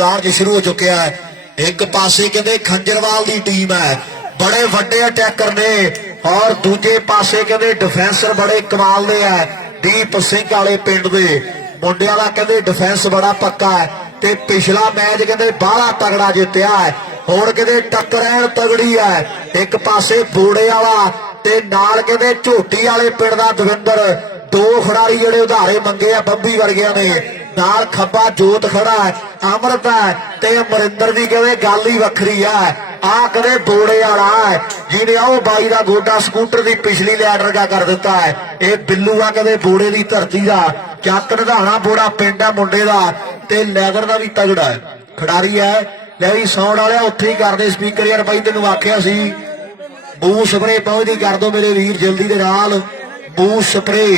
मैदान शुरू हो चुके हैं। एक पासे कहते खंजरवाल की टीम है, बड़े वड्डे अटैकर ने, और दूजे पासे कहते डिफेंसर बड़े कमाल दे है। दीप सिंह वाले पिंड दे मुंडियां दा कहते डिफेंस बड़ा पक्का है ते पिछला मैच कहते बाहला तगड़ा जितया है। हुण कहते टक्कर ऐन तगड़ी है। एक पासे बोड़े वाला ते नाल कहते झोटी वाले पिंड दा दविंदर, दो खिडारी जिहड़े उधारे मंगे आ बंबी वर्गियां ने। नाल खब्बा जोत खड़ा है, अमृत है ते अमरिंदर दी कहते गल ही वखरी है। आ कदे बोड़े वाला है जिन्हें आओ बाई का गोडा स्कूटर की पिछली लैट रगा कर दिता है। ये बिल्लू आ कदे बोड़े की धरती का चक नधाना बोड़ा पिंड है मुंडे का ते लैदर का भी तगड़ा है खिडारी है। लै भी साउंड वाले उत्थे ही करते स्पीकर यार बाई तेन आख्या सी बूह स्प्रे पहुंचती कर दो मेरे वीर जल्दी दे नाल। बूह स्प्रे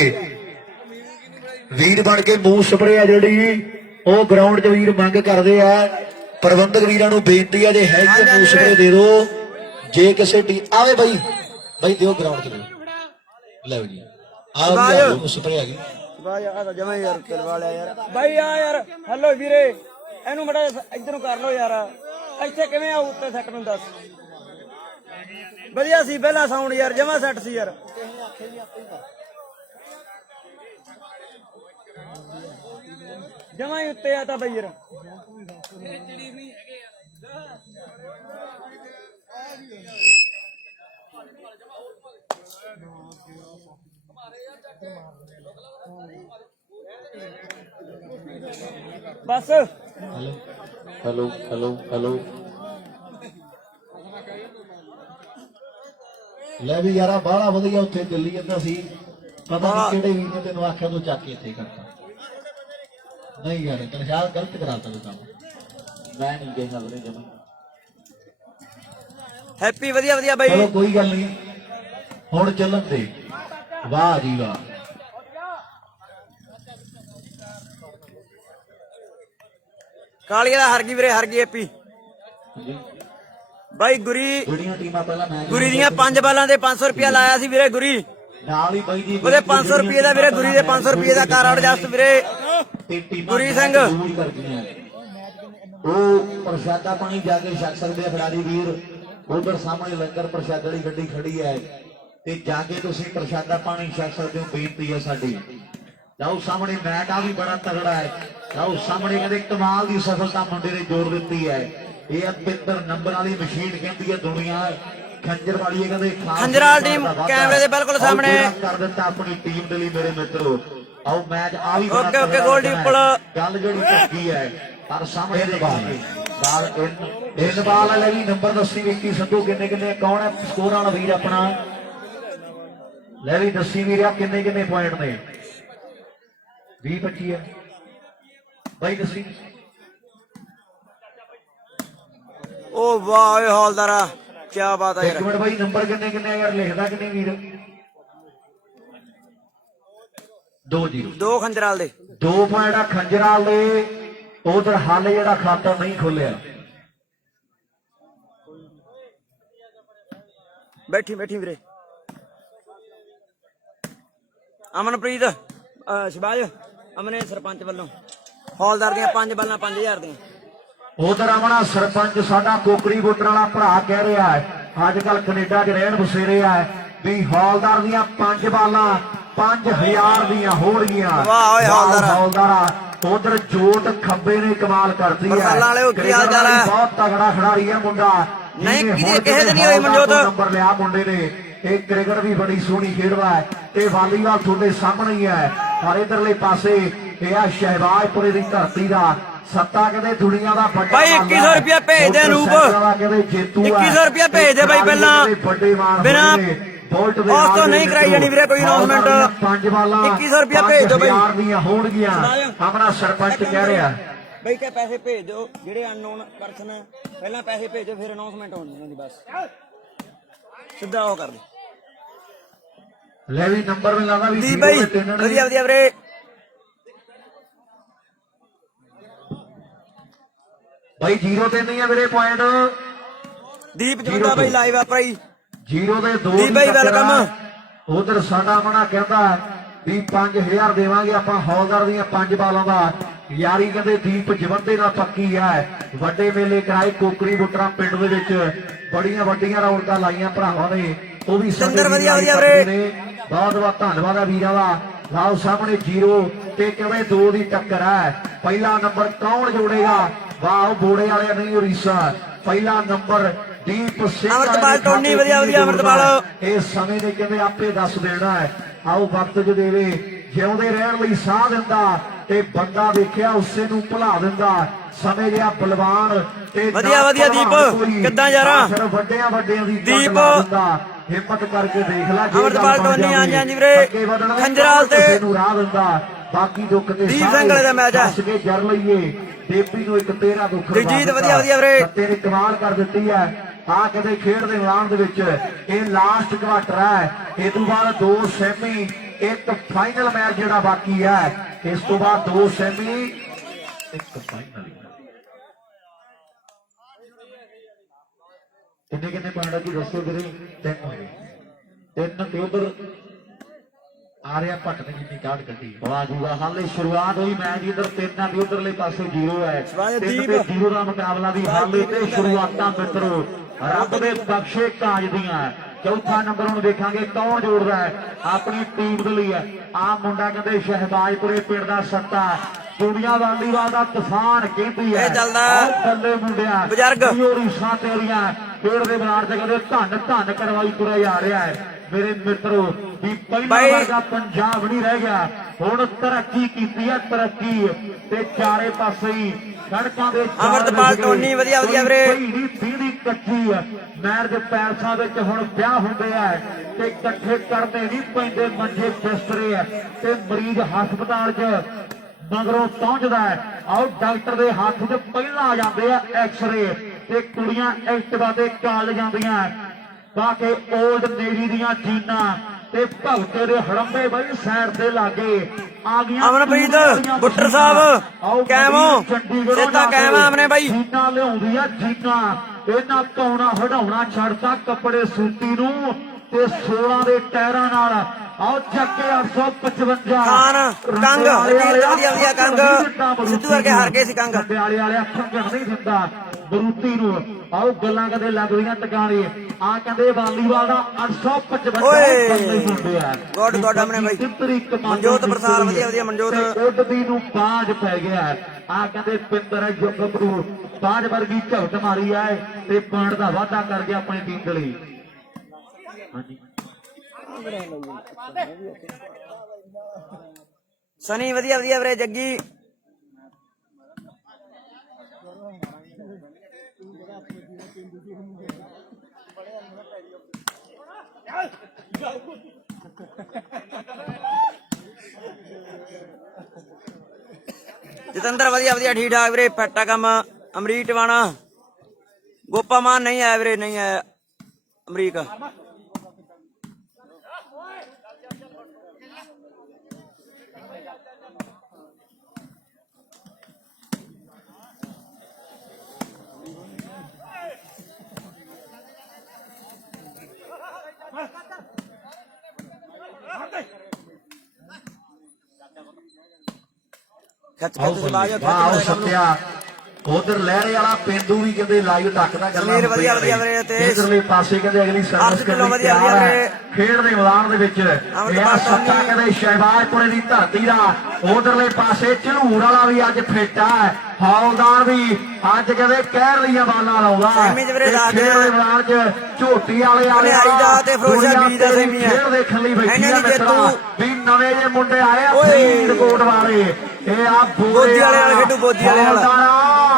वीर बन के बूह स्प्रे है जी वो ग्राउंड च वीर मंग करते हैं। प्रबंधक वीरां नूं बेनती है जे है बूह स्प्रे दे दो जे किसी टीम आवे बई बई दिओ ग्राउंड च लै जी आ बूह स्प्रे आ गई भाई आ जमा यार चलवा लिया यार भाई आ यार हेलो वीरे ਇਹਨੂੰ ਮੜਾ ਇੱਧਰ ਨੂੰ ਕਰ ਲੋ ਯਾਰ ਇੱਥੇ ਕਿਵੇਂ ਆਉ ਉੱਤੇ ਸੈੱਟ ਨੂੰ ਦੱਸ ਵਧੀਆ ਸੀ ਪਹਿਲਾ ਸਾਊਂਡ ਯਾਰ ਜਮਾ ਸੈੱਟ ਸੀ ਯਾਰ ਜਮਾ ਹੀ ਉੱਤੇ ਆ ਤਾਂ ਬਈ ਯਾਰ बस हेलो हेलो हेलो ले भी यार बाहला वधिया उत्थे दिल्ली जांदा सी पता नहीं किहड़े वीर ने तैनूं आख्या तूं चक के इत्थे करता नहीं यार तनख्वाह गलत कराता तूं काम मैं नहीं कह सकदा जमा हैप्पी वधिया वधिया भाई चलो कोई गल नहीं हुण चलन दे वाह जी वाह ਕਾਲੀਆ ਦਾ ਹਰ ਗਈ ਵੀਰੇ ਹਰ ਗਈ ਏਪੀ ਬਾਈ ਗੁਰੀ ਜਿਹੜੀਆਂ ਟੀਮਾਂ ਪਹਿਲਾਂ ਮੈਚ ਗੁਰੀ ਦੀਆਂ 5 ਬਾਲਾਂ ਦੇ 500 ਰੁਪਿਆ ਲਾਇਆ ਸੀ ਵੀਰੇ ਗੁਰੀ ਨਾਲ ਹੀ ਬਾਈ ਜੀ ਉਹਦੇ 500 ਰੁਪਏ ਦਾ ਵੀਰੇ ਗੁਰੀ ਦੇ 500 ਰੁਪਏ ਦਾ ਕਾਰ ਐਡਜਸਟ ਵੀਰੇ ਗੁਰੀ ਸਿੰਘ ਉਹ ਪ੍ਰਸ਼ਾਦਾ ਪਾਣੀ ਜਾ ਕੇ ਛਕ ਸਕਦੇ ਆ ਖਿਡਾਰੀ ਵੀਰ। ਉਧਰ ਸਾਹਮਣੇ ਲੰਗਰ ਪ੍ਰਸ਼ਾਦ ਵਾਲੀ ਗੱਡੀ ਖੜੀ ਹੈ ਤੇ ਜਾ ਕੇ ਤੁਸੀਂ ਪ੍ਰਸ਼ਾਦਾ ਪਾਣੀ ਛਕ ਸਕਦੇ ਹੋ। ਬੇਨਤੀ ਹੈ ਸਾਡੀ ਜਾਓ ਸਾਹਮਣੇ ਮੈਚ ਆ ਵੀ ਬੜਾ ਤਗੜਾ ਹੈ। ਜਾਓ ਸਾਹਮਣੇ ਕਹਿੰਦੇ ਕਮਾਲ ਦੀ ਸਫਲਤਾ ਮੁੰਡੇ ਨੇ ਜੋੜ ਦਿੱਤੀ ਹੈ। ਇਹ ਅਪਿੱਤਰ ਨੰਬਰ ਵਾਲੀ ਮਸ਼ੀਨ ਕਹਿੰਦੀ ਹੈ ਦੁਨੀਆ ਖੰਜਰ ਵਾਲੀ ਕਹਿੰਦੇ ਖੰਜਰਾਲ ਟੀਮ ਕੈਮਰੇ ਦੇ ਬਿਲਕੁਲ ਸਾਹਮਣੇ ਕਰ ਦਿੱਤਾ ਆਪਣੀ ਟੀਮ ਦੇ ਲਈ ਮੇਰੇ ਮਿੱਤਰੋ। ਆਓ ਮੈਚ ਆ ਵੀ ਓਕੇ ਓਕੇ ਗੋਲਡੀ ਉੱਪਰ ਗੱਲ ਜਿਹੜੀ ਚੱਕੀ ਹੈ ਪਰ ਸਾਹਮਣੇ ਦੇ ਬਾਲ ਇਹ ਬਾਲ ਵਾਲੇ ਵੀ ਨੰਬਰ ਦੱਸੀ ਵਿੱਕੀ ਸੰਧੂ ਕਿੰਨੇ ਕਿੰਨੇ ਕੌਣ ਹੈ ਸਕੋਰ ਵਾਲਾ ਵੀਰ ਆਪਣਾ ਲੈ ਵੀ ਦੱਸੀ ਵੀਰਿਆ ਕਿੰਨੇ ਕਿੰਨੇ ਪੁਆਇੰਟ ਨੇ 20-25 ਹੈ ਬਾਈ ਦੱਸੀ। ਓ ਵਾਹ ਓਏ ਹੌਲਦਾਰਾ ਕੀ ਬਾਤ ਹੈ ਯਾਰ। ਇੱਕ ਮਿੰਟ ਬਾਈ ਨੰਬਰ ਕਿੰਨੇ ਕਿੰਨੇ ਯਾਰ ਲਿਖਦਾ ਕਿੰਨੇ ਵੀਰ 2-0 ਦੋ ਖੰਜਰਾਲ ਦੇ 2 ਪੁਆਇੰਟ ਆ ਖੰਜਰਾਲ ਦੇ। ਉਧਰ ਹਾਲੇ ਜਿਹੜਾ ਖਾਤਾ ਨਹੀਂ ਖੋਲਿਆ ਬੈਠੀ ਬੈਠੀ ਵੀਰੇ ਅਮਨਪ੍ਰੀਤ ਸ਼ਬਾਜ ਅਮਨੇ ਸਰਪੰਚ ਵੱਲੋਂ ਹੌਲਦਾਰ ਦੀਆਂ 5 ਬਾਲਾਂ 5000 ਦੀਆਂ। ਉਧਰ ਆਮਣਾ ਸਰਪੰਚ ਸਾਡਾ ਕੋਕਰੀ ਵੋਟਰ ਵਾਲਾ ਭਰਾ ਕਹਿ ਰਿਹਾ ਹੈ ਅੱਜ ਕੱਲ ਕੈਨੇਡਾ 'ਚ ਰਹਿਣ ਬਸੇਰੇ ਆ ਵੀ ਹੌਲਦਾਰ ਦੀਆਂ 5 ਬਾਲਾਂ 5000 ਦੀਆਂ ਹੋਣਗੀਆਂ। ਵਾਹ ਓਏ ਹੌਲਦਾਰਾ ਉਧਰ ਜੋਤ ਖੱਬੇ ਨੇ ਕਮਾਲ ਕਰਦੀ ਹੈ। ਬਹੁਤ ਤਗੜਾ ਖਿਡਾਰੀ ਹੈ ਮੁੰਡਾ ਨਹੀਂ ਕਿਸੇ ਦੇ ਨਹੀਂ ਹੋਈ ਮਨਜੋਤ ਨੰਬਰ ਲਿਆ ਮੁੰਡੇ ਨੇ। ਇਹ ਕ੍ਰਿਕਟ ਵੀ ਬੜੀ ਸੋਹਣੀ ਖੇਡਦਾ ਹੈ ਤੇ ਵਾਲੀਬਾਲ ਤੁਹਾਡੇ ਸਾਹਮਣੇ ਹੀ ਹੈ। ਪਰ ਇਧਰਲੇ ਪਾਸੇ ਇਹ ਆ ਸ਼ਹਿਬਾਜ਼ਪੁਰੇ ਦੀ ਧਰਤੀ ਦਾ ਸੱਤਾ ਕਹਿੰਦੇ ਦੁਨੀਆ ਦਾ ਵੱਡਾ ਭਾਈ 2100 ਰੁਪਿਆ ਭੇਜ ਦੇ ਰੂਪ 2100 ਰੁਪਿਆ ਭੇਜ ਦੇ ਬਾਈ ਪਹਿਲਾਂ ਬਿਨਾ ਉਸ ਤੋਂ ਨਹੀਂ ਕਰਾਈ ਜਾਣੀ ਵੀਰੇ ਕੋਈ ਅਨਾਉਂਸਮੈਂਟ 2100 ਰੁਪਿਆ ਭੇਜ ਦਿਓ ਬਾਈ ਹੋਣਗੀਆਂ ਆਪਣਾ ਸਰਪੰਚ ਕਹਿ ਰਿਹਾ ਬਾਈ ਕਿ ਪੈਸੇ ਭੇਜ ਦਿਓ ਜਿਹੜੇ ਅਨਨੋਨ ਪਰਸਨ ਪਹਿਲਾਂ ਪੈਸੇ ਭੇਜੋ ਫਿਰ ਅਨਾਉਂਸਮੈਂਟ ਹੋਣੀ ਇਹਨਾਂ ਦੀ ਬਸ ਸਿੱਧਾ ਉਹ ਕਰ ਦੇ ਲੈ ਵੀ ਨੰਬਰ ਵੀ ਲਾਦਾ ਵੀ ਦੀ ਬਾਈ ਵਧੀਆ ਵਧੀਆ ਵੀਰੇ ਭਾਈ 0 ਤੇ ਨਹੀਂ ਹੈ ਵੀਰੇ ਪੁਆਇੰਟ ਦੀਪ ਜੁੰਦਾ ਬਾਈ ਲਾਈਵ ਆ ਭਾਈ 0 ਦੇ 2 ਦੀਪ ਬਾਈ ਵੈਲਕਮ। ਉਧਰ ਸਾਡਾ ਮਨਾ ਕਹਿੰਦਾ ਵੀ 5000 ਦੇਵਾਂਗੇ ਆਪਾਂ ਹੌਲਦਾਰ ਦੀਆਂ 5 ਬਾਲਾਂ ਦਾ ਯਾਰੀ ਕਹਿੰਦੇ ਦੀਪ ਜਵੰਦੇ ਨਾਲ ਪੱਕੀ ਹੈ। ਵੱਡੇ ਮੇਲੇ ਕਰਾਏ ਕੋਕਰੀ ਬੁੱਟਰਾ ਪਿੰਡ ਦੇ ਵਿੱਚ, ਬੜੀਆਂ ਵੱਡੀਆਂ ਰੌਣਕਾਂ ਲਾਈਆਂ ਭਰਾਵਾਂ ਨੇ, ਉਹ ਵੀ ਸੁੰਦਰ ਵਧੀਆ ਵਧੀਆ ਵੀਰੇ ਨੇ। ਬਹੁਤ ਬਹੁਤ ਧੰਨਵਾਦ ਆ ਵੀਰਾਂ ਦਾ। ਲਾਓ ਸਾਹਮਣੇ 0 ਤੇ ਕਿਵੇਂ 2 ਦੀ ਟੱਕਰ ਹੈ। ਪਹਿਲਾ ਨੰਬਰ ਕੌਣ ਜੋੜੇਗਾ? ਵਾਹ ਬੋੜੇ ਵਾਲੇ ਨਹੀਂ ਉੜੀਸਾ। ਪਹਿਲਾ ਨੰਬਰ ਦੀਪ ਸਿੰਘ ਅਮਰਤਪਾਲ ਟੋਨੀ ਵਧੀਆ ਵਧੀਆ ਅਮਰਤਪਾਲ। ਇਹ ਸਮੇਂ ਨੇ ਕਹਿੰਦੇ ਆਪੇ ਦੱਸ ਦੇਣਾ ਹੈ। ਆਓ ਵਕਤ ਜੋ ਦੇਵੇ, ਜਿਉਂਦੇ ਰਹਿਣ ਲਈ ਸਾਹ ਦਿੰਦਾ ਤੇ ਬੰਦਾ ਵੇਖਿਆ ਉਸੇ ਨੂੰ ਭੁਲਾ ਦਿੰਦਾ। ਸਮੇਂ ਜਿਹਾ ਬਲਵਾਨ ਤੇ ਵਧੀਆ ਵਧੀਆ ਦੀਪ ਕਿੱਦਾਂ ਯਾਰਾ ਵੱਡਿਆਂ ਦੀ ਦੀਪ ਹਿੰਮਤ ਕਰਕੇ ਦੇਖ ਲੈ। ਅਮਰਤਪਾਲ ਟੋਨੀ ਹਾਂਜੀ ਹਾਂਜੀ ਵੀਰੇ ਖੰਜਰਾਲ ਤੇ ਨੂੰ ਰਾਹ ਦਿੰਦਾ। ਬਾਕੀ ਦੁੱਖ ਤੇ ਦੀਪ ਸਿੰਘ ਵਾਲੇ ਦਾ ਮੈਚ ਹੈ। ਦੱਸ ਕੇ ਜਰ ਲਈਏ ਦੇਪੀ ਨੂੰ ਇੱਕ 13 ਦੁੱਖ ਜਗਜੀਤ ਵਧੀਆ ਵਧੀਆ ਵੀਰੇ ਤੇਰੇ ਕਮਾਲ ਕਰ ਦਿੱਤੀ ਹੈ। ਆ ਕਦੇ ਖੇਡ ਦੇ ਮੈਦਾਨ ਦੇ ਵਿੱਚ ਇਹ ਲਾਸਟ ਕੁਆਟਰ ਹੈ। ਇਹ ਤੋਂ ਬਾਅਦ 2 ਸੈਮੀ ਇੱਕ ਫਾਈਨਲ ਮੈਚ ਜਿਹੜਾ ਬਾਕੀ ਹੈ। ਇਸ ਤੋਂ ਬਾਅਦ 2 ਸੈਮੀ ਇੱਕ ਫਾਈਨਲ। ਕਿੰਨੇ ਪੁਆਇੰਟ ਕੀ ਦੱਸੋ ਵੀਰੇ? 3 ਹੋ ਗਏ। 3 ਤੇ ਉਧਰ ਆ ਰਿਹਾ ਭੱਟ ਨੇ ਜਿੰਨੀ ਕਾਢ ਕੱਢੀ। ਵਾਹ ਜੂਗਾ ਹਾਲੇ ਸ਼ੁਰੂਆਤ ਹੋਈ ਮੈਚ ਦੀ। ਇਧਰ 3 ਦੀ ਉਧਰਲੇ ਪਾਸੇ 0 ਹੈ। 3 ਤੇ 0 ਦਾ ਮੁਕਾਬਲਾ ਵੀ ਹਾਲੇ ਤੇ ਸ਼ੁਰੂਆਤਾਂ ਮਿੱਤਰੋ ਰੱਬ ਦੇ ਬਖਸ਼ੇ ਕਾਜ ਦੀਆਂ। ਚੌਥਾ ਨੰਬਰ ਹੁਣ ਦੇਖਾਂਗੇ ਕੌਣ ਜੋੜਦਾ ਹੈ ਆਪਣੀ ਟੀਮ ਦੇ ਲਈ। ਆ ਮੁੰਡਾ ਕਹਿੰਦੇ ਸ਼ਹਿਬਾਜ਼ਪੁਰੇ ਪਿੰਡ ਦਾ ਸੱਤਾ ਦੁਨੀਆ ਵਾਲੀਵਾਲ ਦਾ ਤੂਫਾਨ ਕਹਿੰਦੀ ਹੈ। ਬੱਲੇ ਮੁੰਡਿਆ ਬਜ਼ੁਰਗ ਰੀਸਾਂ ਤੇਰੀਆਂ ਖੇਡ ਦੇ ਬਾਹਰ ਤੇ ਕਹਿੰਦੇ ਧੰਨ ਕਰਵਾਈ ਤੁਰਿਆ ਜਾ ਰਿਹਾ ਹੈ। ਮੇਰੇ ਮਿੱਤਰੋ ਵੀ ਪਹਿਲਾ ਵਰਗਾ ਪੰਜਾਬ ਨਹੀਂ ਰਹਿ ਗਿਆ। ਹੁਣ ਤਰੱਕੀ ਕੀਤੀ ਹੈ ਤਰੱਕੀ ਤੇ ਚਾਰੇ ਪਾਸੇ ਹੀ ਸੜਕਾਂ ਦੇ ਅਮਰਤਪਾਲ ਟੋਨੀ ਵਧੀਆ ਵਧੀਆ ਵੀਰੇ। ਪੀੜੀ ਕੱਚੀ ਹੈ। ਮੈਰਿਜ ਪੈਲਸਾਂ ਵਿੱਚ ਹੁਣ ਵਿਆਹ ਹੁੰਦੇ ਆ ਤੇ ਇਕੱਠੇ ਕਰਨੇ ਨਹੀਂ ਪੈਂਦੇ ਮੰਜੇ ਬਿਸਤਰੇ ਆ ਤੇ ਮਰੀਜ਼ ਹਸਪਤਾਲ 'ਚ ਮਗਰੋਂ ਪਹੁੰਚਦਾ ਹੈ। ਆਓ ਡਾਕਟਰ ਦੇ ਹੱਥ 'ਚ ਪਹਿਲਾਂ ਆ ਜਾਂਦੇ ਆ ਐਕਸ-ਰੇ ਤੇ ਕੁੜੀਆਂ ਐਕਟਿਵਾ ਤੇ ਕਾਲ ਜਾਂਦੀਆਂ ਬਾਕੀ ਓਲਡ ਨੇਵੀ ਦੀਆਂ ਜੀਨਾਂ ਤੇ ਭਗਤੇ ਦੇ ਹੜੰਬੇ ਬਈ ਸਾਈਡ ਤੇ ਲਾਗੇ ਆ ਗਈਆਂ। ਅਮਨਪ੍ਰੀਤ ਬੁੱਟਰ ਸਾਹਿਬ ਕੈਮੋ ਸਿੱਧਾ ਕੈਮਾ ਅਮਨੇ ਬਾਈ ਜੀਨਾਂ ਲਿਆਉਂਦੀ ਆ ਜੀਨਾਂ। ਇਹਨਾਂ ਕੌਣਾ ਹਟਾਉਣਾ ਛੱਡਤਾ ਕੱਪੜੇ ਸੂਤੀ ਨੂੰ ਤੇ 16 ਦੇ ਟਾਇਰਾਂ ਨਾਲ। ਆਓ ਚੱਕੇ 855 ਖਾਨ ਕੰਗ ਵਧੀਆ ਵਧੀਆ ਕੰਗ ਸਿੱਧੂ ਵਰਗੇ ਹਾਰ ਗਏ ਸੀ ਕੰਗ ਪਟਿਆਲੇ ਵਾਲਿਆ ਫੰਗਣ ਨਹੀਂ ਦਿੰਦਾ ਬਰੂਤੀ ਨੂੰ। ਆਓ ਗੱਲਾਂ ਕਦੇ ਲੱਗਦੀਆਂ ਟਿਕਾਣੇ। ਆ ਕਹਿੰਦੇ ਵਾਲੀਵਾਲ ਦਾ 855 ਹੁੰਦੇ ਆ। ਗੋਡ ਗੋਡ ਅਮਨੇ ਬਾਈ ਮਨਜੋਤ ਪ੍ਰਸਾਦ ਵਧੀਆ ਵਧੀਆ ਮਨਜੋਤ ਉੱਡਦੀ ਨੂੰ ਬਾਜ ਪੈ ਗਿਆ। ਆ ਕਹਿੰਦੇ ਪਿੰਦਰ ਜੁਗਪਰੂ ਬਾਜ ਵਰਗੀ ਝਲਕ ਮਾਰੀ ਹੈ ਤੇ ਪੁਆਇੰਟ ਦਾ ਵਾਧਾ ਕਰ ਗਿਆ ਆਪਣੀ ਟੀਮ ਦੇ ਲਈ। ਹਾਂਜੀ ਸਨੀ ਵਧੀਆ ਵਧੀਆ ਵੀਰੇ ਜੱਗੀ ਜਤਿੰਦਰ ਵਧੀਆ ਵਧੀਆ ਠੀਕ ਠਾਕ ਵੀਰੇ ਪੈਟਾ ਕੰਮ ਅਮਰੀਕ ਟਵਾਣਾ ਗੋਪਾ ਮਾਨ ਨਹੀਂ ਆਇਆ ਵੀਰੇ ਨਹੀਂ ਆਇਆ ਅਮਰੀਕ ਉਧਰ ਲਹਿਰੇ ਵਾਲਾ ਪੇਂਦੂ ਵੀ ਕਹਿੰਦੇ ਲਾਈਵ ਟੱਕਦਾ ਗੱਲਾਂ ਇਧਰਲੇ ਪਾਸੇ ਕਹਿੰਦੇ ਅਗਲੀ ਸਰਵਿਸ ਖੇਡ ਦੇ ਮੈਦਾਨ ਦੇ ਵਿੱਚ ਇਹ ਸੱਤਾ ਕਹਿੰਦੇ ਸ਼ਹਿਬਾਜ਼ਪੁਰੇ ਦੀ ਧਰਤੀ ਦਾ। ਉਧਰਲੇ ਪਾਸੇ ਝਲੂਰ ਵਾਲਾ ਵੀ ਅੱਜ ਫਿੱਟਾ ਹੈ। ਹੌਲਦਾਰ ਵੀ ਅੱਜ ਕਹਿੰਦੇ ਕਹਿਰ ਲੀਆਂ ਬਾਲਾਂ ਲਾਉਂਦਾ ਖੇਡ ਦੇ ਮੈਦਾਨ 'ਚ ਝੋਟੀ ਵਾਲੇ ਖੇਡ ਦੇਖਣ ਲਈ ਬੈਠੀ ਆ ਮਿੱਤਰਾ ਵੀ ਨਵੇਂ ਜਿਹੇ ਮੁੰਡੇ ਆਏ ਆ ਫਰੀਦਕੋਟ ਵਾਲੇ। ਇਹ ਆ ਬੋਦੀ ਵਾਲੇ ਖੇਡੂ ਬੋਦੀ ਵਾਲੇ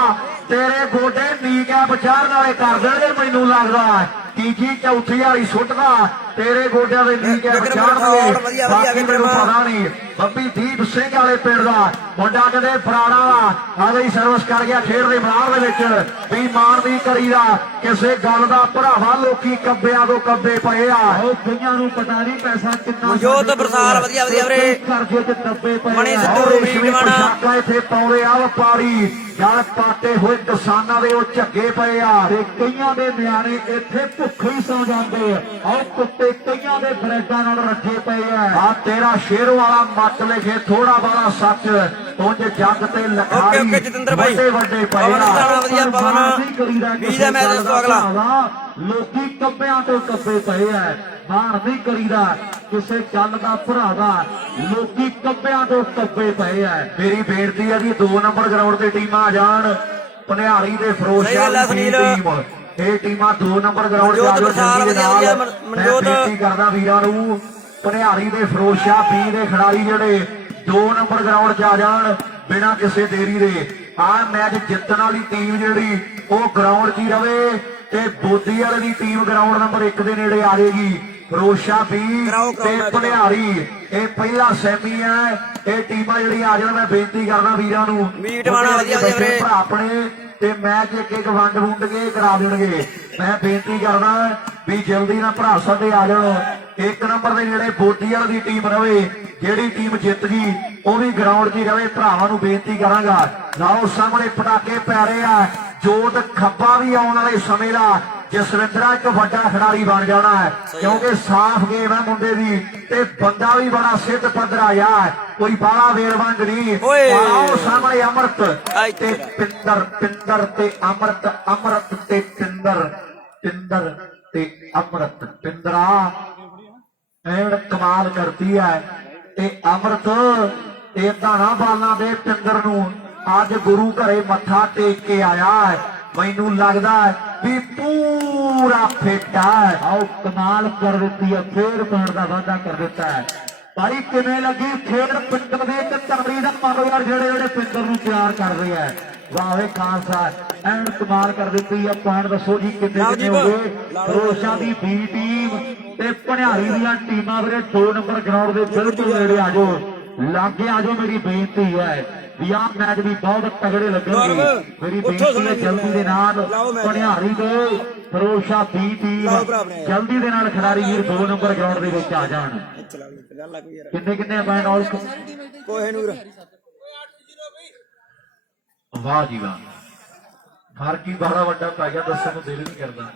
ਤੇਰੇ ਗੋਡੇ ਨੀਕਾ ਵਿਚਾਰਨ ਵਾਲੇ ਕਰ ਦੇਣਗੇ ਮੈਨੂੰ ਲੱਗਦਾ। ਤੀਜੀ ਚੌਥੀ ਵਾਲੀ ਸੁੱਟਦਾ ਤੇਰੇ ਗੋਡਿਆਂ ਦੇ ਨੀਕੇ ਵਿਚਾਰਨਗੇ। ਬਾਕੀ ਮੈਨੂੰ ਪਤਾ ਨਹੀਂ। ਬੱਬੀ ਦੀਪ ਸਿੰਘ ਵਾਲੇ ਪਿੰਡ ਦਾ ਮੁੰਡਾ ਕਹਿੰਦੇ ਫਰਾੜਾ ਵਾ ਆਵੇ ਸਰਵਿਸ ਕਰ ਗਿਆ ਖੇਡ ਦੇ ਮੈਦਾਨ ਦੇ ਵਿੱਚ ਵੀ ਮਾਣ ਦੀ ਕਰੀਦਾ ਕਿਸੇ ਗੱਲ ਦਾ ਭਰਾਵਾ। ਲੋਕੀ ਕੱਬਿਆਂ ਤੋਂ ਕੱਬੇ ਪਏ ਆ। ਉਹ ਕਈਆਂ ਨੂੰ ਪਤਾ ਨਹੀਂ ਪੈਸਾ ਕਿੰਨਾ ਜੋਤ ਪ੍ਰਸਾਰ ਵਧੀਆ ਵਧੀਆ ਵੀਰੇ ਕਰਜ਼ੇ ਚ ਦੱਬੇ ਪਏ। ਮਣੀ ਸਿੱਧੂ ਰੂਬੀ ਪੋਸ਼ਾਕਾਂ ਇੱਥੇ ਪਾਉਂਦੇ ਆ ਵਪਾਰੀ ਜਲ ਪਾਟੇ ਹੋਏ ਕਿਸਾਨਾਂ ਦੇ ਉਹ ਝੱਗੇ ਪਏ ਆ ਤੇ ਕਈਆਂ ਦੇ ਨਿਆਣੇ ਇੱਥੇ ਭੁੱਖੇ ਹੀ ਸੌ ਜਾਂਦੇ ਆ। ਆਹ ਕੁੱਤੇ ਕਈਆਂ ਦੇ ਬਰੈਡਾਂ ਨਾਲ ਰੱਖੇ ਪਏ ਆ। ਤੇਰਾ ਸ਼ੇਰ ਵਾਲਾ ਹੱਥ ਲਿਖੇ ਥੋੜਾ ਬੜਾ ਸੱਚ ਉਂਝ ਜੱਗ ਤੇ ਲਖਾਈ ਓਕੇ ਜਤਿੰਦਰ ਭਾਈ ਵੱਡੇ ਵੱਡੇ ਪਏ ਪਵਨ ਸਤਾਣਾ ਵਧੀਆ ਪਵਨ ਵੀਹ ਦਾ ਮੈਚ ਇਸ ਤੋਂ ਅਗਲਾ ਲੋਕੀ ਕੱਬਿਆਂ ਤੋਂ ਕੱਬੇ ਪਏ ਐ ਮਾਰ ਨਹੀਂ ਕਰੀਦਾ ਕਿਸੇ ਗੱਲ ਦਾ ਭਰਾਵਾ ਲੋਕੀ ਕੱਬਿਆਂ ਤੋਂ ਕੱਬੇ ਪਏ ਐ ਮੇਰੀ ਬੇਨਤੀ ਹੈ ਜੀ 2 ਨੰਬਰ ਗਰਾਊਂਡ ਤੇ ਟੀਮਾਂ ਆ ਜਾਣ ਭਨਿਆਰੀ ਦੇ ਸਹੀ ਗੱਲ ਫਿਰੋਜ਼ਸ਼ਾਹ ਹੈ ਦੀ ਸੁਨੀਲ। ਟੀਮ ਇਹ ਟੀਮਾਂ 2 ਨੰਬਰ ਗਰਾਊਂਡ ਤੇ ਆ ਮਨਜੋਤ ਜਾਓ ਬਰਸਾਲ ਜਲਦੀ ਦੇ ਵਧੀਆ ਨਾਲ ਵਧੀਆ ਮੈਂ ਮਨਜੋਤ। ਬੇਨਤੀ ਕਰਦਾ ਵੀਰਾਂ ਨੂੰ ਭਨਿਆਰੀ ਦੇ ਫਿਰੋਜ਼ਸ਼ਾਹ ਬੀ ਦੇ ਖਿਡਾਰੀ ਜਿਹੜੇ 2 ਨੰਬਰ ਗਰਾਊਂਡ 'ਚ ਆ ਜਾਣ ਬਿਨਾਂ ਕਿਸੇ ਦੇਰੀ ਦੇ ਆਹ ਮੈਚ ਜਿੱਤਣ ਵਾਲੀ ਟੀਮ ਜਿਹੜੀ ਉਹ ਗਰਾਊਂਡ 'ਚ ਹੀ ਰਵੇ ਤੇ ਬੋਦੀ ਵਾਲੇ ਦੀ ਟੀਮ ਗਰਾਊਂਡ ਨੰਬਰ 1 ਦੇ ਨੇੜੇ ਆ ਜਾਏਗੀ ਫਿਰੋਜ਼ਸ਼ਾਹ ਬੀ ਤੇ ਭਨਿਆਰੀ ਇਹ ਪਹਿਲਾ ਸੈਮੀ ਹੈ ਇਹ ਟੀਮਾਂ ਜਿਹੜੀਆਂ ਆ ਜਾਣ ਮੈਂ ਬੇਨਤੀ ਕਰਦਾ ਵੀਰਾਂ ਨੂੰ ਮੀਟ ਵਾਲਾ ਵਧੀਆ ਵਧੀਆ ਵੀਰੇ। ਭਰਾ ਆਪਣੇ ਤੇ ਮੈਚ ਇੱਕ ਇੱਕ ਵੰਡ ਵੁੰਡ ਕੇ ਕਰਾ ਦੇਣਗੇ ਮੈਂ ਬੇਨਤੀ ਕਰਦਾ ਵੀ ਜਲਦੀ ਨਾਲ ਭਰਾ ਸਾਡੇ ਆ ਜਾਣ 1 ਨੰਬਰ ਦੇ ਜਿਹੜੇ ਬੋਦੀ ਵਾਲੀ ਦੀ ਟੀਮ ਰਵੇ ਜਿਹੜੀ ਟੀਮ ਜਿੱਤ ਗਈ ਉਹ ਵੀ ਗਰਾਊਂਡ 'ਚ ਹੀ ਰਵੇ ਭਰਾਵਾਂ ਨੂੰ ਬੇਨਤੀ ਕਰਾਂਗਾ ਲਾਓ ਸਾਹਮਣੇ ਪਟਾਕੇ ਪੈ ਰਹੇ ਆ ਜੋਤ ਖੱਬਾ ਵੀ ਆਉਣ ਵਾਲੇ ਸਮੇਂ ਦਾ ਜਸਵਿੰਦਰਾ ਇੱਕ ਵੱਡਾ ਖਿਡਾਰੀ ਬਣ ਜਾਣਾ ਹੈ ਕਿਉਂਕਿ ਸਾਫ਼ ਗੇਮ ਹੈ ਮੁੰਡੇ ਦੀ ਤੇ ਬੰਦਾ ਵੀ ਬੜਾ ਸਿੱਧ ਪੱਧਰ ਆਇਆ ਕੋਈ ਬਾਲਾ ਵੇਰਵੰਗ ਨਹੀਂ ਆਓ ਸਾਹਮਣੇ ਅਮਰਤ ਤੇ ਪਿੰਦਰ ਤੇ ਅਮਰਤ ਅਮਰਤ ਤੇ ਪਿੰਦਰ ਤੇ ਅਮਰਤ ਪਿੰਦਰਾ ਐਨ ਕਮਾਲ ਕਰਦੀ ਹੈ ਤੇ ਅਮਰਤ ਏਦਾਂ ਨਾ ਬਾਲਾਂ ਦੇ ਪਿੰਦਰ ਨੂੰ ਅੱਜ ਗੁਰੂ ਘਰੇ ਮੱਥਾ ਟੇਕ ਕੇ ਆਇਆ ਹੈ ਮੈਨੂੰ ਲੱਗਦਾ ਵੀ ਪੂਰਾ ਫਿੱਟ ਹੈ ਆਓ ਕਮਾਲ ਕਰ ਦਿੱਤੀ ਹੈ ਫੇਰ ਪਾਉਣ ਦਾ ਵਾਅਦਾ ਕਰ ਦਿੱਤਾ ਹੈ ਭਾਈ ਕਿਵੇਂ ਲੱਗੀ ਫੇਰ ਪਿੰਦਰ ਦੇ ਇੱਕ ਤਮਰੀ ਦਾ ਮੰਨ ਯਾਰ ਜਿਹੜੇ ਜਿਹੜੇ ਪਿੰਦਰ ਨੂੰ ਪਿਆਰ ਕਰ ਰਹੇ ਆ ਵਾਹ ਵੇ ਖਾਨ ਸਾਹਿਬ ਐਨ ਕਮਾਲ ਕਰ ਦਿੱਤੀ ਹੈ ਪੁਆਇੰਟ ਦੱਸੋ ਜੀ ਕਿੰਨੇ ਹੋ ਗਏ ਫਿਰੋਜ਼ਸ਼ਾਹ ਦੀ ਬੀ ਟੀਮ ਤੇ ਭਨਿਆਰੀ ਦੀਆਂ ਟੀਮਾਂ ਵੀਰੇ 2 ਨੰਬਰ ਗਰਾਊਂਡ ਦੇ ਬਿਲਕੁਲ ਨੇੜੇ ਆ ਜਾਓ ਲਾਗੇ ਆ ਜਾਓ ਮੇਰੀ ਬੇਨਤੀ ਹੈ ਵੀ ਆਹ ਮੈਚ ਵੀ ਬਹੁਤ ਤਗੜੇ ਲੱਗਣਗੇ ਮੇਰੀ ਬੇਨਤੀ ਹੈ ਜਲਦੀ ਦੇ ਨਾਲ ਭਨਿਆਰੀ ਦੇ ਫਿਰੋਜ਼ਸ਼ਾਹ ਬੀ ਟੀਮ ਜਲਦੀ ਦੇ ਨਾਲ ਖਿਡਾਰੀ ਵੀਰ 2 ਨੰਬਰ ਗਰਾਊਂਡ ਦੇ ਵਿੱਚ ਆ ਜਾਣ ਕਿੰਨੇ ਪੁਆਇੰਟ ਆਲ ਕੋਹਿਨੂਰ ਵਾਹ ਜੀ ਵਾਹ ਫਰਕ ਹੀ ਬੜਾ ਵੱਡਾ ਪੈ ਗਿਆ ਦੱਸਣ ਨੂੰ ਦਿਲ ਨਹੀਂ ਕਰਦਾ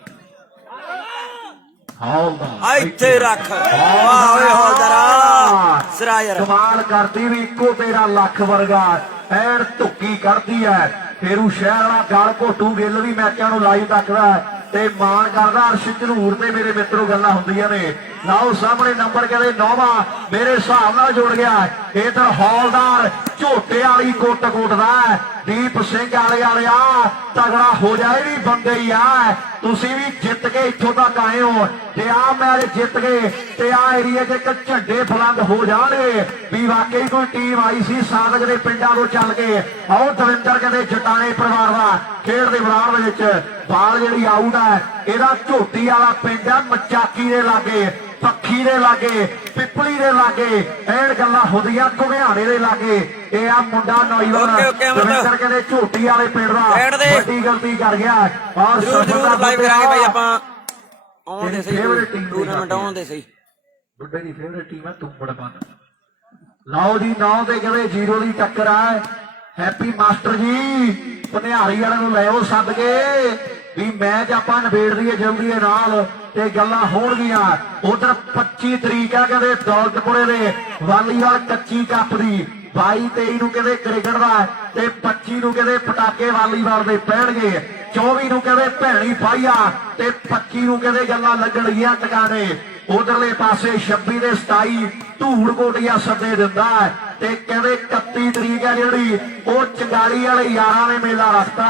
ਇੱਥੇ ਰੱਖ ਵਾਹ ਓਏ ਹੌਲਦਾਰਾ ਸਿਰਾ ਯਾਰ ਕਮਾਲ ਕਰਦੀ ਵੀ ਇੱਕੋ ਤੇਰਾ ਲੱਖ ਵਰਗਾ ਐਨ ਧੁੱਕੀ ਕਰਦੀ ਐ ਫੇਰੂ ਸ਼ਹਿਰ ਵਾਲਾ ਗਲ ਘੋਟੂ ਗਿੱਲ ਵੀ ਮੈਚਾਂ ਨੂੰ ਲਾਈਵ ਤੱਕਦਾ ਤੇ ਮਾਣ ਕਰਦਾ ਅਰਸ਼ ਝਰੂਰ ਤੇ ਮੇਰੇ ਮਿੱਤਰੋ ਗੱਲਾਂ ਹੁੰਦੀਆਂ ਨੇ ਲਾਓ ਸਾਹਮਣੇ ਨੰਬਰ ਕਹਿੰਦੇ 9ਵਾਂ ਮੇਰੇ ਹਿਸਾਬ ਨਾਲ ਜੁੜ ਗਿਆ ਇਧਰ ਹੌਲਦਾਰ ਝੋਟੇ ਵਾਲੀ ਕੁੱਟ ਕੁੱਟਦਾ ਦੀਪ ਸਿੰਘ ਵਾਲਿਆ ਤਗੜਾ ਹੋ ਜਾਏ ਵੀ ਬੰਦੇ ਹੀ ਆ ਤੁਸੀਂ ਵੀ ਜਿੱਤ ਕੇ ਇੱਥੋਂ ਤੱਕ ਆਏ ਹੋ ਤੇ ਆ ਮੈਚ ਜਿੱਤ ਗਏ ਤੇ ਆ ਏਰੀਆ 'ਚ ਇੱਕ ਝੰਡੇ ਬੁਲੰਦ ਹੋ ਜਾਣਗੇ ਵੀ ਵਾਕਈ ਕੋਈ ਟੀਮ ਆਈ ਸੀ ਸਾਦਕ ਦੇ ਪਿੰਡਾਂ ਤੋਂ ਚੱਲ ਕੇ ਆਓ ਦਵਿੰਦਰ ਕਹਿੰਦੇ ਜਟਾਣੇ ਪਰਿਵਾਰ ਦਾ ਖੇਡ ਦੇ ਮੈਦਾਨ ਦੇ ਵਿੱਚ ਬਾਲ ਜਿਹੜੀ ਆਊਟ ਹੈ ਇਹਦਾ ਝੋਟੀ ਵਾਲਾ ਪਿੰਡ ਆ ਮਚਾਕੀ ਦੇ ਲਾਗੇ ਪੱਖੀ ਦੇ ਲਾਗੇ ਪਿੱਪਲੀ ਦੇ ਲਾਗੇ ਐਨ ਗੱਲਾਂ ਹੁੰਦੀਆਂ ਘੁਗਿਆਣੇ ਦੇ ਲਾਗੇ ਇਹ ਆ ਮੁੰਡਾ ਨੌਜਵਾਨ ਦਵਿੰਦਰ ਕਹਿੰਦੇ ਝੋਟੀ ਵਾਲੇ ਪਿੰਡ ਦਾ ਵੱਡੀ ਗਲਤੀ ਕਰ ਗਿਆ ਔਰ ਜ਼ਰੂਰ ਲਾਈਵ ਕਰਾਂਗੇ ਭਾਈ ਆਪਾਂ ਆਉਣ ਦੇ ਸਹੀ ਟੂਰਨਾਮੈਂਟ ਆਉਣ ਦੇ ਸਹੀ ਬੁੱਢੇ ਦੀ ਫੇਵਰੇਟ ਟੀਮ ਹੈ ਤੁੰਬੜ ਬੰਨ ਲਓ ਜੀ 9 ਤੇ ਕਹਿੰਦੇ 0 ਦੀ ਟੱਕਰ ਆ ਹੈਪੀ ਮਾਸਟਰ ਜੀ ਭਨਿਆਰੀ ਵਾਲਿਆਂ ਨੂੰ ਲਿਓ ਸੱਦ ਕੇ ਵੀ ਮੈਚ ਆਪਾਂ ਨਿਬੇੜ ਦਈਏ ਜਲਦੀ ਦੇ ਨਾਲ ਤੇ ਗੱਲਾਂ ਹੋਣਗੀਆਂ ਉਧਰ 25 ਤਰੀਕ ਆ ਕਹਿੰਦੇ ਦੌਲਤਪੁਰੇ ਦੇ ਵਾਲੀਵਾਲ ਕੱਚੀ ਕੱਪ ਦੀ 22-23 ਨੂੰ ਕਹਿੰਦੇ ਕ੍ਰਿਕਟ ਦਾ ਤੇ 25 ਨੂੰ ਕਹਿੰਦੇ ਪਟਾਕੇ ਵਾਲੀਵਾਲ ਦੇ ਪੈਣਗੇ 24 ਨੂੰ ਕਹਿੰਦੇ ਭੈਣੀ ਪਾਈਆ ਤੇ 25 ਨੂੰ ਕਹਿੰਦੇ ਗੱਲਾਂ ਲੱਗਣਗੀਆਂ ਟਿਕਾਣੇ ਉਧਰਲੇ ਪਾਸੇ 26 ਦੇ 27 ਧੂੜ ਕੋਟੀਆ ਸੱਦੇ ਦਿੰਦਾ ਤੇ ਕਹਿੰਦੇ 31 ਤਰੀਕ ਹੈ ਜਿਹੜੀ ਉਹ ਚੰਗਾਲੀ ਵਾਲੇ ਯਾਰਾਂ ਨੇ ਮੇਲਾ ਰੱਖਤਾ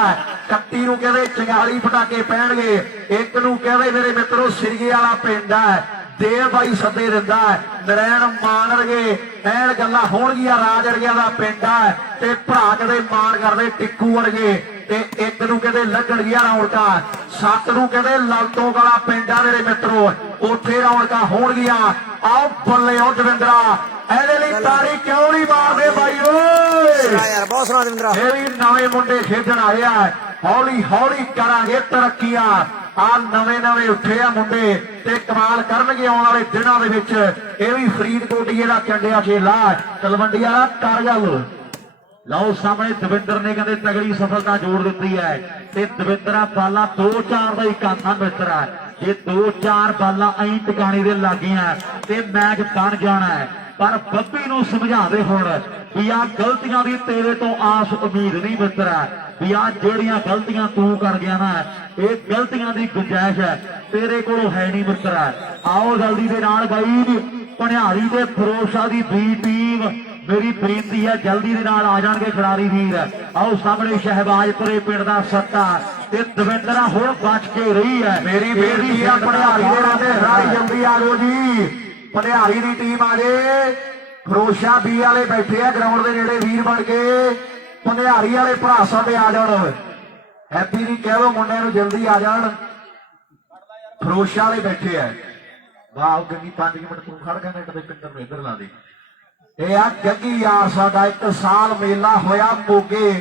31 ਨੂੰ ਕਹਿੰਦੇ ਚੰਗਾਲੀ ਪਟਾਕੇ ਪੈਣਗੇ 1 ਨੂੰ ਕਹਿੰਦੇ ਮੇਰੇ ਮਿੱਤਰੋ ਸਿਰਗੇ ਵਾਲਾ ਪਿੰਡ ਹੈ ਦੇਵ ਬਾਈ ਸੱਦੇ ਦਿੰਦਾ ਨਰੈਣ ਮਾਨ ਵਰਗੇ ਐਨ ਗੱਲਾਂ ਹੋਣਗੀਆਂ ਰਾਜ ਵਰਗਿਆਂ ਦਾ ਪਿੰਡ ਹੈ ਤੇ ਭਰਾ ਕਦੇ ਮਾਨ ਕਰਦੇ ਟਿੱਕੂ ਵਰਗੇ ਤੇ 1 ਨੂੰ ਕਹਿੰਦੇ ਲੱਗਣਗੀਆਂ ਰੌਣਕਾਂ 7 ਨੂੰ ਕਹਿੰਦੇ ਲਲਤੋਂ ਵਾਲਾ ਪਿੰਡ ਆ ਮੇਰੇ ਮਿੱਤਰੋ ਉੱਥੇ ਰੌਣਕਾਂ ਹੋਣਗੀਆਂ ਆਓ ਬੱਲੇ ਉਹ ਦਵਿੰਦਰਾ ਇਹਦੇ ਲਈ ਤਾੜੀ ਕਿਉਂ ਨਹੀਂ ਮਾਰਦੇ ਬਾਈ ਓਏ ਯਾਰ ਬਹੁਤ ਸੋਹਣਾ ਦਵਿੰਦਰਾ ਇਹ ਵੀ ਨਵੇਂ ਮੁੰਡੇ ਖੇਡਣ ਆਏ ਆ ਹੌਲੀ ਹੌਲੀ ਕਰਾਂਗੇ ਤਰੱਕੀਆਂ ਆ ਨਵੇਂ ਉੱਠੇ ਆ ਮੁੰਡੇ ਤੇ ਕਮਾਲ ਕਰਨਗੇ ਆਉਣ ਵਾਲੇ ਦਿਨਾਂ ਦੇ ਵਿੱਚ ਇਹ ਵੀ ਫਰੀਦਕੋਟੀਏ ਦਾ ਕੰਡਿਆ ਖੇਲਾ ਤਲਵੰਡੀ ਵਾਲਾ ਕਰ ਗੱਲ ਲਓ ਸਾਹਮਣੇ ਦਵਿੰਦਰ ਨੇ ਕਹਿੰਦੇ ਤਗੜੀ ਸਫਲਤਾ ਜੋੜ ਦਿੱਤੀ ਹੈ ਤੇ ਦਵਿੰਦਰਾ ਬਾਲਾਂ 2-4 ਦਾ ਹੀ ਕਾਨਾ ਮਿੱਤਰ ਹੈ ਜੇ 2-4 ਬਾਲਾਂ ਐਂ ਟਿਕਾਣੇ ਦੇ ਲੱਗੀਆਂ ਤੇ ਮੈਚ ਬਣ ਜਾਣਾ ਹੈ ਪਰ ਬੱਬੀ ਨੂੰ ਸਮਝਾ ਦੇ ਹੁਣ ਵੀ ਆ ਗਲਤੀਆਂ ਦੀ ਤੇਰੇ ਤੋਂ ਆਸ ਉਮੀਦ ਨਹੀਂ ਮਿੱਤਰਾ, ਵੀ ਆ ਜਿਹੜੀਆਂ ਗਲਤੀਆਂ ਤੂੰ ਕਰ ਗਿਆ ਨਾ ਇਹ ਗਲਤੀਆਂ ਦੀ ਗੁੰਜਾਇਸ਼ ਹੈ ਤੇਰੇ ਕੋਲੋਂ ਹੈ ਨਹੀਂ ਮਿੱਤਰਾ। ਆਓ ਜਲਦੀ ਦੇ ਨਾਲ ਬਾਈ ਭਣਿਆਰੀ ਦੇ ਫਰੋਸ਼ਾ ਦੀ ਬੀ ਟੀਮ ਮੇਰੀ ਬੇਨਤੀ ਹੈ ਜਲਦੀ ਦੇ ਨਾਲ ਆ ਜਾਣਗੇ ਖਿਡਾਰੀ ਵੀਰ। ਆਓ ਸਾਹਮਣੇ ਸ਼ਹਿਬਾਜ਼ਪੁਰੇ ਪਿੰਡ ਦਾ ਸੱਤਾ ਤੇ ਦਵਿੰਦਰਾ ਹੁਣ ਬਚ ਕੇ ਰਹੀ ਹੈ। ਮੇਰੀ ਬੇਨਤੀ ਹੈ ਭਣਿਆਰੀ ਦੇ ਰਾਤੇ ਹਰਾਈ ਜਲਦੀ ਆ ਜਾਓ ਜੀ, ਭਣਿਆਰੀ ਦੀ ਟੀਮ ਆ ਜੇ। ਫਰੋਸ਼ਾ ਬੀ ਵਾਲੇ ਬੈਠੇ ਆ ਗਰਾਊਂਡ ਦੇ ਨੇੜੇ ਵੀਰ ਬਣ ਕੇ, ਭਣਿਆਰੀ ਵਾਲੇ ਭਰਾ ਸਾਡੇ ਆ ਜਾਣ। ਹੈਪੀ ਦੀ ਕਹਿ ਦੋ ਮੁੰਡਿਆਂ ਨੂੰ ਜਲਦੀ ਆ ਜਾਣ, ਫਰੋਸ਼ਾ ਵਾਲੇ ਬੈਠੇ ਆ। ਵਾਹ ਗੱਗੀ 5 ਮਿੰਟ ਤੂੰ ਖੜ ਕੇ ਨੈਟ ਦੇ ਪਿੰਡਰ ਨੂੰ ਇੱਧਰ ਲਾ ਦੇ। ਇਹ ਆ ਗੱਗੀ ਯਾਰ ਸਾਡਾ 1 ਸਾਲ ਮੇਲਾ ਹੋਇਆ ਮੋਗੇ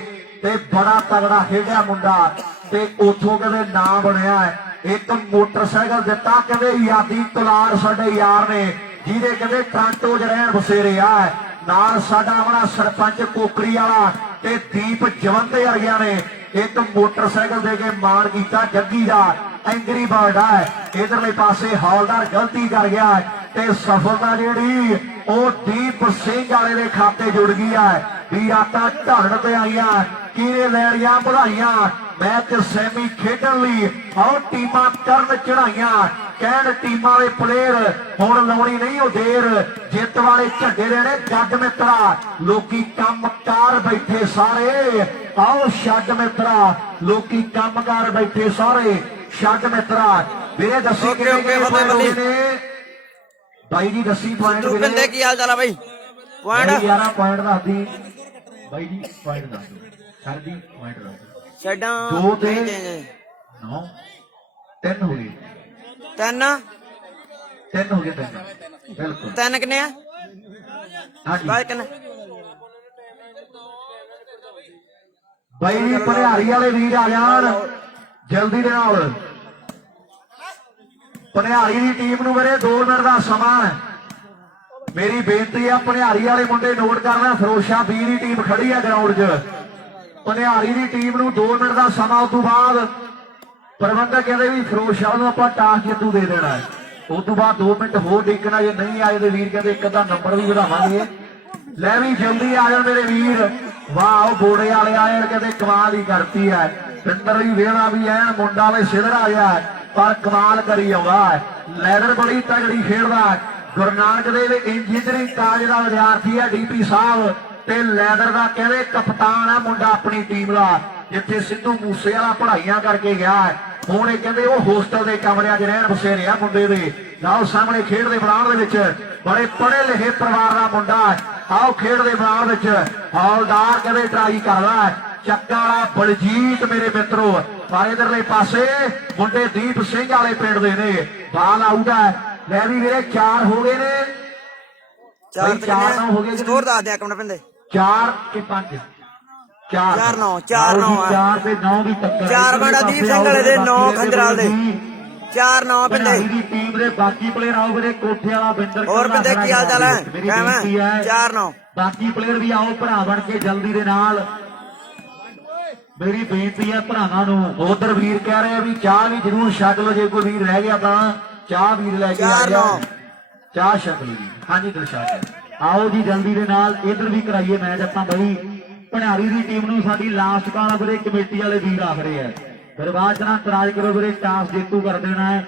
ਤੇ ਬੜਾ ਤਗੜਾ ਖੇਡਿਆ ਮੁੰਡਾ ਤੇ ਉਥੋਂ ਕਹਿੰਦੇ ਨਾਂ ਬਣਿਆ। ਇੱਕ ਮੋਟਰਸਾਈਕਲ ਦਿੱਤਾ ਕਹਿੰਦੇ ਯਾਦੀ ਕੁਲਾਰ ਸਾਡੇ ਯਾਰ ਨੇ ਜਿਹਦੇ ਕਹਿੰਦੇ ਟਰਾਂਟੋ 'ਚ ਰਹਿਣ ਬਸੇਰੇ ਆ। ਨਾਲ ਸਾਡਾ ਆਪਣਾ ਸਰਪੰਚ ਕੋਕਰੀ ਵਾਲਾ ਤੇ ਦੀਪ ਜਵੰਦੇ ਵਰਗਿਆਂ ਨੇ ਇੱਕ ਮੋਟਰਸਾਈਕਲ ਦੇ ਕੇ ਮਾਣ ਕੀਤਾ ਜੱਗੀ ਦਾ। ਐਂਗਰੀ ਬਰਡ ਹੈ ਇਧਰਲੇ ਪਾਸੇ ਹੌਲਦਾਰ ਗਲਤੀ ਕਰ ਗਿਆ ਤੇ ਸਫਲਤਾ ਜਿਹੜੀ ਉਹ ਦੀਪ ਸਿੰਘ ਵਾਲੇ ਦੇ ਖਾਤੇ ਜੁੜ ਗਈ ਹੈ। ਵੀ ਰਾਤਾਂ ਢਲਣ ਤੇ ਆਈਆਂ ਕਿਹਨੇ ਲੈਣੀਆਂ ਵਧਾਈਆਂ ਮੈਚ ਸੈਮੀ ਖੇਡਣ ਲਈ। ਆਓ ਟੀਮਾਂ ਕਰਨ ਚੜਾਈਆਂ ਕਹਿਣ ਟੀਮਾਂ ਵਾਲੇ ਪਲੇਅਰ ਹੁਣ ਲਾਉਣੀ ਨਹੀਂ ਉਹ ਦੇਰ, ਜਿੱਤ ਵਾਲੇ ਝੰਡੇ ਦੇਣੇ ਗੱਡ ਮਿੱਤਰਾ। ਲੋਕੀ ਕੰਮਕਾਰ ਬੈਠੇ ਸਾਰੇ, ਆਓ ਛੱਡ ਮਿੱਤਰਾ ਲੋਕੀ ਕੰਮਕਾਰ ਬੈਠੇ ਸਾਰੇ ਛੱਡ ਮਿੱਤਰਾ। ਵੀਰੇ ਦੱਸੀ ਕਿੰਨੇ ਨੇ ਬਾਈ ਜੀ ਦੱਸੀ ਪੁਆਇੰਟ ਕਹਿੰਦੇ ਕੀ ਹਾਲ ਚਾਲ ਆ ਬਾਈ? ਪੁਆਇੰਟ 11 ਪੁਆਇੰਟ ਦੱਸਦੀ ਬਾਈ ਜੀ, ਪੁਆਇੰਟ ਦੱਸ ਦਿਓ ਸਰ ਜੀ, ਪੁਆਇੰਟ ਦੱਸ ਦਿਓ। ਛੱਡਾਂ 2 ਤੇ 9 3 ਹੋ ਗਏ, 3 ਹੋ ਗਏ 3 ਬਿਲਕੁਲ। 3 ਕਿੰਨੇ ਆ ਹਾਂਜੀ ਬਾਈ ਕਿੰਨੇ? ਬਾਈ ਜੀ ਭਣਿਆਰੀ ਵਾਲੇ ਵੀਰ ਆ ਜਾਣ ਜਲਦੀ ਦੇ ਨਾਲ। ਭਣਿਆਰੀ ਦੀ ਟੀਮ ਨੂੰ ਮੇਰੇ 2 ਮਿੰਟ ਦਾ ਸਮਾਂ ਹੈ। ਮੇਰੀ ਬੇਨਤੀ ਆ ਭਣਿਆਰੀ ਵਾਲੇ ਮੁੰਡੇ ਨੋਟ ਕਰਨਾ, ਫਰੋਸ਼ਾ ਬੀ ਦੀ ਟੀਮ ਖੜੀ ਹੈ ਗਰਾਊਂਡ 'ਚ। ਭਣਿਆਰੀ ਦੀ ਟੀਮ ਨੂੰ 2 ਮਿੰਟ ਦਾ ਸਮਾਂ, ਉਸ ਤੋਂ ਬਾਅਦ ਪ੍ਰਬੰਧਕ ਕਹਿੰਦੇ ਵੀ ਫਰੋਸ਼ਾ ਨੂੰ ਆਪਾਂ ਟਾਸ ਜੇਤੂ ਦੇ ਦੇਣਾ ਹੈ। ਉਸ ਤੋਂ ਬਾਅਦ 2 ਮਿੰਟ ਹੋਰ ਦੇਖਣਾ, ਜੇ ਨਹੀਂ ਆਏ ਤੇ ਵੀਰ ਕਹਿੰਦੇ ਇੱਕ ਅੱਧਾ ਨੰਬਰ ਵੀ ਵਧਾਵਾਂਗੇ। ਲੈ ਵੀ ਜਲਦੀ ਆ ਜਾਣ ਮੇਰੇ ਵੀਰ। ਵਾਹ ਬੋੜੇ ਵਾਲੇ ਆਏ ਕਹਿੰਦੇ ਕਮਾਲ ਹੀ ਕਰਤੀ ਹੈ। ਪਿੰਦਰ ਵੀ ਵੇਣਾ ਵੀ ਐਨ ਮੁੰਡਾ ਵੇ ਸਿਧਰ ਆ ਗਿਆ ਪਰ ਕਮਾਲ ਕਰੀ ਆਉਂਦਾ। ਲੈਦਰ ਬੜੀ ਤਗੜੀ ਖੇਡਦਾ। ਗੁਰੂ ਨਾਨਕ ਦੇਵ ਇੰਜੀਨੀਅਰਿੰਗ ਕਾਲਜ ਦਾ ਵਿਦਿਆਰਥੀ ਹੈ ਡੀਪੀ ਸਾਹਿਬ ਤੇ ਲੈਦਰ ਦਾ ਕਹਿੰਦੇ ਕਪਤਾਨ ਹੈ ਮੁੰਡਾ ਆਪਣੀ ਟੀਮ ਦਾ, ਜਿੱਥੇ ਸਿੱਧੂ ਮੂਸੇ ਵਾਲਾ ਪੜ੍ਹਾਈਆਂ ਕਰਕੇ ਗਿਆ। ਹੁਣ ਇਹ ਕਹਿੰਦੇ ਉਹ ਹੋਸਟਲ ਦੇ ਕਮਰਿਆਂ 'ਚ ਰਹਿਣ ਬਸੇਰੇ ਆ ਮੁੰਡੇ ਦੇ। ਆਓ ਸਾਹਮਣੇ ਖੇਡ ਦੇ ਮੈਦਾਨ ਦੇ ਵਿੱਚ ਬੜੇ ਪੜ੍ਹੇ ਲਿਖੇ ਪਰਿਵਾਰ ਦਾ ਮੁੰਡਾ। ਆਓ ਖੇਡ ਦੇ ਮੈਦਾਨ ਵਿੱਚ ਹੌਲਦਾਰ ਕਹਿੰਦੇ ਟਰਾਈ ਕਰਦਾ ਚੱਕਾ ਵਾਲਾ ਬਲਜੀਤ ਮੇਰੇ ਮਿੱਤਰੋ। ਪਰ ਇਧਰਲੇ ਪਾਸੇ ਮੁੰਡੇ ਦੀਪ ਸਿੰਘ ਵਾਲੇ ਪਿੰਡ ਦੇ ਨੇ। ਬਾਲ ਆਊਟ ਹੈ। ਲੈ ਵੀ ਵੀਰੇ 4 ਹੋ ਗਏ ਨੇ, 4 ਹੋ ਗਏ। ਸਕੋਰ ਦੱਸ ਦੇ ਕਮੈਂਟ ਪਿੰਦੇ 4 ਤੇ 5 4 9 4 9 4 ਤੇ 9 ਦੀ ਟੱਕਰ। 4 ਬੜਾ ਦੀਪ ਸਿੰਘ ਵਾਲੇ ਦੇ 9 ਖੰਜਰਾਲ ਦੇ 4 9 ਪਿੰਦੇ। ਦੀ ਟੀਮ ਦੇ ਬਾਕੀ ਪਲੇਅਰ ਆਓ ਵੀਰੇ। ਕੋਠੇ ਵਾਲਾ ਬਿੰਦਰ ਹੋਰ ਪਿੰਦੇ ਕੀ ਹਾਲ ਚਾਲ ਹੈ? ਕਿਵੇਂ 4 9 ਬਾਕੀ ਪਲੇਅਰ ਵੀ ਆਓ ਭਰਾ ਬਣ ਕੇ ਜਲਦੀ ਦੇ ਨਾਲ। ਮੇਰੀ ਬੇਨਤੀ ਹੈ ਭਰਾਵਾਂ ਨੂੰ। ਉਧਰ ਵੀਰ ਕਹਿ ਰਹੇ ਆ ਵੀ ਚਾਹ ਵੀ ਜ਼ਰੂਰ ਛਕ ਲਓ, ਜੇ ਕੋਈ ਵੀਰ ਰਹਿ ਗਿਆ ਤਾਂ ਚਾਹ ਵੀਰ ਲੈ ਕੇ ਆ ਜਾਓ, ਚਾਹ ਛਕ ਲਓ ਜੀ। ਹਾਂਜੀ ਦਰਸ਼ਕ ਆਓ ਜੀ ਜਲਦੀ ਦੇ ਨਾਲ ਇਧਰ ਵੀ ਕਰਾਈਏ ਮੈਚ ਆਪਾਂ ਬਈ। ਭਣਿਆਰੀ ਦੀ ਟੀਮ ਨੂੰ ਸਾਡੀ ਲਾਸਟ ਕਾਲ ਵੀਰੇ ਕਮੇਟੀ ਵਾਲੇ ਵੀਰ ਆਖ ਰਹੇ ਆ, ਫਿਰ ਬਾਅਦ ਚ ਨਾ ਇਤਰਾਜ਼ ਕਰੋ ਵੀਰੇ, ਟਾਸ ਜੇਤੂ ਕਰ ਦੇਣਾ ਹੈ।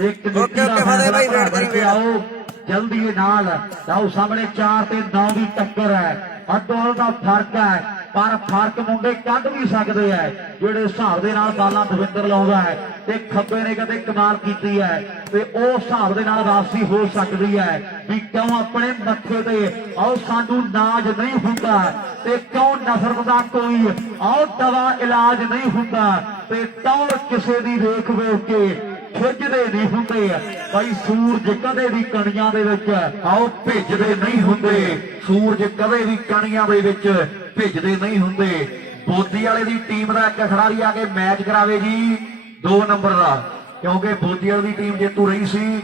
ਇੱਕ ਕਮੇਟੀ ਦਾ ਫੈਸਲਾ ਕਰਕੇ ਆਓ ਜਲਦੀ ਦੇ ਨਾਲ। ਆਓ ਸਾਹਮਣੇ 4 ਤੇ 9 ਦੀ ਟੱਕਰ ਹੈ। ਅੱਧੋਂ ਦਾ ਫਰਕ ਹੈ ਪਰ ਫਰਕ ਮੁੰਡੇ ਕੱਢ ਵੀ ਸਕਦੇ ਆ ਜਿਹੜੇ ਹਿਸਾਬ ਦੇ ਨਾਲ ਬਾਲਾਂ ਦਵਿੰਦਰ ਲਾਉਂਦਾ ਹੈ ਤੇ ਖੱਬੇ ਨੇ ਕਦੇ ਕਮਾਲ ਕੀਤੀ ਹੈ ਤੇ ਉਹ ਹਿਸਾਬ ਦੇ ਨਾਲ ਵਾਪਸੀ ਹੋ ਸਕਦੀ ਹੈ। ਵੀ ਕਿਉਂ ਆਪਣੇ ਮੱਥੇ ਤੇ ਆਓ ਸਾਨੂੰ ਨਾਜ ਨਹੀਂ ਹੁੰਦਾ ਤੇ ਕਿਉਂ ਨਫ਼ਰਤ ਦਾ ਕੋਈ ਆਓ ਦਵਾ ਇਲਾਜ ਨਹੀਂ ਹੁੰਦਾ ਤੇ ਕਿਉਂ ਕਿਸੇ ਦੀ ਵੇਖ ਵੇਖ ਕੇ ਖਿੱਚਦੇ ਨਹੀਂ ਹੁੰਦੇ। ਭਾਈ ਸੂਰਜ ਕਦੇ ਵੀ ਕਣੀਆਂ ਦੇ ਵਿੱਚ ਆਓ ਭਿੱਜਦੇ ਨਹੀਂ ਹੁੰਦੇ। ਸੂਰਜ ਕਦੇ ਵੀ ਕਣੀਆਂ ਦੇ ਵਿੱਚ ਭਿੱਜਦੇ ਨਹੀਂ ਹੁੰਦੇ। ਬੋਦੀ ਵਾਲੇ ਦੀ ਟੀਮ ਦਾ ਇੱਕ ਖਿਡਾਰੀ ਆ ਕੇ ਮੈਚ ਕਰਾਵੇ ਜੀ 2 ਨੰਬਰ ਦਾ, ਕਿਉਂਕਿ ਬੋਦੀ ਵਾਲੀ ਦੀ ਟੀਮ ਜੇਤੂ ਰਹੀ ਸੀ।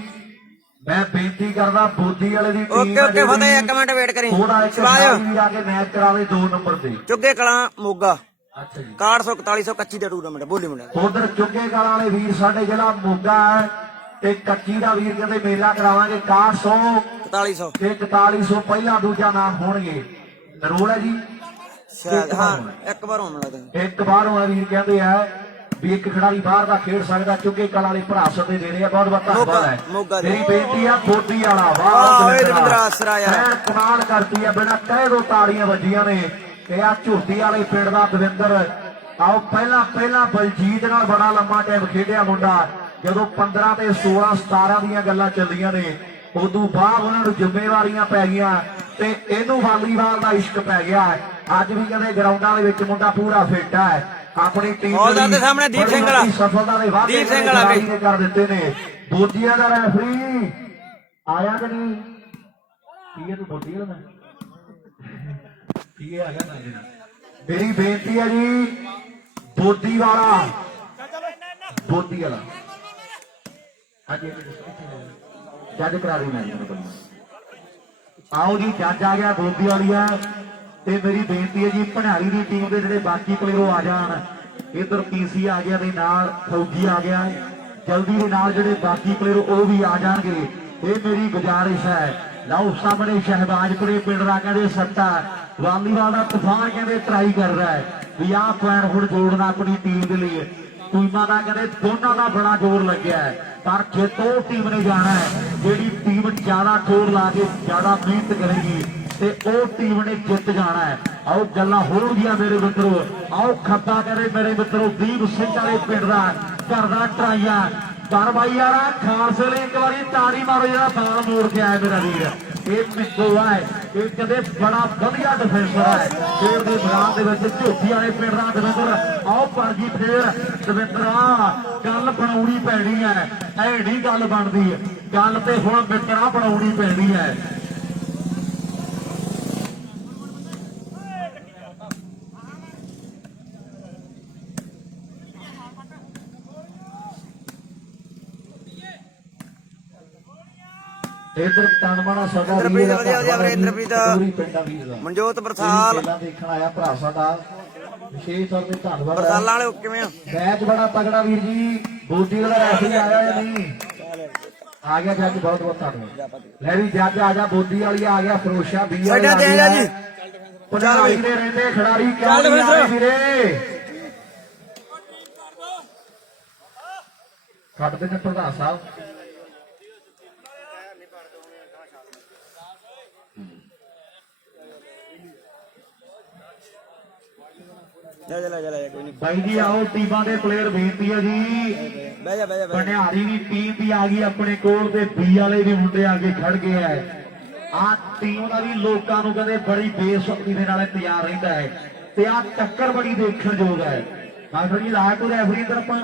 ਮੈਂ ਬੇਨਤੀ ਕਰਦਾ ਬੋਦੀ ਵਾਲੇ ਦੀ ਟੀਮ ਓਕੇ ਫਤਿਹ ਇੱਕ ਮਿੰਟ ਵੇਟ ਕਰੀ। ਥੋੜਾ ਇੱਕ ਖਿਡਾਰੀ ਆ ਕੇ ਮੈਚ ਕਰਾਵੇ 2 ਨੰਬਰ ਤੇ। ਚੁੱਗੇ ਕਲਾਂ ਮੋਗਾ ਅੱਛਾ ਜੀ 6141 25 ਦਾ ਟੂਰਨਾਮੈਂਟ ਬੋਲੀ ਮੁੰਡਾ। ਉਧਰ ਚੁੱਗੇ ਕਾਲਾਂ ਵਾਲੇ ਵੀਰ ਸਾਡੇ ਜਿਹੜਾ ਮੋਗਾ ਹੈ ਤੇ ਕੱਚੀ ਦਾ ਵੀਰ ਕਹਿੰਦੇ ਮੇਲਾ ਕਰਾਵਾਂਗੇ 6141 4100 ਤੇ 4100 ਪਹਿਲਾ ਦੂਜਾ ਨਾਮ ਹੋਣਗੇ। ਨਰੋਲ ਹੈ ਜੀ ਸ਼ਾਇਦ ਹਾਂ ਇੱਕ ਵਾਰ ਹੋਣ ਲੱਗਦਾ। ਇੱਕ ਵਾਰ ਹੋਣਾ ਵੀਰ ਕਹਿੰਦੇ ਆ ਵੀ ਇੱਕ ਖਿਡਾਰੀ ਬਾਹਰ ਦਾ ਖੇਡ ਸਕਦਾ ਕਿਉਂਕਿ ਕਲਾ ਵਾਲੇ ਭਰਾ ਸਦੇ ਦੇ ਰਹੇ ਆ। ਬਹੁਤ ਬਹੁਤ ਧੰਨਵਾਦ ਮੋਗਾ ਹੈ। ਦੇ। ਮੇਰੀ ਬੇਨਤੀ ਆ ਬੋਦੀ ਵਾਲਾ ਵਾਹ ਓਏ ਦਵਿੰਦਰ ਦਵਿੰਦਰ ਆਸਰਾ ਯਾਰ। ਐਨ ਕਮਾਲ ਕਰਦੀ ਆ ਬਿਨਾਂ ਕਹੇ ਦੋ ਤਾੜੀਆਂ ਵੱਜੀਆਂ ਨੇ। ਇਹ ਆ ਝੋਟੀ ਵਾਲੇ ਪਿੰਡ ਦਾ ਦਵਿੰਦਰ। ਆਓ ਪਹਿਲਾਂ ਬਲਜੀਤ ਨਾਲ ਬੜਾ ਲੰਮਾ ਟਾਈਮ ਖੇਡਿਆ ਮੁੰਡਾ। ਜਦੋਂ 15 ਤੇ 16 17 ਦੀਆਂ ਗੱਲਾਂ ਚੱਲੀਆਂ ਨੇ ਉਦੋਂ ਬਾਅਦ ਉਹਨਾਂ ਨੂੰ ਜ਼ਿੰਮੇਵਾਰੀਆਂ ਪੈ ਗਈਆਂ ਤੇ ਇਹਨੂੰ ਵਾਲੀਬਾਲ ਦਾ ਇਸ਼ਕ ਪੈ ਗਿਆ। ਅੱਜ ਵੀ ਕਹਿੰਦੇ ਗਰਾਊਂਡਾਂ ਦੇ ਵਿੱਚ ਮੁੰਡਾ ਪੂਰਾ ਫਿੱਟ ਹੈ। ਆਪਣੀ ਟੀਮ ਦੇ ਸਾਹਮਣੇ ਦੀਪ ਸਿੰਘ ਵਾਲਾ ਸਫਲਤਾ ਦੇ ਵਾਅਦੇ ਦੀਪ ਸਿੰਘ ਵਾਲਾ ਵੀ ਕਰ ਦਿੱਤੇ ਨੇ। ਬੋਦੀਆਂ ਦਾ ਰੈਫਰੀ ਆਇਆ ਕਿ ਨਹੀਂ? ਕੀ ਹੈ ਤੂੰ ਬੋਦੀ ਵਾਲਾ ਕੀ ਆ ਗਿਆ ਨਾ? ਮੇਰੀ ਬੇਨਤੀ ਹੈ ਜੀ ਬੋਦੀ ਵਾਲਾ ਹਾਂਜੀ ਜੱਜ ਕਰਾ ਰਹੀ ਮੈਂ ਆਓ ਜੀ ਜੱਜ ਆ ਗਿਆ ਬੋਦੀ ਵਾਲੀਆ। ਤੇ ਮੇਰੀ ਬੇਨਤੀ ਹੈ ਜੀ ਭੰਡਾਰੀ ਦੀ ਟੀਮ ਦੇ ਜਿਹੜੇ ਬਾਕੀ ਪਲੇਅਰ ਆ ਜਾਣ। ਇਧਰ ਪੀਸੀ ਆ ਗਿਆ ਤੇ ਨਾਲ ਫੌਜੀ ਆ ਗਿਆ। ਜਲਦੀ ਦੇ ਨਾਲ ਜਿਹੜੇ ਬਾਕੀ ਪਲੇਅਰ ਉਹ ਵੀ ਆ ਜਾਣਗੇ। ਇਹ ਮੇਰੀ ਗੁਜ਼ਾਰਿਸ਼ ਹੈ। ਲਓ ਸਾਹਮਣੇ ਸ਼ਹਿਬਾਜ਼ਪੁਰੇ ਪਿੰਡ ਦਾ ਕਹਿੰਦੇ ਸੱਟਾ ਵਾਲੀਬਾਲ ਦਾ ਤੂਫਾਨ ਕਹਿੰਦੇ ਟਰਾਈ ਕਰ ਰਿਹਾ ਹੈ ਵੀ ਆਹ ਪੁਆਇੰਟ ਹੁਣ ਜੋੜਨਾ ਆਪਣੀ ਟੀਮ ਦੇ ਲਈ। ਟੀਮਾਂ ਦਾ ਕਹਿੰਦੇ ਦੋਨਾਂ ਦਾ ਬੜਾ ਜ਼ੋਰ ਲੱਗਿਆ ਹੈ ਪਰ ਜਿੱਤੋ ਟੀਮ ਨੇ ਜਾਣਾ ਹੈ ਜਿਹੜੀ ਟੀਮ ਜ਼ਿਆਦਾ ਜ਼ੋਰ ਲਾ ਕੇ ਜ਼ਿਆਦਾ ਮਿਹਨਤ ਕਰੇਗੀ ਤੇ ਉਹ ਟੀਮ ਨੇ ਜਿੱਤ ਜਾਣਾ ਹੈ। ਆਓ ਗੱਲਾਂ ਹੋਣਗੀਆਂ ਮੇਰੇ ਮਿੱਤਰੋ। ਆਓ ਖੱਬਾ ਕਹਿੰਦੇ ਮੇਰੇ ਮਿੱਤਰੋ ਦੀਪ ਸਿੰਘ ਵਾਲੇ ਪਿੰਡ ਦਾ ਕਰਦਾ ਟਰਾਈਆਂ ਕਰ ਬਾਈ ਯਾਰਾ ਖਾਲਸੇ ਲਈ ਇੱਕ ਵਾਰੀ ਤਾੜੀ ਮਾਰੋ ਜਿਹੜਾ ਬਾਲ ਮੋੜ ਕੇ ਆਇਆ ਮੇਰਾ ਵੀਰ। ਇਹ ਪਿੱਛੋਂ ਹੈ ਇਹ ਕਦੇ ਬੜਾ ਵਧੀਆ ਡਿਫੈਂਸਰ ਹੈ ਖੇਡ ਦੇ ਮੈਦਾਨ ਦੇ ਵਿੱਚ ਝੋਟੀ ਵਾਲੇ ਪਿੰਡ ਦਾ ਦਵਿੰਦਰ। ਆਓ ਪਰ ਜੀ ਫੇਰ ਦਵਿੰਦਰਾ ਗੱਲ ਬਣਾਉਣੀ ਪੈਣੀ ਹੈ। ਐ ਨਹੀਂ ਗੱਲ ਬਣਦੀ ਗੱਲ ਤੇ ਹੁਣ ਮਿੱਤਰਾ ਬਣਾਉਣੀ ਪੈਣੀ ਹੈ। ਇਧਰ ਤਨਮਾਣਾ ਸਾਡਾ ਇੰਦਰਪ੍ਰੀਤ ਵਧੀਆ ਵੀਰੇ ਇੰਦਰਪ੍ਰੀਤ ਪਿੰਡਾਂ ਵੀਰ ਦਾ ਮਨਜੋਤ ਬਰਸਾਲ ਦੇਖਣ ਆਇਆ ਭਰਾ ਸਾਡਾ ਵਿਸ਼ੇਸ਼ ਤੌਰ ਤੇ ਧੰਨਵਾਦ। ਬਰਸਾਲਾਂ ਵਾਲੇ ਕਿਵੇਂ ਆ? ਮੈਚ ਬੜਾ ਤਗੜਾ ਵੀਰ ਜੀ। ਬੋਦੀ ਵਾਲਾ ਰੈਫਰੀ ਆਇਆ ਜਾਂ ਨਹੀਂ? ਆ ਗਿਆ ਜੱਜ ਬਹੁਤ ਬਹੁਤ ਧੰਨਵਾਦ। ਲੈ ਵੀ ਜੱਜ ਆ ਜਾ ਬੋਦੀ ਵਾਲੀ ਆ ਗਿਆ ਫਰੋਸ਼ਾ ਵੀ ਸਾਡਾ ਦੇ ਆ ਜੀ ਪੰਜਾਬ ਦੇ ਰਹਿੰਦੇ ਖਿਡਾਰੀ ਕਿਉਂ ਨਹੀਂ ਆਏ ਵੀਰੇ? ਕੱਢਦੇ ਨੇ ਪ੍ਰਧਾਨ ਸਾਹਿਬ। ਲੈ ਕੋਈ ਨਹੀਂ ਬਾਈ ਜੀ ਆਓ ਟੀਮਾਂ ਦੇ ਪਲੇਅਰ ਬੇਨਤੀ ਹੈ ਜੀ। ਬਹਿ ਜਾ ਭੰਡਾਰੀ ਦੀ ਟੀਮ ਵੀ ਆ ਗਈ ਆਪਣੇ ਕੋਲ ਤੇ ਬੀ ਵਾਲੇ ਵੀ ਮੁੰਡੇ ਆ ਕੇ ਖੜ ਗਏ ਆ। ਆਹ ਟੀਮ ਦਾ ਵੀ ਲੋਕਾਂ ਨੂੰ ਕਹਿੰਦੇ ਬੜੀ ਬੇਸਬਰੀ ਦੇ ਨਾਲ ਇੰਤਜ਼ਾਰ ਰਹਿੰਦਾ ਹੈ ਤੇ ਆਹ ਟੱਕਰ ਬੜੀ ਦੇਖਣਯੋਗ ਹੈ। ਮਾਸਟਰ ਜੀ ਲਾਇਆ ਕੋਈ ਰੈਫਰੀ ਇੱਧਰ ਆਪਾਂ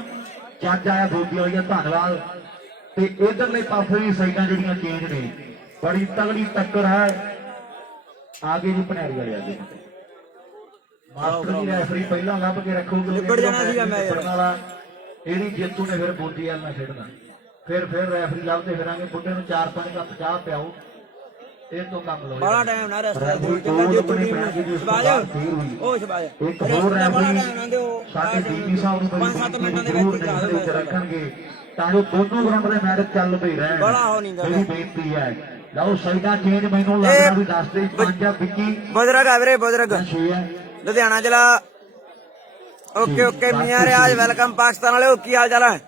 ਜੱਜ ਆਇਆ ਬੋਦੀ ਵਾਲੀ ਧੰਨਵਾਦ। ਤੇ ਇਧਰਲੇ ਪਾਸੇ ਵੀ ਸਾਈਡਾਂ ਜਿਹੜੀਆਂ ਚੇਂਜ ਨੇ ਬੜੀ ਤਗੜੀ ਟੱਕਰ ਹੈ। ਆਗੇ ਜੀ ਭੰਡਾਰੀ ਵਾਲੇ ਆਗੇ ਮਾਸਟਰ ਜੀ ਰੈਫਰੀ ਪਹਿਲਾਂ ਲੱਭ ਕੇ ਰੱਖੋਗੇ ਨਿਬੜ ਜਾਣਾ ਸੀਗਾ ਮੈਂ ਵਾਲਾ ਇਹਦੀ ਜੇਤੂ ਨੇ ਫਿਰ ਬੋਦੀ ਵਾਲ ਨਾਲ ਖੇਡਣਾ। ਫਿਰ ਰੈਫਰੀ ਲੱਭਦੇ ਫਿਰਾਂਗੇ। ਬੁੱਢੇ ਨੂੰ 4-5 ਕੱਪ ਚਾਹ ਪਿਆਓ ਇਹ ਤੋਂ ਕੰਮ ਲਓ। ਬੜਾ ਟਾਈਮ ਨਾ ਰਸਤਾ ਦੇ ਚੰਗਾ ਜੇ ਤੂੰ ਸ਼ਬਾਜ ਉਹ ਸ਼ਬਾਜ ਇੱਕ ਹੋਰ ਰੈਫਰੀ ਸਾਡੇ ਡੀਪੀ ਸਾਹਿਬ ਨੂੰ 5-7 ਮਿੰਟਾਂ ਦੇ ਵਿੱਚ ਰੱਖਣਗੇ ਤਾਂ ਜੋ ਦੋਨੋਂ ਗਰਾਊਂਡ ਦੇ ਮੈਚ ਚੱਲ ਪਈ ਰਹਿਣ। ਬੜਾ ਹੋ ਨਹੀਂ ਮੇਰੀ ਬੇਨਤੀ ਹੈ ਲਓ ਸਾਈਡਾਂ ਚੇਂਜ ਮੈਨੂੰ ਲੱਗਦਾ ਵੀ 10 ਦੇ 5 ਆ ਵਿੱਕੀ ਬਜ਼ਰਗ ਆ ਵੀਰੇ ਬਜ਼ਰਗ 6 ਹੈ ਲੁਧਿਆਣਾ ਜ਼ਿਲ੍ਹਾ। ਓਕੇ ਮੀਆਂ ਰਿਆਜ਼ ਵੈਲਕਮ ਪਾਕਿਸਤਾਨ ਵਾਲੇ। ਕੀ ਹਾਲ ਚਾਲ ਹੈ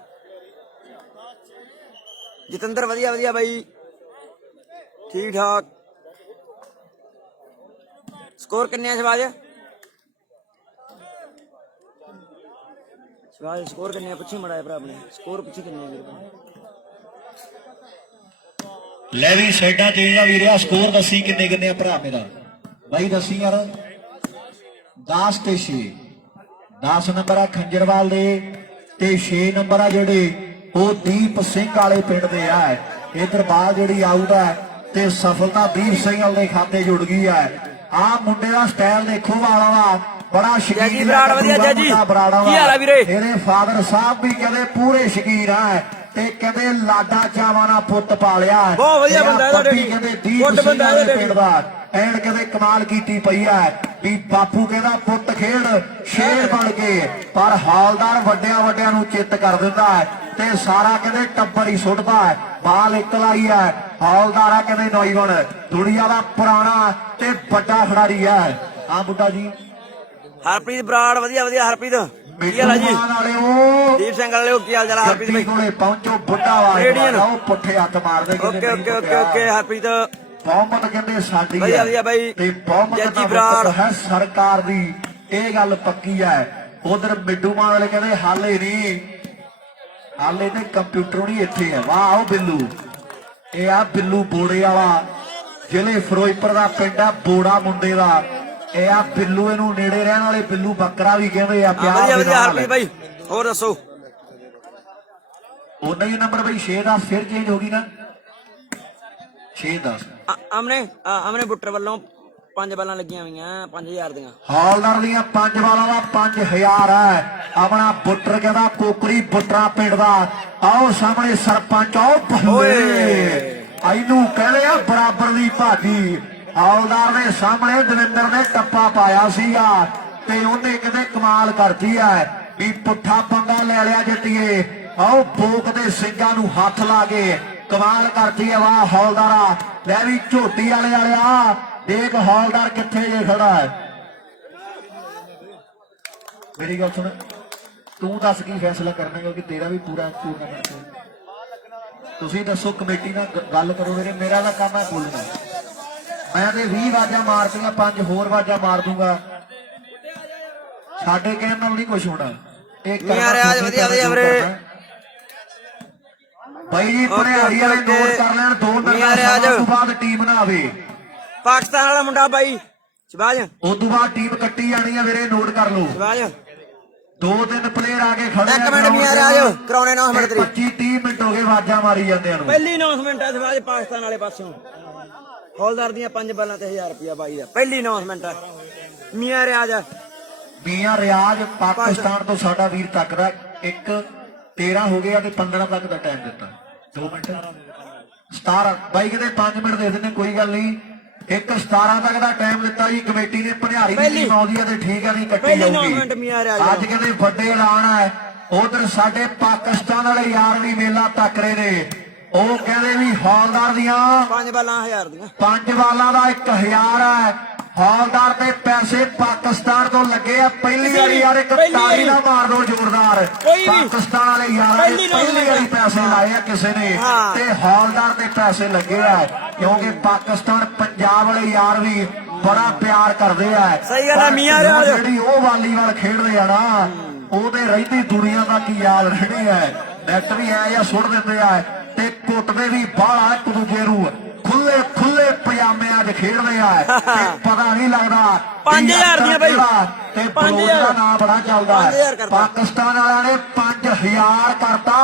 ਜਤਿੰਦਰ? ਵਧੀਆ ਬਾਈ ਠੀਕ ਠਾਕ। ਸਕੋਰ ਕਿੰਨੇ ਆ ਸ਼ਬਾਜ? ਸਕੋਰ ਕਿੰਨੇ ਆ? ਪੁੱਛੀ ਮੜਾ ਭਰਾ ਆਪਣੇ ਸਕੋਰ ਪੁੱਛੀ ਕਿੰਨੇ ਆ? ਲੈ ਵੀ ਸਾਈਡਾਂ ਚੇਂਜ ਦਾ ਵੀਰਿਆ ਸਕੋਰ ਦੱਸੀ ਕਿੰਨੇ ਆ ਭਰਾ ਮੇਰਾ ਬਾਈ ਦੱਸੀ ਯਾਰ। 10 ਤੇ 6 10 ਨੰਬਰ ਆ ਖੰਜਰਵਾਲ ਦੇ ਤੇ 6 ਨੰਬਰ ਆ ਜਿਹੜੇ ਉਹ ਦੀਪ ਸਿੰਘ ਵਾਲੇ ਪਿੰਡ ਦੇ ਆ। ਇਧਰ ਬਾਲ ਜਿਹੜੀ ਆਊਟ ਹੈ ਤੇ ਸਫਲਤਾ ਦੀਪ ਸਿੰਘ ਵਾਲੇ ਖਾਤੇ ਜੁੜ ਗਈ ਹੈ। ਆ ਮੁੰਡੇ ਦਾ ਸਟਾਈਲ ਦੇਖੋ ਵਾਲਾ ਵਾ ਬੜਾ ਸ਼ਕੀਨ ਬਰਾੜ ਵਧੀਆ ਜੱਜੀ। ਕੀ ਹਾਲ ਆ ਵੀਰੇ? ਇਹਦੇ ਫਾਦਰ ਸਾਹਿਬ ਵੀ ਕਹਿੰਦੇ ਪੂਰੇ ਸ਼ਕੀਨ ਆ ਤੇ ਕਹਿੰਦੇ ਲਾਡਾ ਚਾਵਾਂ ਨਾਲ ਪੁੱਤ ਪਾਲਿਆ। ਬਹੁਤ ਵਧੀਆ ਬੰਦਾ ਇਹਦਾ ਡੈਡੀ। ਕਹਿੰਦੇ ਦੀਪ ਸਿੰਘ ਵਾਲੇ ਪਿੰਡ ਦਾ ਐਨ ਕਹਿੰਦੇ ਕਮਾਲ ਕੀਤੀ ਪਈ ਹੈ ਵੀ ਬਾਪੂ ਕਹਿੰਦਾ ਪੁੱਤ ਖੇਡ ਸ਼ੇਰ ਬਣ ਕੇ ਪਰ ਹਾਲਦਾਰ ਵੱਡਿਆਂ ਨੂੰ ਚਿੱਤ ਕਰ ਦਿੰਦਾ ਹੈ। ਤੇ ਸਾਰਾ ਕਹਿੰਦੇ ਟੱਬਰ ਹੀ ਸੁੱਟਦਾ ਹੈ। ਬਾਲ ਇਕਲਾਈ ਹੈ। ਹੌਲਦਾਰ ਆ ਕਹਿੰਦੇ ਨੌਜਵਾਨ ਦੁਨੀਆ ਦਾ ਪੁਰਾਣਾ ਤੇ ਵੱਡਾ ਖਿਡਾਰੀ ਹੈ। ਆ ਬੁੱਢਾ ਜੀ ਹਰਪ੍ਰੀਤ ਬਰਾੜ ਵਧੀਆ ਵਧੀਆ। ਹਰਪ੍ਰੀਤ ਕੀ ਹਾਲ ਆ ਜੀ? ਵਾਲਿਓ ਦੀਪ ਸਿੰਘ ਵਾਲਿਓ ਕੀ ਹਾਲ ਚਾਲ ਆ? ਹਰਪ੍ਰੀਤ ਗੱਡੀ ਬਾਈ ਕੋਲੇ ਪਹੁੰਚੋ ਬੁੱਢਾ ਵਾਲਾ ਉਹ ਪੁੱਠੇ ਹੱਥ ਮਾਰਦੇ okay okay okay okay. Harpreet ਬਹੁਮਤ ਕਹਿੰਦੇ ਸਾਡੀ ਵਧੀਆ ਹੈ ਵਧੀਆ ਬਾਈ। ਤੇ ਬਹੁਮਤ ਜੱਜੀ ਦਾ ਬਰਾੜ। ਮਤਲਬ ਹੈ ਸਰਕਾਰ ਦੀ। ਇਹ ਗੱਲ ਪੱਕੀ ਹੈ। ਉਧਰ ਮਿੱਡੂ ਮਾਨ ਵਾਲੇ ਕਹਿੰਦੇ ਹਾਲੇ ਨਹੀਂ, ਹਾਲੇ ਤੇ ਕੰਪਿਊਟਰ ਨਹੀਂ ਇੱਥੇ ਹੈ। ਵਾਹ ਉਹ ਬਿੱਲੂ, ਇਹ ਆ ਬਿੱਲੂ ਬੋੜੇ ਵਾਲਾ, ਜ਼ਿਲ੍ਹੇ ਫਿਰੋਜ਼ਪੁਰ ਦਾ ਪਿੰਡ ਆ ਬੋੜਾ ਮੁੰਡੇ ਦਾ। ਇਹ ਆ ਬਿੱਲੂ, ਇਹਨੂੰ ਨੇੜੇ ਰਹਿਣ ਵਾਲੇ ਬਿੱਲੂ ਬੱਕਰਾ ਵੀ ਕਹਿੰਦੇ ਆ। ਪਿਆਰ ਵਧੀਆ ਦੇ ਵਧੀਆ। ਨਾਲ ਹਰਪ੍ਰੀਤ ਬਾਈ ਹੋਰ ਦੱਸੋ? ਉਹਨਾਂ ਹੀ ਨੰਬਰ ਬਈ 6-10 ਫਿਰ ਚੇਂਜ ਹੋ ਗਈ ਨਾ 6-10। ਅਮਨੇ ਬੁੱਟਰ ਵੱਲੋਂ 5 ਬਾਲਾਂ ਲੱਗੀਆਂ ਹੋਈਆਂ 5000 ਦੀਆਂ। ਹੌਲਦਾਰ ਦੀਆਂ 5 ਬਾਲਾਂ ਦਾ 5000 ਹੈ। ਆਪਣਾ ਬੁੱਟਰ ਕਹਿੰਦਾ ਕੋਕਰੀ ਬੁੱਟਰਾ ਪਿੰਡ ਦਾ। ਆਓ ਸਾਹਮਣੇ ਸਰਪੰਚ ਆਓ ਭੰਦੇ ਇਹਨੂੰ ਕਹਿੰਦੇ ਆ ਬਰਾਬਰ ਦੀ ਭਾਜੀ। ਹੌਲਦਾਰ ਦੇ ਸਾਹਮਣੇ ਦਵਿੰਦਰ ਨੇ ਟੱਪਾ ਪਾਇਆ ਸੀਗਾ ਤੇ ਉਹਨੇ ਕਿਤੇ ਕਮਾਲ ਕਰਤੀ ਹੈ ਵੀ ਪੁੱਠਾ ਪੰਗਾ ਲੈ ਲਿਆ ਜੱਟੀਏ। ਆਓ ਬੋਕ ਦੇ ਸਿੰਘਾਂ ਨੂੰ ਹੱਥ ਲਾ ਕੇ ਕਮਾਲ ਕਰਤੀ ਹੈ। ਵਾਹ ਹੌਲਦਾਰਾ, ਲੈ ਵੀ ਝੋਟੀ ਵਾਲਿਆ ਦੇਖ ਹੌਲਦਾਰ ਕਿੱਥੇ ਜੇ ਖੜਾ ਹੈ। ਮੇਰੀ ਗੱਲ ਸੁਣ, ਤੂੰ ਦੱਸ ਕੀ ਫੈਸਲਾ ਕਰਨਾ, ਕਿਉਂਕਿ ਤੇਰਾ ਵੀ ਪੂਰਾ ਟੂਰਨਾਮੈਂਟ ਹੈ। ਤੁਸੀਂ ਦੱਸੋ, ਕਮੇਟੀ ਨਾਲ ਗੱਲ ਕਰੋ। ਮੇਰਾ ਦਾ ਕੰਮ ਹੈ ਬੋਲਣਾ। ਮੈਂ ਤੇ 20 ਵਾਜਾਂ ਮਾਰਤੀਆਂ, 5 ਹੋਰ ਵਾਜਾਂ ਮਾਰ ਦੂੰਗਾ। ਸਾਡੇ ਕਹਿਣ ਨਾਲ ਨਹੀਂ ਕੁਝ ਹੋਣਾ। ਇਹ ਵਧੀਆ ਵਧੀਆ ਵੀਰੇ ਬਾਈ ਜੀ। ਭਣਿਆਰੀ ਵਾਲੇ ਨੋਟ ਕਰ ਲੈਣ, 2 ਮਿੰਟ ਤੋਂ ਬਾਅਦ ਟੀਮ ਨਾ ਆਵੇ। ਪਾਕਿਸਤਾਨ ਵਾਲਾ ਮੁੰਡਾ ਬਾਈ ਸ਼ਬਾਜ, ਉਸ ਤੋਂ ਬਾਅਦ ਟੀਮ ਕੱਟੀ ਜਾਣੀ ਹੈ ਵੀਰੇ, ਨੋਟ ਕਰ ਲਓ। ਸ਼ਬਾਜ 2-3 ਪਲੇਅਰ ਆ ਕੇ ਖੜੇ। ਇੱਕ ਮਿੰਟ ਮੀਆਂ ਰਾਜ ਕਰਾਉਣੇ ਅਨਾਉਂਸਮੈਂਟ ਤੇਰੀ। 25-30 ਮਿੰਟ ਹੋ ਗਏ ਵਾਜਾਂ ਮਾਰੀ ਜਾਂਦਿਆਂ ਨੂੰ। ਪਹਿਲੀ ਅਨਾਉਂਸਮੈਂਟ ਹੈ ਸ਼ਬਾਜ ਪਾਕਿਸਤਾਨ ਵਾਲੇ ਪਾਸੋਂ। ਹੌਲਦਾਰ ਦੀਆਂ 5 ਬਾਲਾਂ ਤੇ 1000 ਰੁਪਇਆ ਬਾਈ ਦਾ ਪਹਿਲੀ ਅਨਾਉਂਸਮੈਂਟ ਹੈ। ਮੀਆਂ ਰਿਆਜ਼ ਮੀਆਂ ਰਿਆਜ਼ ਪਾਕਿਸਤਾਨ ਤੋਂ ਸਾਡਾ ਵੀਰ ਤੱਕਦਾ। 1-13 ਹੋ ਗਿਆ ਤੇ 15 ਤੱਕ ਦਾ ਟਾਈਮ ਦਿੱਤਾ। 2 ਮਿੰਟ 17 ਬਾਈ ਕਿਤੇ 5 ਮਿੰਟ ਦੇ ਦਿੰਦੇ, ਕੋਈ ਗੱਲ ਨਹੀਂ। 1-17 ਤੱਕ ਦਾ ਟਾਈਮ ਦਿੱਤਾ ਜੀ ਕਮੇਟੀ ਨੇ। ਭਣਿਆਰੀ ਦੀ ਟੀਮ ਆਉਂਦੀ ਹੈ ਤੇ ਠੀਕ ਹੈ, ਨਹੀਂ ਕੱਟੀ ਜਾਊਗੀ। ਅੱਜ ਕਹਿੰਦੇ ਵੱਡੇ ਐਲਾਨ ਹੈ। ਉਧਰ ਸਾਡੇ ਪਾਕਿਸਤਾਨ ਵਾਲੇ ਯਾਰ ਵੀ ਮੇਲਾ ਤੱਕ ਰਹੇ ਨੇ। ਉਹ ਕਹਿੰਦੇ ਵੀ ਹੌਲਦਾਰ ਦੀਆਂ 5 ਬਾਲਾਂ 1000 ਦੀਆਂ। 5 ਬਾਲਾਂ ਦਾ 1000 ਹੈ। ਹੌਲਦਾਰ ਤੇ ਪੈਸੇ ਪਾਕਿਸਤਾਨ ਤੋਂ ਲੱਗੇ ਆ। ਪਹਿਲੀ ਵਾਰੀ ਯਾਰ ਇੱਕ ਤਾਲੀ ਨਾ ਮਾਰ ਦੋ ਜ਼ੋਰਦਾਰ। ਪਾਕਿਸਤਾਨ ਵਾਲੇ ਯਾਰਾਂ ਨੇ ਪਹਿਲੀ ਵਾਰੀ ਪੈਸੇ ਲਾਏ ਆ ਕਿਸੇ ਨੇ, ਤੇ ਹੌਲਦਾਰ ਤੇ ਪੈਸੇ ਲੱਗੇ ਆ। ਕਿਉਂਕਿ ਪਾਕਿਸਤਾਨ ਪੰਜਾਬ ਵਾਲੇ ਯਾਰ ਵੀ ਬੜਾ ਪਿਆਰ ਕਰਦੇ ਆ। ਸਹੀ ਗੱਲ ਹੈ ਮੀਆਂ ਰਿਆਜ਼। ਜਿਹੜੀ ਉਹ ਵਾਲੀਬਾਲ ਖੇਡਦੇ ਆ ਨਾ, ਉਹਦੇ ਰਹਿੰਦੀ ਦੁਨੀਆ ਦਾ ਕੀ ਯਾਦ ਰਹਿਣੀ ਹੈ। ਨੈਟ ਵੀ ਐ ਜਾਂ ਸੁੱਟ ਦਿੰਦੇ ਆ ਤੇ ਕੁੱਟਦੇ ਵੀ ਬਾਹਲਾ ਇੱਕ ਦੂਜੇ ਨੂੰ। ਖੁੱਲੇ ਖੁੱਲੇ ਪਜਾਮਿਆਂ 'ਚ ਖੇਡਦੇ ਆ ਤੇ ਪਤਾ ਨਹੀਂ ਲੱਗਦਾ। 5000 ਦੀਆਂ ਬਾਈ ਤੇ 5000 ਦਾ ਨਾਮ ਬੜਾ ਚੱਲਦਾ ਹੈ। ਪਾਕਿਸਤਾਨ ਵਾਲਿਆਂ ਨੇ 5000 ਕਰਤਾ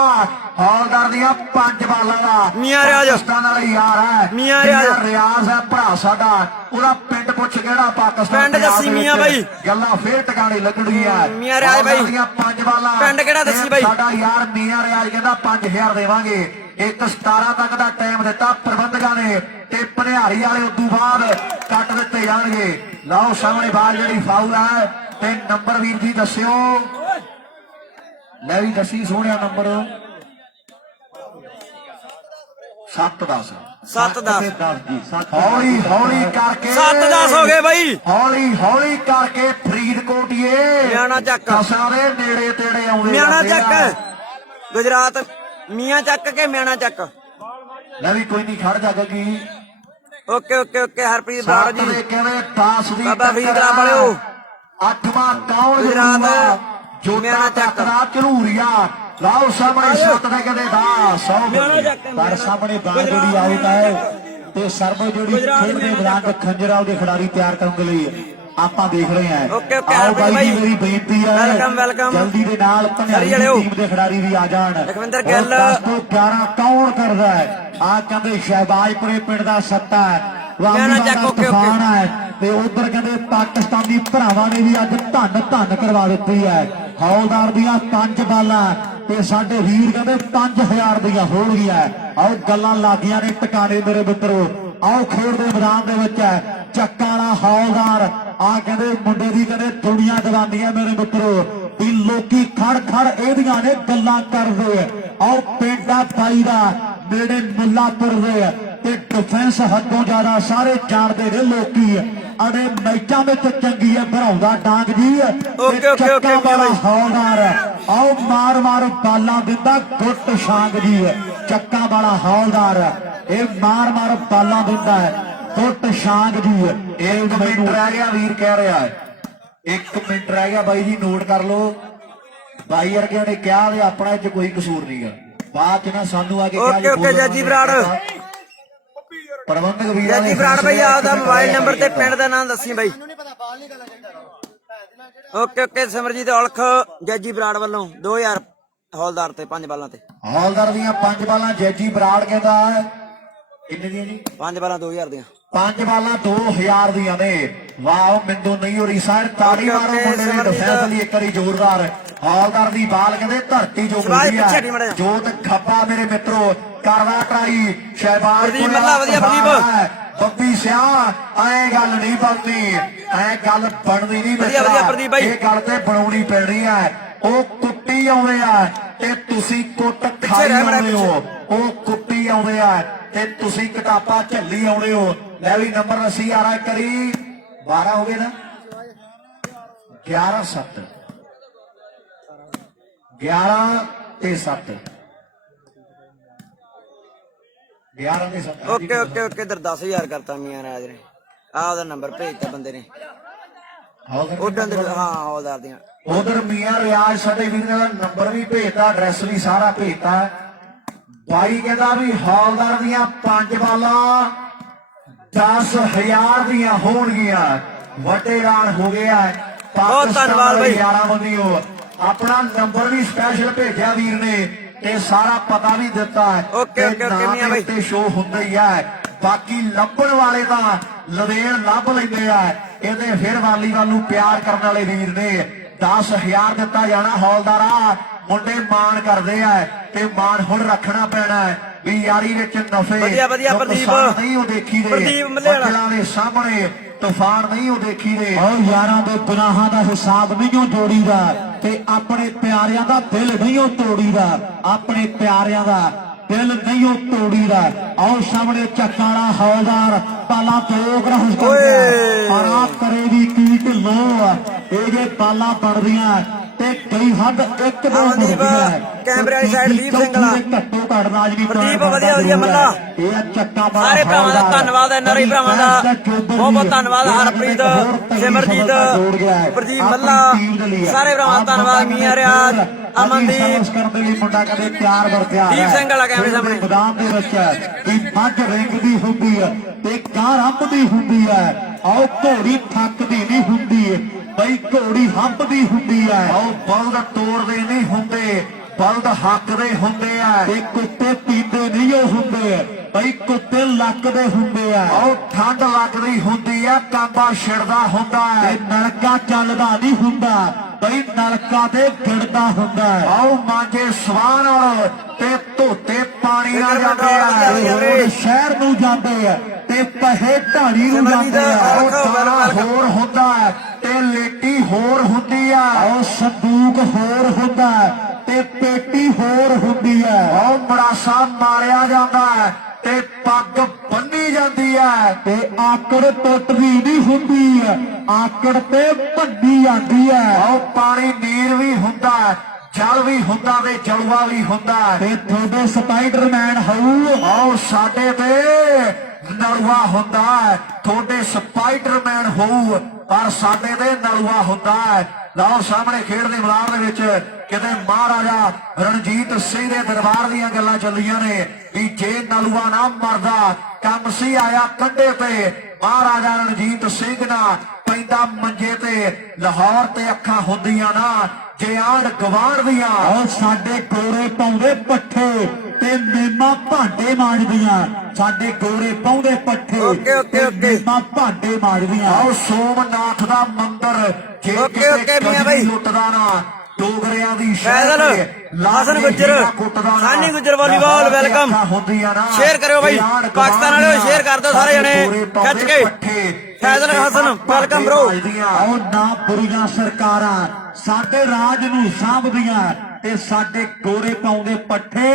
ਹੌਲਦਾਰ ਦੀਆਂ 5 ਬਾਲਾਂ ਦਾ। ਮੀਆਂ ਰਿਆਜ਼ ਪਾਕਿਸਤਾਨ ਵਾਲੇ ਯਾਰ ਹੈ। ਮੀਆਂ ਰਿਆਜ਼ ਹੈ ਭਰਾ ਸਾਡਾ। ਉਹਦਾ ਪਿੰਡ ਪੁੱਛ ਕਿਹੜਾ ਪਾਕਿਸਤਾਨ ਪਿੰਡ ਦੱਸੀ ਮੀਆਂ ਬਾਈ। ਗੱਲਾਂ ਫੇਰ ਟਿਕਾਣੇ ਲੱਗਣਗੀਆਂ। ਮੀਆਂ ਰਿਆਜ਼ ਬਾਈ ਦੀਆਂ 5 ਬਾਲਾਂ। ਪਿੰਡ ਕਿਹੜਾ ਦੱਸੀ ਬਾਈ? ਸਾਡਾ ਯਾਰ ਮੀਆਂ ਰਿਆਜ਼ ਕਹਿੰਦਾ 5000 ਦੇਵਾਂਗੇ। 1-17 ਤੱਕ ਦਾ ਟਾਈਮ ਦਿੱਤਾ ਪ੍ਰਬੰਧਕਾਂ ਨੇ ਤੇ ਭਣਿਆਰੀ ਵਾਲੇ ਉਦੋਂ ਬਾਅਦ ਕੱਟ ਦਿੱਤੇ ਜਾਣਗੇ। ਲਓ ਸਾਹਮਣੇ ਬਾਲ ਜਿਹੜੀ ਫਾਉਲ ਹੈ ਤੇ ਨੰਬਰ ਵੀਰ ਜੀ ਦੱਸਿਓ। ਲੈ ਵੀ ਦੱਸੀ ਸੋਹਣਿਆ ਨੰਬਰ 7-10 ਹੌਲੀ ਹੌਲੀ ਕਰਕੇ 7-10 ਹੋ ਗਏ ਬਾਈ। ਹੌਲੀ ਹੌਲੀ ਕਰਕੇ ਫਰੀਦਕੋਟੀਏ ਮਿਆਣਾ ਚੱਕ ਸਾਰੇ ਨੇੜੇ ਤੇੜੇ ਆਉਂਦੇ। ਮਿਆਣਾ ਚੱਕ ਗੁਜਰਾਤ। ਮੀਆਂ ਚੱਕ ਕੇ ਮਿਆਣਾ ਚੱਕ। ਲੈ ਵੀ ਕੋਈ ਨਹੀਂ ਖੜ ਜਾਗੀ। Okay okay okay. Harpreet Brar ji ਕਹਿੰਦੇ 10 ਦੀ ਬਾਬਾ ਫਰੀਦਕੋਟ ਵਾਲਿਓ 8ਵਾਂ ਕੌਣ ਗੁਜਰਾਤ ਜੋਨਾ ਚੱਕ ਦਾ ਝਲੂਰੀਆ। ਲਾਓ ਸਾਹਮਣੇ 7 ਦੇ ਕਹਿੰਦੇ 10 ਪਰ ਸਾਹਮਣੇ ਬਾਲ ਜਿਹੜੀ ਆਊਟ ਹੈ ਤੇ ਸਰਬ ਜਿਹੜੀ ਖੇਡ ਦੇ ਮੈਦਾਨ ਖੰਜਰਾ ਉਹਦੇ ਖਿਡਾਰੀ ਤਿਆਰ ਕਰਨ ਦੇ ਲਈ ਆਪਾਂ ਦੇਖ ਰਹੇ ਹਾਂ। ਓਕੇ ਓਕੇ ਆਓ ਬਾਈ ਬਾਈ ਮੇਰੀ ਬੇਨਤੀ ਹੈ ਵੈਲਕਮ ਵੈਲਕਮ। ਜਲਦੀ ਦੇ ਨਾਲ ਭਣਿਆਰੀ ਟੀਮ ਦੇ ਖਿਡਾਰੀ ਵੀ ਆ ਜਾਣ। ਲਖਵਿੰਦਰ ਗਿੱਲ 10 ਤੋਂ 11 ਕੌਣ ਕਰਦਾ ਹੈ? ਆ ਕਹਿੰਦੇ ਸ਼ਹਿਬਾਜ਼ਪੁਰੇ ਪਿੰਡ ਦਾ ਸੱਤਾ ਹੈ। ਤੂਫਾਨ ਹੈ ਤੇ ਉਧਰ ਕਹਿੰਦੇ ਪਾਕਿਸਤਾਨ ਦੀ ਭਰਾਵਾਂ ਨੇ ਵੀ ਅੱਜ ਧੰਨ ਕਰਵਾ ਦਿੱਤੀ ਹੈ। ਹੌਲਦਾਰ ਦੀਆਂ 5 ਬਾਲਾਂ ਤੇ ਸਾਡੇ ਵੀਰ ਕਹਿੰਦੇ 5000 ਦੀਆਂ ਹੋਣਗੀਆਂ। ਆਓ ਗੱਲਾਂ ਲੱਗੀਆਂ ਨੇ ਟਿਕਾਣੇ ਮੇਰੇ ਮਿੱਤਰੋ। ਆਓ ਖੇਡ ਦੇ ਮੈਦਾਨ ਦੇ ਵਿੱਚ ਹੈ ਚੱਕਾਂ ਵਾਲਾ ਹੌਲਦਾਰ। ਆ ਕਹਿੰਦੇ ਮੁੰਡੇ ਦੀ ਕਹਿੰਦੇ ਦੁਨੀਆ ਜਵਾਨੀ ਹੈ ਮੇਰੇ ਮਿੱਤਰੋ। ਵੀ ਲੋਕੀ ਖੜ ਖੜ ਇਹਦੀਆਂ ਨੇ ਗੱਲਾਂ ਕਰਦੇ ਆ ਆਓ ਪਿੰਡਾ ਪਾਈ ਦਾ ਨੇੜੇ ਮੁੱਲਾਪੁਰ ਦੇ ਤੇ ਡਿਫੈਂਸ ਹੱਦੋਂ ਜ਼ਿਆਦਾ ਸਾਰੇ ਜਾਣਦੇ ਨੇ ਲੋਕੀ ਅੜੇ ਮੈਚਾਂ ਵਿੱਚ ਚੰਗੀ ਹੈ ਭਰਾਉਂਦਾ ਡਾਂਗ ਜੀ ਓਕੇ ਵਾਲਾ ਹੌਲਦਾਰ ਆਓ ਮਾਰ ਮਾਰ ਬਾਲਾਂ ਦਿੰਦਾ ਗੁੱਟ ਛਾਂਗ ਜੀ ਚੱਕਾਂ ਵਾਲਾ ਹੌਲਦਾਰ ਇਹ ਮਾਰ ਮਾਰ ਬਾਲਾਂ ਦਿੰਦਾ ਗੁੱਟ ਛਾਂਗ ਜੀ ਇਹ ਮਿੰਟ ਰਹਿ ਗਿਆ ਵੀਰ ਕਹਿ ਰਿਹਾ ਹੈ 1 ਮਿੰਟ ਰਹਿ ਗਿਆ ਬਾਈ ਜੀ ਨੋਟ ਕਰ ਲਓ ਬਾਈ ਵਰਗਿਆਂ ਨੇ ਕਿਹਾ ਵੀ ਆਪਣਾ ਇਹ 'ਚ ਕੋਈ ਕਸੂਰ ਨਹੀਂਗਾ ਬਾਅਦ ਚ ਨਾ ਸਾਨੂੰ ਆ ਕੇ ਕਿਹਾ ਓਕੇ ਜੱਜੀ ਬਰਾੜ ਪ੍ਰਬੰਧਕ ਵੀਰਾਂ ਜੱਜੀ ਬਰਾੜ ਭਾਈ ਆਪਦਾ ਮੋਬਾਈਲ ਨੰਬਰ ਤੇ ਪਿੰਡ ਦਾ ਨਾਮ ਦੱਸੀ ਬਾਈ ਓਕੇ ਸਿਮਰਜੀਤ ਔਲਖ ਜੱਜੀ ਬਰਾੜ ਵੱਲੋਂ 2000 ਹੌਲਦਾਰ ਤੇ 5 ਬਾਲਾਂ ਤੇ ਹੌਲਦਾਰ ਦੀਆਂ 5 ਬਾਲਾਂ ਜੱਜੀ ਬਰਾੜ ਕਹਿੰਦਾ ਕਿੰਨੇ ਦੀਆਂ ਜੀ 5 ਬਾਲਾਂ 2000 ਦੀਆਂ 5 ਬਾਲਾਂ 2000 ਦੀਆਂ ਨੇ ਵਾਓ ਮਿੰਦੂ ਨਹੀਂ ਹੋ ਰਹੀ ਸਾਰ ਤਾੜੀ ਮਾਰੋ ਮੁੰਡੇ ਦੇ ਡਿਫੈਂਸ ਲਈ ਇੱਕ ਵਾਰੀ ਜ਼ੋਰਦਾਰ ਹੌਲਦਾਰ ਦੀ ਬਾਲ ਕਹਿੰਦੇ ਧਰਤੀ ਜੋ ਗੋਲੀ ਆ ਜੋਤ ਖੱਬਾ ਮੇਰੇ ਮਿੱਤਰੋ ਕਰਦਾ ਟਰਾਈ ਸ਼ਹਿਬਾਜ਼ ਵਧੀਆ ਬੱਬੀ ਸਿਆਹ ਐ ਗੱਲ ਨਹੀਂ ਬਣਦੀ ਐ ਗੱਲ ਬਣਦੀ ਨਹੀਂ ਮਿੱਤਰਾ ਇਹ ਗੱਲ ਤੇ ਬਣਾਉਣੀ ਪੈਣੀ ਆ ਉਹ ਕੁੱਟੀ ਆਉਂਦੇ ਆ ਤੇ ਤੁਸੀਂ ਕੁੱਟ ਖਾਈ ਆਉਂਦੇ ਹੋ ਉਹ ਕੁੱਟੀ ਆਉਂਦੇ ਆ ਤੇ ਤੁਸੀਂ ਕਿਤਾਬਾਂ ਝੱਲੀ ਆਉਂਦੇ ਹੋ ਲੈ ਵੀ ਨੰਬਰ ਅਸੀਂ ਆ ਰਿਹਾ ਕਰੀ 12 ਹੋ ਗਏ ਨਾ 11-7 11 ਤੇ 7 11 ਤੇ 7 ਓਕੇ ਇਧਰ 10000 ਕਰਤਾ ਮੀਆਂ ਰਾਜ ਨੇ ਆਹ ਉਹਦਾ ਨੰਬਰ ਭੇਜਤਾ ਬੰਦੇ ਨੇ ਉਡਣ ਦੇ ਹਾਂ ਹੌਲਦਾਰ ਦੀਆਂ ਉਧਰ ਮੀਆਂ ਰਿਆਜ਼ ਸਾਡੇ ਵੀਰ ਨੇ ਨੰਬਰ ਵੀ ਭੇਜਤਾ ਐਡਰੈਸ ਵੀ ਸਾਰਾ ਭੇਜਤਾ ਬਾਈ ਕਹਿੰਦਾ ਵੀ ਹੌਲਦਾਰ ਦੀਆਂ 5 ਬਾਲਾਂ 10,000 ਦੀਆਂ ਹੋਣਗੀਆਂ ਵੱਡੇ ਐਲਾਨ ਹੋ ਗਿਆ ਬਹੁਤ ਧੰਨਵਾਦ ਬਾਈ 11 ਬੰਦਿਓ ਆਪਣਾ ਨੰਬਰ ਵੀ ਸਪੈਸ਼ਲ ਭੇਜਿਆ ਵੀਰ ਨੇ ਤੇ ਸਾਰਾ ਪਤਾ ਵੀ ਦਿੱਤਾ ਓਕੇ ਮੀਆਂ ਬਾਈ ਤੇ ਸ਼ੋਅ ਹੁੰਦਾ ਹੀ ਹੈ ਬਾਕੀ ਲੱਭਣ ਵਾਲੇ ਤਾਂ ਲਵੇਣ ਲੱਭ ਲੈਂਦੇ ਆ ਇਹਦੇ ਫਿਰ ਵਾਲੀਵਾਲ ਨੂੰ ਪਿਆਰ ਕਰਨ ਵਾਲੇ ਵੀਰ ਨੇ 10,000 ਦਿੱਤਾ ਜਾਣਾ ਹੌਲਦਾਰਾ ਮੁੰਡੇ ਮਾਣ ਕਰਦੇ ਆ ਤੇ ਮਾਣ ਹੁਣ ਰੱਖਣਾ ਪੈਣਾ ਵੀ ਯਾਰੀ ਵਿੱਚ ਨਫੇ ਵਧੀਆ ਪ੍ਰਦੀਪ ਨਹੀਂ ਉਹ ਦੇਖੀ ਦੇ ਬੱਚਿਆਂ ਦੇ ਸਾਹਮਣੇ ਤੂਫਾਨ ਨਹੀਂ ਉਹ ਦੇਖੀ ਦੇ ਯਾਰਾਂ ਦੇ ਗੁਨਾਹਾਂ ਦਾ ਹਿਸਾਬ ਨਹੀਂ ਉਹ ਜੋੜੀਦਾ ਤੇ ਆਪਣੇ ਪਿਆਰਿਆਂ ਦਾ ਦਿਲ ਨਹੀਂ ਉਹ ਤੋੜੀਦਾ ਆਪਣੇ ਪਿਆਰਿਆਂ ਦਾ ਦਿਲ ਨਹੀਂ ਉਹ ਤੋੜੀਦਾ ਆਓ ਸਾਹਮਣੇ ਚੱਕਾਂ ਵਾਲਾ ਹੌਲਦਾਰ ਪਾਲਾ ਦੋ ਗ੍ਰਹਿ ਕਰਦਾ ਆਰਾ ਕਰੇ ਦੀ ਕੀ ਢਿੱਲੋ ਇਹ ਜੇ ਪਾਲਾ ਬਣਦੀਆਂ ਤੇ ਕਈ ਹੱਦ ਇੱਕ ਦੋ ਮੁੜਦੀਆਂ ਕੈਮਰੇ ਵਾਲੀ ਸਾਈਡ ਦੀਪ ਸਿੰਘ ਵਾਲਾ ਘੱਟੋ ਘੱਟ ਰਾਜਵੀਰ ਪ੍ਰਦੀਪ ਵਧੀਆ ਮੱਲਾ ਇਹ ਚੱਕਾ ਸਾਰੇ ਭਰਾਵਾਂ ਦਾ ਧੰਨਵਾਦ ਐਨਆਰਆਈ ਭਰਾਵਾਂ ਦਾ ਬਹੁਤ ਧੰਨਵਾਦ ਹਰਪ੍ਰੀਤ ਸਿਮਰਜੀਤ ਪ੍ਰਦੀਪ ਮੱਲਾ ਸਾਰੇ ਭਰਾਵਾਂ ਦਾ ਧੰਨਵਾਦ ਮੀਆਂ ਰਿਆਜ਼ ਅਮਨਦੀਪ ਕਰਨ ਦੇ ਲਈ ਮੁੰਡਾ ਕਹਿੰਦੇ ਪਿਆਰ ਵਰਤਿਆ ਦੀਪ ਸਿੰਘ ਵਾਲਾ ਕੈਮਰੇ ਸਾਹਮਣੇ ਮੈਦਾਨ ਦੇ ਵਿੱਚ ਕਿ ਮੱਝ ਰਿੰਗਦੀ ਹੁੰਦੀ ਹੈ ਤੇ ਕਾਂ ਰੱਬਦੀ ਹੁੰਦੀ ਹੈ ਆਓ ਘੋੜੀ ਥੱਕਦੀ ਨਹੀਂ ਹੁੰਦੀ ਬਈ ਘੋੜੀ ਹੰਪਦੀ ਹੁੰਦੀ ਹੈ ਆਓ ਬਲਦ ਤੋੜਦੇ ਨਹੀਂ ਹੁੰਦੇ ਬਲਦ ਹੱਕਦੇ ਹੁੰਦੇ ਆ ਤੇ ਕੁੱਤੇ ਪੀਂਦੇ ਨਹੀਂ ਉਹ ਹੁੰਦੇ ਬਈ ਕੁੱਤੇ ਲੱਕਦੇ ਹੁੰਦੇ ਆ ਆਓ ਠੰਡ ਲੱਗਦੀ ਹੁੰਦੀ ਆ ਕਾਂਬਾ ਛਿੜਦਾ ਹੁੰਦਾ ਤੇ ਨਲਕਾ ਚੱਲਦਾ ਨਹੀਂ ਹੁੰਦਾ ਬਈ ਨਲਕਾ ਤੇ ਗਿੜਦਾ ਹੁੰਦਾ ਆਓ ਮਾਂਜੇ ਸਵਾਹ ਨਾਲ ਤੇ ਧੋਤੇ ਪਾਣੀ ਨਾਲ ਜਾਂਦੇ ਆ ਸ਼ਹਿਰ ਨੂੰ ਜਾਂਦੇ ਆ ਤੇ ਪਹੇ ਢਾਣੀ ਨੂੰ ਜਾਂਦੇ ਆ ਉਹ ਦਾਣਾ ਹੋਰ ਹੁੰਦਾ ਤੇ ਲੇਟੀ ਹੋਰ ਹੁੰਦੀ ਆ ਉਹ ਸੰਦੂਕ ਹੋਰ ਹੁੰਦਾ ਤੇ ਪੇਟੀ ਹੋਰ ਹੁੰਦੀ ਆ ਉਹ ਮਰਾਸਾ ਮਾਰਿਆ ਜਾਂਦਾ ਤੇ ਪੱਗ ਬੰਨੀ ਜਾਂਦੀ ਹੈ ਤੇ ਆਕੜ ਟੁੱਟਦੀ ਨਹੀਂ ਹੁੰਦੀ ਆਕੜ ਤੇ ਭੰਨੀ ਜਾਂਦੀ ਹੈ ਉਹ ਪਾਣੀ ਨੀਰ ਵੀ ਹੁੰਦਾ ਜਲ ਵੀ ਹੁੰਦਾ ਤੇ ਜਲਵਾ ਵੀ ਹੁੰਦਾ ਤੇ ਤੁਹਾਡੇ ਸਪਾਈਡਰਮੈਨ ਹੋਊ ਆਓ ਸਾਡੇ ਤੇ ਨਲਵਾ ਹੁੰਦਾ ਤੁਹਾਡੇ ਸਪਾਈਡਰਮੈਨ ਹੋਊ ਪਰ ਸਾਡੇ ਤੇ ਨਲਵਾ ਹੁੰਦਾ ਲਓ ਸਾਹਮਣੇ ਖੇਡ ਦੇ ਮੈਦਾਨ ਦੇ ਵਿੱਚ ਕਿਤੇ ਮਹਾਰਾਜਾ ਰਣਜੀਤ ਸਿੰਘ ਦੇ ਦਰਬਾਰ ਦੀਆਂ ਗੱਲਾਂ ਚੱਲੀਆਂ ਨੇ ਵੀ ਜੇ ਨਲੂਆ ਨਾ ਮਰਦਾ ਕੰਮ ਸੀ ਆਇਆ ਕੰਢੇ ਤੇ ਮਹਾਰਾਜਾ ਰਣਜੀਤ ਸਿੰਘ ਨਾ ਪੈਂਦਾ ਮੰਜੇ ਤੇ ਲਾਹੌਰ ਤੇ ਅੱਖਾਂ ਹੁੰਦੀਆਂ ਨਾ ਜੇ ਆੜ ਗਵਾੜ ਦੀਆਂ ਉਹ ਸਾਡੇ ਗੋਰੇ ਪਾਉਂਦੇ ਪੱਠੇ ਤੇ ਮੇਮਾ ਭਾਂਡੇ ਮਾਂਜਦੀਆਂ ਸਾਡੇ ਗੋਰੇ ਪਾਉਂਦੇ ਪੱਠੇ ਤੇ ਮੇਮਾ ਭਾਂਡੇ ਮਾਂਜਦੀਆਂ ਉਹ ਸੋਮਨਾਥ ਦਾ ਮੰਦਰ ਜੇ ਕਿਸੇ ਲੁੱਟਦਾ ਨਾ ਡੋਗਰਿਆਂ ਦੀ ਫੈਜ਼ਲ ਹਾਸਨ ਗੁੱਜਰ ਸਾਨੀ ਗੁੱਜਰ ਵਾਲੀਬਾਲ ਵੈਲਕਮ ਸ਼ੇਅਰ ਕਰਿਓ ਬਾਈ ਪਾਕਿਸਤਾਨ ਵਾਲਿਓ ਸ਼ੇਅਰ ਕਰ ਦਿਓ ਸਾਰੇ ਜਣੇ ਖਿੱਚ ਕੇ ਫੈਜ਼ਲ ਹਸਨ, welcome bro। ਆਓ ਨਾ ਬੁਰੀਆਂ ਸਰਕਾਰਾਂ ਸਾਡੇ ਰਾਜ ਨੂੰ ਸਾਂਭਦੀਆਂ ਤੇ ਸਾਡੇ ਗੋਰੇ ਪਾਉਂਦੇ ਪੱਠੇ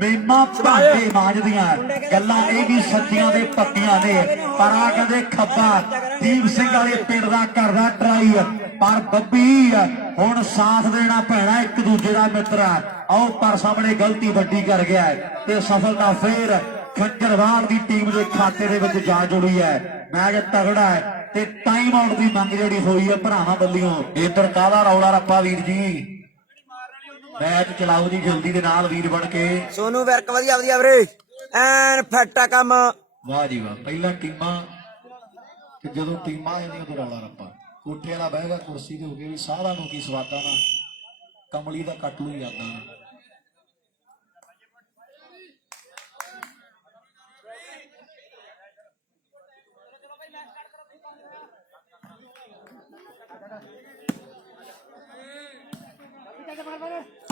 ਮੇਮਾ ਭਾਂਡੇ ਮਾਂਜਦੀਆਂ। ਗੱਲਾਂ ਇਹ ਵੀ ਸੱਚੀਆਂ ਦੇ ਪੱਕੀਆਂ ਨੇ, ਪਰ ਆ ਕਦੇ ਖੱਬਾ ਦੀਪ ਸਿੰਘ ਵਾਲੇ ਪਿੰਡ ਦਾ ਕਰਦਾ ਟਰਾਈ, ਪਰ ਬੱਬੀ ਹੁਣ ਸਾਥ ਦੇਣਾ ਪੈਣਾ ਇੱਕ ਦੂਜੇ ਦਾ ਮਿੱਤਰ। ਆਓ ਪਰ ਸਾਹਮਣੇ ਗਲਤੀ ਵੱਡੀ ਕਰ ਗਿਆ ਤੇ ਸਫਲਤਾ ਫੇਰ ਖੰਜਰਵਾਲ ਦੀ ਟੀਮ ਦੇ ਖਾਤੇ ਦੇ ਵਿੱਚ ਜਾ ਜੁੜੀ ਹੈ। ਮੈਚ ਤਗੜਾ ਹੈ ਤੇ ਟਾਈਮ ਆਊਟ ਦੀ ਮੰਗ ਜਿਹੜੀ ਹੋਈ ਹੈ ਭਰਾਵਾਂ ਵੱਲੋਂ। ਇੱਧਰ ਕਾਹਦਾ ਰੌਲਾ ਰੱਪਾ ਵੀਰ ਜੀ, ਮੈਚ ਚਲਾਓ ਜੀ ਜਲਦੀ ਦੇ ਨਾਲ ਵੀਰ ਬਣ ਕੇ। ਸੋਨੂ ਵਰਕ ਵਧੀਆ ਵੀਰੇ, ਐਨ ਫੈਕਟਾ ਕੰਮ। ਵਾਹ ਜੀ ਵਾਹ, ਪਹਿਲਾਂ ਟੀਮਾਂ ਤੇ ਜਦੋਂ ਟੀਮਾਂ ਆਉਂਦੀਆਂ ਉਦੋਂ ਰੌਲਾ ਰੱਪਾ। ਕੋਠੇ ਵਾਲਾ ਬਹਿ ਗਿਆ ਕੁਰਸੀ ਤੇ ਹੋ ਕੇ ਵੀ ਸਾਰਾ ਨੂੰ ਕੀ ਸਵਾਦਾਂ ਨਾਲ ਕਮਲੀ ਦਾ ਕੱਟ ਲੂ ਜਾਂਦਾ।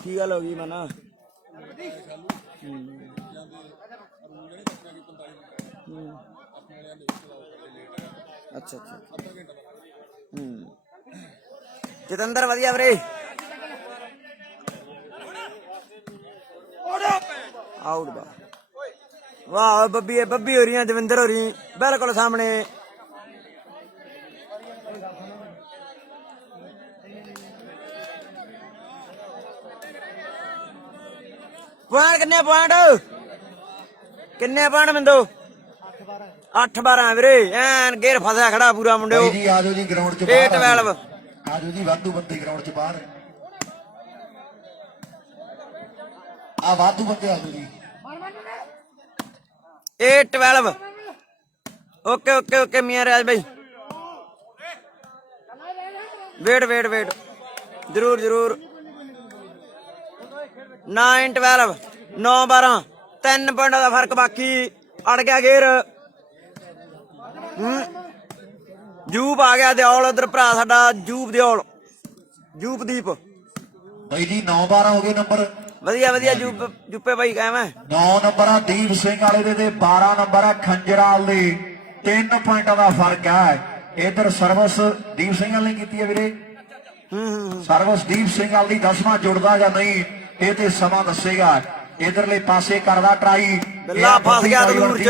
ਕੀ ਗੱਲ ਹੋ ਗਈ ਮਨਾ? ਅੱਛਾ ਅੱਛਾ ਜਤਿੰਦਰ ਵਧੀਆ ਵੀਰੇ, ਆਊਟ ਬਾ। ਵਾਹ ਬੱਬੀ ਬੱਬੀ ਹੋ ਰਹੀ, ਦਵਿੰਦਰ ਹੋ ਰਹੀ ਬਿਲਕੁਲ ਸਾਹਮਣੇ। ਪੁਆਇੰਟ ਕਿੰਨੇ ਪੁਆਇੰਟ ਮਿੰਦੋ? 8-12 ਵੀਰੇ, ਐਨ ਗੇਰ ਫਸਿਆ ਖੜਾ ਪੂਰਾ ਮੁੰਡਿਓ ਜੀ। ਆਜੋ ਜੀ ਗਰਾਊਂਡ ਚ 8-12। ਆਜੋ ਜੀ ਵਾਧੂ ਬੰਦੇ ਗਰਾਊਂਡ ਚ ਬਾਹਰ ਆ, ਵਾਧੂ ਬੰਦੇ ਆਜੋ ਜੀ। 8-12 ਓਕੇ ਮੀਆਂ ਰਿਆਜ਼ ਭਾਈ, ਵੇਟ ਜਰੂਰ 9-12 9-12 3 ਪੁਆਇੰਟਾਂ ਦਾ ਫਰਕ ਬਾਕੀ। ਅੜ ਗਿਆ ਗੇਰ, ਜੂਪ ਆ ਗਿਆ ਦਿਓਲ, ਉਧਰ ਭਰਾ ਸਾਡਾ ਜੂਪਦੀਪ ਬਾਈ ਜੀ। 9-12 ਹੋ ਗਏ ਨੰਬਰ, ਵਧੀਆ ਜੂਪੇ ਬਾਈ ਕਾਇਮ ਹੈ। 9 ਨੰਬਰ ਆ ਦੀਪ ਸਿੰਘ ਵਾਲੇ ਦੇ ਤੇ 12 ਨੰਬਰ ਆ ਖੰਜਰਾਲ ਦੇ। 3 ਪੁਆਇੰਟਾਂ ਦਾ ਫਰਕ ਹੈ। ਇਧਰ ਸਰਵਿਸ ਦੀਪ ਸਿੰਘ ਵਾਲੇ ਨੇ ਕੀਤੀ ਹੈ ਵੀਰੇ। ਸਰਵਿਸ ਦੀਪ ਸਿੰਘ ਵਾਲੇ ਦੀ 10ਵਾਂ ਜੁੜਦਾ ਜਾਂ ਨਹੀਂ ਇਹ ਤੇ ਸਮਾਂ ਦੱਸੇਗਾ। ਇਧਰਲੇ ਪਾਸੇ ਕਰਦਾ ਟਰਾਈ, ਬੱਲਾ ਫਸ ਗਿਆ ਦੂਰ ਚ,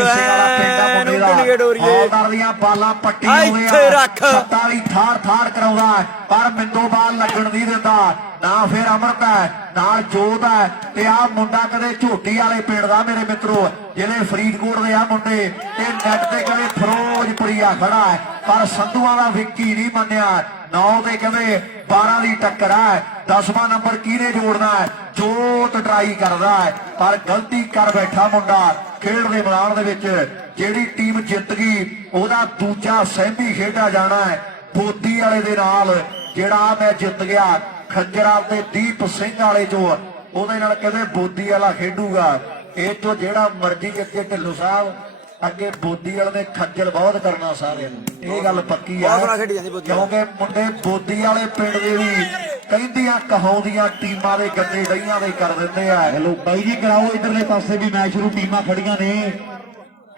ਹੌਲਦਾਰ ਦੀਆਂ ਬਾਲਾਂ ਪੱਟੀ ਹੋਏ ਆ, ਸੱਟਾਂ ਵੀ ਠਾੜ ਕਰਾਉਂਦਾ, ਪਰ ਮਿੰਦੋ ਬਾਲ ਲੱਗਣ ਨਹੀਂ ਦਿੰਦਾ। ਨਾ ਫਿਰ ਅਮਰਤ ਹੈ ਨਾਲ ਜੋਤ ਹੈ ਤੇ ਆਹ ਮੁੰਡਾ ਕਦੇ ਝੋਟੀ ਵਾਲੇ ਪਿੰਡ ਦਾ ਮੇਰੇ ਮਿੱਤਰੋ, ਜਿਹੜੇ ਫਰੀਦਕੋਟ ਦੇ ਆ ਮੁੰਡੇ ਤੇ ਨੈਟ ਤੇ ਕਦੇ ਫਿਰੋਜ਼ਪੁਰੀ ਆ ਖੜਾ ਹੈ, ਪਰ ਸੰਧੂਆਂ ਦਾ ਵਿੱਕੀ ਨਹੀਂ ਮੰਨਿਆ। 9 ਤੇ ਕਹਿੰਦੇ 12 ਦੀ ਟੱਕਰ ਹੈ। 10ਵਾਂ ਨੰਬਰ ਕਿਹਨੇ ਜੋੜਨਾ ਹੈ? ਜੋਤ ਟਰਾਈ ਕਰਦਾ ਹੈ, ਪਰ ਗਲਤੀ ਕਰ ਬੈਠਾ ਮੁੰਡਾ। ਖੇਡ ਦੇ ਮੈਦਾਨ ਦੇ ਵਿੱਚ ਜਿਹੜੀ ਟੀਮ ਜਿੱਤ ਗਈ ਉਹਦਾ ਦੂਜਾ ਸੈਮੀ ਖੇਡਿਆ ਜਾਣਾ ਹੈ ਬੋਦੀ ਵਾਲੇ ਦੇ ਨਾਲ। ਜਿਹੜਾ ਮੈਚ ਜਿੱਤ ਗਿਆ ਖੰਜਰਾਂ ਤੇ ਦੀਪ ਸਿੰਘ ਵਾਲੇ ਚੋਂ, ਉਹਦੇ ਨਾਲ ਕਹਿੰਦੇ ਬੋਦੀ ਵਾਲਾ ਖੇਡੂਗਾ। ਇਹ ਤੋਂ ਜਿਹੜਾ ਮਰਜ਼ੀ ਅੱਗੇ ਢਿੱਲੋਂ ਸਾਹਿਬ ਅੱਗੇ ਬੋਦੀ ਵਾਲੇ ਨੇ ਖੱਜਲ ਬਹੁਤ ਕਰਨਾ ਸਾਰਿਆਂ ਨੂੰ, ਇਹ ਗੱਲ ਪੱਕੀ ਆ। ਕਿਉਂਕਿ ਮੁੰਡੇ ਬੋਦੀ ਵਾਲੇ ਪਿੰਡ ਦੇ ਵੀ ਕਹਿੰਦੀਆਂ ਕਹਾਉਂਦੀਆਂ ਟੀਮਾਂ ਦੇ ਗੱਡੇ ਡਈਆਂ ਦੇ ਕਰ ਦਿੰਦੇ ਆ। ਹੈਲੋ ਬਾਈ ਜੀ, ਕਰਾਓ ਇਧਰਲੇ ਪਾਸੇ ਵੀ ਮੈਚ ਸ਼ੁਰੂ, ਟੀਮਾਂ ਖੜੀਆਂ ਨੇ।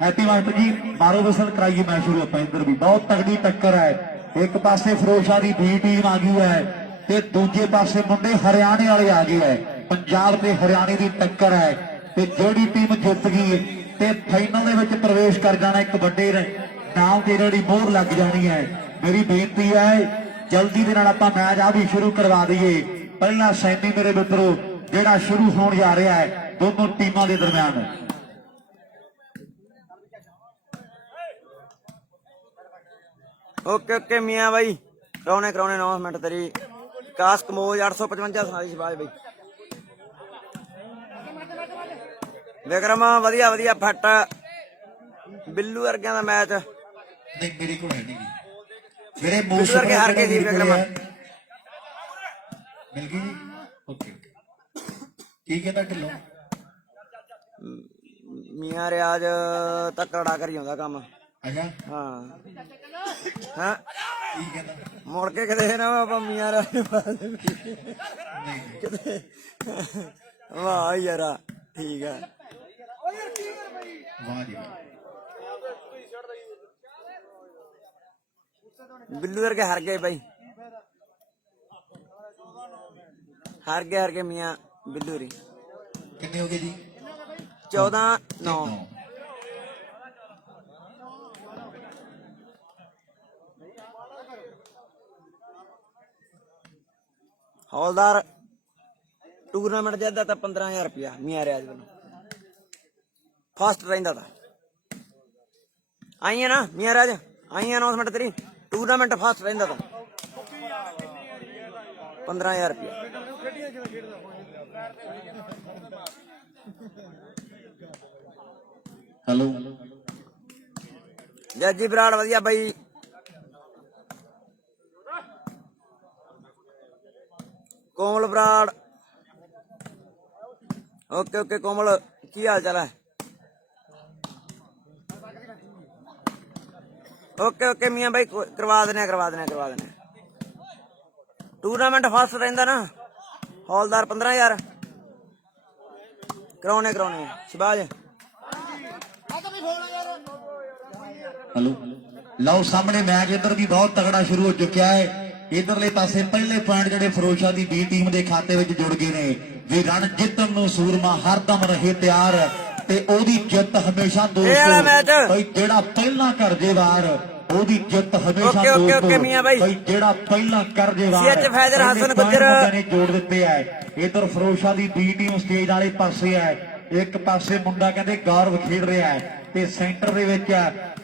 ਹੈਪੀ ਮਾਸਟਰ ਜੀ ਮਾਰੋ ਵਿਸਲ, ਕਰਾਈਏ ਮੈਚ ਸ਼ੁਰੂ ਆਪਾਂ। ਇੱਧਰ ਵੀ ਬਹੁਤ ਤਗੜੀ ਟੱਕਰ ਹੈ। ਇੱਕ ਪਾਸੇ ਫਿਰੋਜ਼ਸ਼ਾਹ ਦੀ ਬੀ ਟੀਮ ਆ ਗਈ ਹੈ ਤੇ ਦੂਜੇ ਪਾਸੇ ਮੁੰਡੇ ਹਰਿਆਣੇ ਵਾਲੇ ਆ ਗਏ ਹੈ। ਪੰਜਾਬ ਤੇ ਹਰਿਆਣੇ ਦੀ ਟੱਕਰ ਹੈ ਤੇ ਜਿਹੜੀ ਟੀਮ ਜਿੱਤ ਗਈ ਤੇ ਫਾਈਨਲ ਦੇ ਵਿੱਚ ਪ੍ਰਵੇਸ਼ ਕਰ ਜਾਣਾ, ਇੱਕ ਵੱਡੇ ਨਾਮ ਤੇ ਜਿਹੜੀ ਮੋਹਰ ਲੱਗ ਜਾਣੀ ਹੈ। ਮੇਰੀ ਬੇਨਤੀ ਹੈ ਜਲਦੀ ਦੇ ਨਾਲ ਆਪਾਂ ਮੈਚ ਆ ਵੀ ਸ਼ੁਰੂ ਕਰਵਾ ਦਈਏ। ਪਹਿਲਾ ਸੈਮੀ ਮੇਰੇ ਮਿੱਤਰੋ ਜਿਹੜਾ ਸ਼ੁਰੂ ਹੋਣ ਜਾ ਰਿਹਾ ਹੈ ਦੋਨੋਂ ਟੀਮਾਂ ਦੇ ਦਰਮਿਆਨ। ਓਕੇ ਮੀਆਂ ਬਾਈ, ਕਰਾਉਣੇ 9 ਮਿੰਟ ਤੇਰੀ। ਕਾਸ ਕਮੋਜ 855 ਸੁਣਾਈ ਸ਼ਬਾਜ ਬਾਈ। ਵਿਕਰਮ ਵਧੀਆ ਫੱਟ ਬਿੱਲੂ ਵਰਗਿਆਂ ਦਾ ਮੈਚ। ਨਹੀਂ ਮੇਰੇ ਕੋਲ ਹੈ ਨਹੀਂ ਮੇਰੇ ਮੋਸਟ ਵਰਗੇ ਹਾਰ ਕੇ ਜੀ ਵਿਕਰਮ ਮਿਲ ਗਈ ਜੀ। ਓਕੇ ਕੀ ਕਹਿੰਦਾ ਢਿੱਲੋਂ? ਮੀਆਂ ਰਿਆਜ ਤਕੜਾ ਕਰੀ ਆਉਂਦਾ ਕੰਮ। ਅੱਛਾ ਹਾਂ ਕੀ ਕਹਿੰਦਾ? ਮੁੜ ਕੇ ਕਿਤੇ ਨਾ ਆਪਾਂ ਮੀਆਂ ਰਿਆਜ ਕਿਤੇ। ਵਾਹ ਯਾਰਾ ਠੀਕ ਆ। ਵਾਹ ਜੀ ਬਿੱਲੂ ਵਰਗੇ ਹਾਰ ਗਏ ਬਾਈ, ਹਾਰ ਗਏ ਮੀਆਂ ਬਿੱਲੂ ਰੀ। ਕਿੰਨੇ ਹੋ ਗਏ ਜੀ? 14-9। ਹੌਲਦਾਰ ਟੂਰਨਾਮੈਂਟ ਜਿੱਦਾ ਤਾਂ 15,000 ਰੁਪਇਆ ਮੀਆਂ ਰਿਆਜ ਵੱਲੋਂ ਫਸਟ ਰਹਿੰਦਾ ਤਾਂ। ਆਈ ਹੈ ਨਾ ਮੀਆਂ ਰਾਜ, ਆਈ ਅਨਾਉਂਸਮੈਂਟ ਤੇਰੀ, ਟੂਰਨਾਮੈਂਟ ਫਸਟ ਰਹਿੰਦਾ ਤਾਂ 15,000 ਰੁਪਇਆ। ਹੈਲੋ ਜੱਜੀ ਬਰਾੜ ਵਧੀਆ ਬਾਈ। ਕੋਮਲ ਬਰਾੜ ਓਕੇ ਕੋਮਲ ਕੀ ਹਾਲ ਚਾਲ ਹੈ? ਓਕੇ ਮੀਆਂ ਬਾਈ ਕਰਵਾ ਦੇਣੇ। ਟੂਰਨਾਮੈਂਟ ਫਸਟ ਰਹਿੰਦਾ ਨਾ ਹੌਲਦਾਰ 15,000 ਕਰਾਉਣੇ ਸ਼ਬਾਜ। ਹੈਲੋ ਲਓ ਸਾਹਮਣੇ ਮੈਚ ਇੱਧਰ ਵੀ ਬਹੁਤ ਤਗੜਾ ਸ਼ੁਰੂ ਹੋ ਚੁੱਕਿਆ ਹੈ। ਇਧਰਲੇ ਪਾਸੇ ਪਹਿਲੇ ਪੁਆਇੰਟ ਜਿਹੜੇ ਫਿਰੋਜ਼ਸ਼ਾਹ ਦੀ ਬੀ ਟੀਮ ਦੇ ਖਾਤੇ ਵਿੱਚ ਜੁੜ ਗਏ ਨੇ। ਵੀ ਰਨ ਜਿੱਤਣ ਨੂੰ ਸੂਰਮਾ ਹਰਦਮ ਰਹੇ ਤਿਆਰ ਤੇ ਉਹਦੀ ਜਿੱਤ ਹਮੇਸ਼ਾ ਦੋਸਤੋ ਬਈ ਜਿਹੜਾ ਪਹਿਲਾਂ ਕਰ ਜੇ ਵਾਰ ਉਹਦੀ ਜਿੱਤ ਹਮੇਸ਼ਾ ਦੋਸਤੋ ਬਈ ਜਿਹੜਾ ਪਹਿਲਾਂ ਕਰ ਜੇ ਵਾਰ। ਸੀਐਚ ਫੈਜ਼ਰ ਹਸਨ ਗੁੱਜਰ ਨੇ ਜੋੜ ਦਿੱਤੇ ਹੈ। ਇਧਰ ਫਿਰੋਜ਼ਸ਼ਾਹ ਦੀ ਬੀ ਟੀਮ ਸਟੇਜ ਵਾਲੇ ਪਾਸੇ ਹੈ, ਇੱਕ ਪਾਸੇ ਮੁੰਡਾ ਕਹਿੰਦੇ ਗੌਰਵ ਖੇਡ ਰਿਹਾ ਹੈ ਤੇ ਸੈਂਟਰ ਦੇ ਵਿੱਚ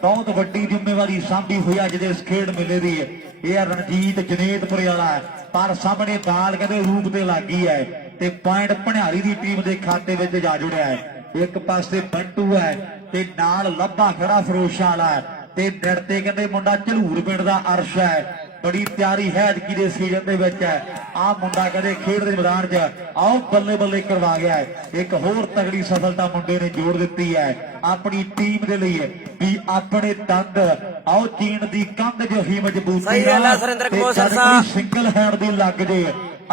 ਬਹੁਤ ਵੱਡੀ ਜ਼ਿੰਮੇਵਾਰੀ ਸਾਂਭੀ ਹੋਈ ਅੱਜ ਦੇ ਇਸ ਖੇਡ ਮੇਲੇ ਦੀ। ਇਹ ਰਣਜੀਤ ਜਨੇਤਪੁਰੇ ਵਾਲਾ, ਪਰ ਸਾਹਮਣੇ ਬਾਲ ਕਹਿੰਦੇ ਰੂਪ ਤੇ ਲੱਗੀ ਹੈ ਤੇ ਪੁਆਇੰਟ ਭਣਿਆਰੀ ਦੀ ਟੀਮ ਦੇ ਖਾਤੇ ਵਿੱਚ ਜਾ ਜੁੜਿਆ ਹੈ। ਇੱਕ ਪਾਸੇ ਬੰਟੂ ਹੈ ਤੇ ਨਾਲ ਲੱਭਾ ਖੜਾ ਫਿਰੋਜ਼ਸ਼ਾਹ ਵਾਲਾ ਤੇ ਨੇੜ ਤੇ ਕਹਿੰਦੇ ਮੁੰਡਾ ਝਲੂਰ ਪਿੰਡ ਦਾ ਅਰਸ਼ ਹੈ। ਬੜੀ ਤਿਆਰੀ ਹੈ ਐਤਕੀ ਦੇ ਸੀਜ਼ਨ ਦੇ ਵਿੱਚ। ਆਹ ਮੁੰਡਾ ਕਹਿੰਦੇ ਖੇਡ ਦੇ ਮੈਦਾਨ 'ਚ ਆਓ ਬੱਲੇ ਕਰਵਾ ਗਿਆ ਹੈ। ਇੱਕ ਹੋਰ ਤਗੜੀ ਸਫਲਤਾ ਮੁੰਡੇ ਨੇ ਜੋੜ ਦਿੱਤੀ ਹੈ ਆਪਣੀ ਟੀਮ ਦੇ ਲਈ ਵੀ ਆਪਣੇ ਦੰਦ ਆਓ ਚੀਨ ਦੀ ਕੰਧ ਜਿਹੀ ਮਜ਼ਬੂਤੀ ਨਾਲ ਸਿੰਗਲ ਹੈਂਡ ਦੀ ਲੱਗ ਜੇ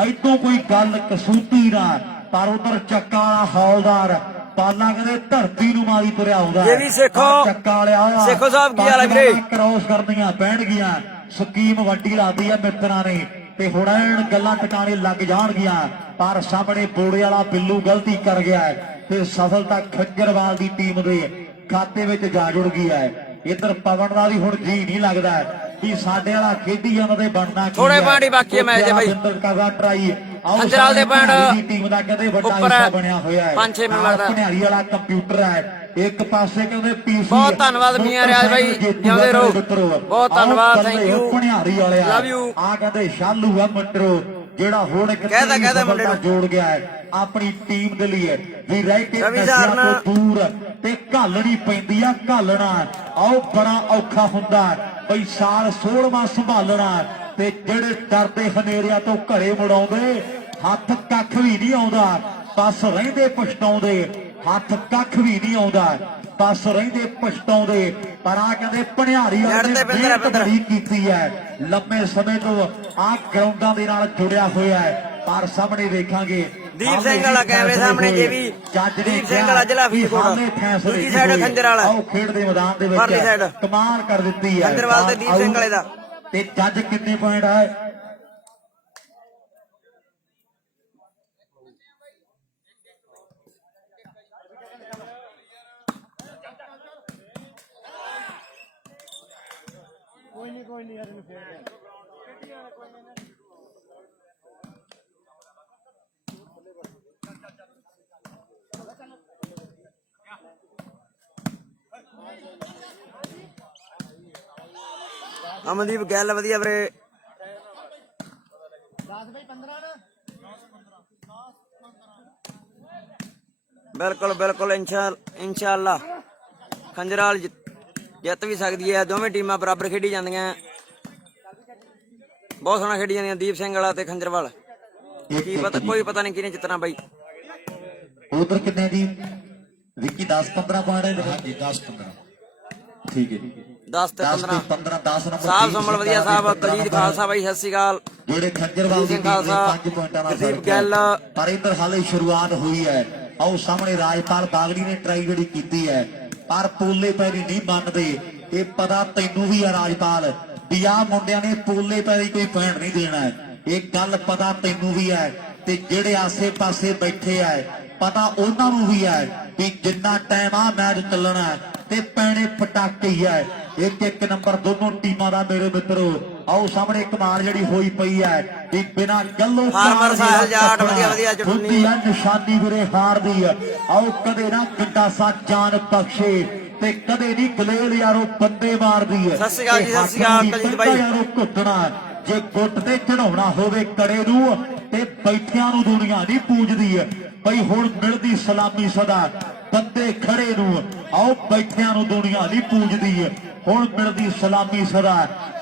ਇਦੋਂ ਕੋਈ ਗੱਲ ਕਸੂਤੀ ਨਾ। ਪਰ ਉਧਰ ਚੱਕਾ ਵਾਲਾ ਹੌਲਦਾਰ ਪਾਲਾ ਕਹਿੰਦੇ ਧਰਤੀ ਨੂੰ ਮਾਰੀ ਤੁਰਿਆ ਆਉਂਦਾ। ਇਹ ਵੀ ਚੱਕਾ ਵਾਲਿਆ ਸੇਖੋ ਸਾਹਿਬ ਕੀ ਹਾਲ ਹੈ ਵੀਰੇ? ਕ੍ਰੋਸ ਕਰਨੀਆਂ ਪੈਣਗੀਆਂ, ਸਕੀਮ ਵੱਡੀ ਲਾਦੀ ਆ ਮਿੱਤਰਾਂ ਨੇ ਤੇ ਹੁਣ ਐਨ ਗੱਲਾਂ ਟਿਕਾਣੇ ਲੱਗ ਜਾਣਗੀਆਂ। ਪਰ ਸਾਹਮਣੇ ਬੋੜੇ ਵਾਲਾ ਬਿੱਲੂ ਗਲਤੀ ਕਰ ਗਿਆ ਹੈ ਤੇ ਸਫਲਤਾ ਖੰਜਰਵਾਲ ਦੀ ਟੀਮ ਦੇ ਖਾਤੇ ਵਿੱਚ ਜਾ ਜੁੜ ਗਈ ਹੈ। ਇਧਰ ਪਵਨ ਦਾ ਵੀ ਹੁਣ ਜੀ ਨਹੀਂ ਲੱਗਦਾ ਵੀ ਸਾਡੇ ਵਾਲਾ ਖੇਡੀ ਉਹਨਾਂ ਦੇ ਬਣਨਾ ਕੀ। ਥੋੜੇ ਪਾਣੀ ਬਾਕੀ ਹੈ ਮੈਚ ਦੇ ਬਾਈ। ਟਰਾਈ ਖੰਜਰਾਲ ਦੇ ਪੁਆਇੰਟ ਟੀਮ ਦਾ ਕਹਿੰਦੇ ਵੱਡਾ ਉੱਪਰ ਹਿੱਸਾ ਬਣਿਆ ਹੋਇਆ ਹੈ। 5-6 ਮਿੰਟ ਲੱਗਦਾ। ਭਣਿਆਰੀ ਵਾਲਾ ਕੰਪਿਊਟਰ ਹੈ ਇੱਕ ਪਾਸੇ ਕਹਿੰਦੇ ਪੀਸੀ। ਬਹੁਤ ਧੰਨਵਾਦ ਮੀਆਂ ਰਿਆਜ ਬਾਈ, ਜਿਉਂਦੇ ਰਹੋ। ਬਹੁਤ ਧੰਨਵਾਦ, ਥੈਂਕ ਯੂ, ਭਣਿਆਰੀ ਵਾਲਿਆ ਲਵ ਯੂ। ਆ ਕਹਿੰਦੇ ਸ਼ਾਲੂ ਆ ਮਿੱਤਰੋ ਜਿਹੜਾ ਹੁਣ ਇੱਕ ਕਹਿਦਾ ਮੁੰਡੇ ਨੂੰ ਜੋੜ ਗਿਆ ਹੈ ਆਪਣੀ ਟੀਮ ਦੇ ਲਈ ਵੀ ਰਹਿ ਕੇ ਰਵੀ ਨਸ਼ਿਆਂ ਸਾਹਰਨਾ ਤੋਂ ਦੂਰ ਤੇ ਘਾਲਣੀ ਪੈਂਦੀ ਆ ਘਾਲਣਾ। ਆਓ ਬੜਾ ਔਖਾ ਹੁੰਦਾ ਬਈ ਸਾਲ 16ਵਾਂ ਸੰਭਾਲਣਾ ਤੇ ਜਿਹੜੇ ਡਰਦੇ ਹਨੇਰਿਆਂ ਤੋਂ ਘਰੇ ਮੁੜਾਉਂਦੇ ਹੱਥ ਕੱਖ ਵੀ ਨਹੀਂ ਆਉਂਦਾ। ਬਸ ਰਹਿੰਦੇ ਪਛਤਾਉਂਦੇ ਹੱਥ ਕੱਖ ਵੀ ਨਹੀਂ ਆਉਂਦਾ। ਬਸ ਰਹਿੰਦੇ ਪਛਤਾਉਂਦੇ। ਪਰ ਆ ਕਹਿੰਦੇ ਭਣਿਆਰੀ ਵਾਲੇ ਨੇ ਮਿਹਨਤ ਬੜੀ ਕੀਤੀ ਹੈ ਲੰਮੇ ਸਮੇਂ ਤੋਂ ਆ ਗਰਾਊਂਡਾਂ ਦੇ ਨਾਲ ਜੁੜਿਆ ਹੋਇਆ ਹੈ। ਪਰ ਸਾਹਮਣੇ ਦੇਖਾਂਗੇ ਦੀਪ ਸਿੰਘ ਵਾਲਾ ਕੈਮਰੇ ਸਾਹਮਣੇ ਜੇ ਵੀ ਦੀਪ ਸਿੰਘ ਵਾਲਾ ਜ਼ਿਲ੍ਹਾ ਫਰੀਦਕੋਟ, ਦੂਜੀ ਸਾਈਡ ਖੰਜਰ ਵਾਲਾ ਆਓ ਖੇਡ ਦੇ ਮੈਦਾਨ ਦੇ ਵਿੱਚ ਕਮਾਲ ਕਰ ਦਿੱਤੀ ਹੈ ਖੰਜਰਵਾਲ ਤੇ ਦੀਪ ਸਿੰਘ ਵਾਲੇ ਦਾ। ਤੇ ਜੱਜ ਕਿੰਨੇ ਪੁਆਇੰਟ ਹੈ? ਕੋਈ ਨਹੀਂ ਯਾਰ ਇਹਨੂੰ ਫੇਰ ਅਮਨਦੀਪ ਗੱਲ ਵਧੀਆ ਵੀਰੇ। 10 ਬਈ 15 ਨਾ ਬਿਲਕੁਲ ਇਨਸ਼ਾਅੱਲਾ ਖੰਜਰਾਲ ਜਿੱਤ ਵੀ ਸਕਦੀ ਹੈ। ਦੋਵੇਂ ਟੀਮਾਂ ਬਰਾਬਰ ਖੇਡੀ ਜਾਂਦੀਆਂ, ਬਹੁਤ ਸੋਹਣਾ ਖੇਡੀ ਜਾਂਦੀਆਂ ਦੀਪ ਸਿੰਘ ਵਾਲਾ ਤੇ ਖੰਜਰਵਾਲ। ਕੀ ਪਤਾ, ਕੋਈ ਪਤਾ ਨਹੀਂ ਕਿਹਨੇ ਜਿੱਤਣਾ ਬਾਈ। ਉਧਰ ਕਿੰਨੇ ਦੀ ਵਿੱਕੀ? 10-15 ਪੁਆਇੰਟ ਹੈ। ਹਾਂਜੀ 10-15 ਠੀਕ ਹੈ 10 ਤੇ 15 10 ਨੰਬਰ ਸਾਹਿਬ ਸੰਭਲ ਵਧੀਆ ਸਾਹਿਬ। ਕਲੀਦ ਖਾਲਸਾ ਬਾਈ ਸਤਿ ਸ਼੍ਰੀ ਅਕਾਲ। ਜਿਹੜੇ ਖੰਜਰਵਾਲ ਦੀ ਟੀਮ ਨੇ 5 ਪੁਆਇੰਟਾਂ ਨਾਲ ਗੁਰਦੀਪ ਗੱਲ। ਪਰ ਇਧਰ ਹਾਲੇ ਸ਼ੁਰੂਆਤ ਹੋਈ ਹੈ। ਆਓ ਸਾਹਮਣੇ ਰਾਜਪਾਲ ਬਾਗੜੀ ਨੇ ਟਰਾਈ ਜਿਹੜੀ ਕੀਤੀ ਹੈ ਪਰ ਪੋਲੇ ਪੈਰੀ ਨਹੀਂ ਮੰਨਦੇ। ਇਹ ਪਤਾ ਤੈਨੂੰ ਵੀ ਆ ਰਾਜਪਾਲ ਵੀ ਆਹ ਮੁੰਡਿਆਂ ਨੇ ਪੋਲੇ ਪੈਰੀ ਕੋਈ ਪੈਣ ਨਹੀਂ ਦੇਣਾ। ਇਹ ਗੱਲ ਪਤਾ ਤੈਨੂੰ ਵੀ ਹੈ ਤੇ ਜਿਹੜੇ ਆਸੇ ਪਾਸੇ ਬੈਠੇ ਆ ਪਤਾ ਉਹਨਾਂ ਨੂੰ ਵੀ ਹੈ ਵੀ ਜਿੰਨਾ ਟਾਈਮ ਆ ਮੈਚ ਚੱਲਣਾ ਤੇ ਪੈਣੇ ਪਟਾਕੇ ਹੀ ਹੈ। ਇੱਕ ਨੰਬਰ ਦੋਨੋਂ ਟੀਮਾਂ ਦਾ ਮੇਰੇ ਮਿੱਤਰੋ। ਆਓ ਸਾਹਮਣੇ ਕਮਾਲ ਜਿਹੜੀ ਹੋਈ ਪਈ ਹੈ ਵੀ ਬਿਨਾਂ ਗੱਲੋਂ ਹਾਰਮਰ ਸਾਹਿਲ ਜਾਟ ਵਧੀਆ ਹੁੰਦੀ ਹੈ ਨਿਸ਼ਾਨੀ ਵੀਰੇ ਹਾਰ ਦੀ। ਆਓ ਕਦੇ ਨਾ ਕਿੱਡਾ ਸਾ ਜਾਨ ਬਖਸ਼ੇ ਤੇ ਕਦੇ ਨਹੀਂ ਗਲੇਲ ਯਾਰੋ ਬੰਦੇ ਮਾਰਦੀ ਹੈ। ਸਤਿ ਸ਼੍ਰੀ ਅਕਾਲ ਜੀ, ਸਤਿ ਸ਼੍ਰੀ ਅਕਾਲ ਕਲਜੀਤ ਬਾਈ। ਯਾਰੋ ਘੁੱਟਣਾ ਜੇ ਗੁੱਟ ਤੇ ਚੜਾਉਣਾ ਹੋਵੇ ਕੜੇ ਨੂੰ ਤੇ ਬੈਠਿਆਂ ਨੂੰ ਦੁਨੀਆ ਨਹੀਂ ਪੂਜਦੀ ਹੈ ਬਈ। ਹੁਣ ਮਿਲਦੀ ਸਲਾਮੀ ਸਦਾ ਬੰਦੇ ਖੜੇ ਨੂੰ। ਆਓ ਬੈਠਿਆਂ ਨੂੰ ਦੁਨੀਆ ਨਹੀਂ ਪੂਜਦੀ ਹੈ ਹੁਣ ਮਿਲਦੀ ਸਲਾਮੀ ਸਦਾ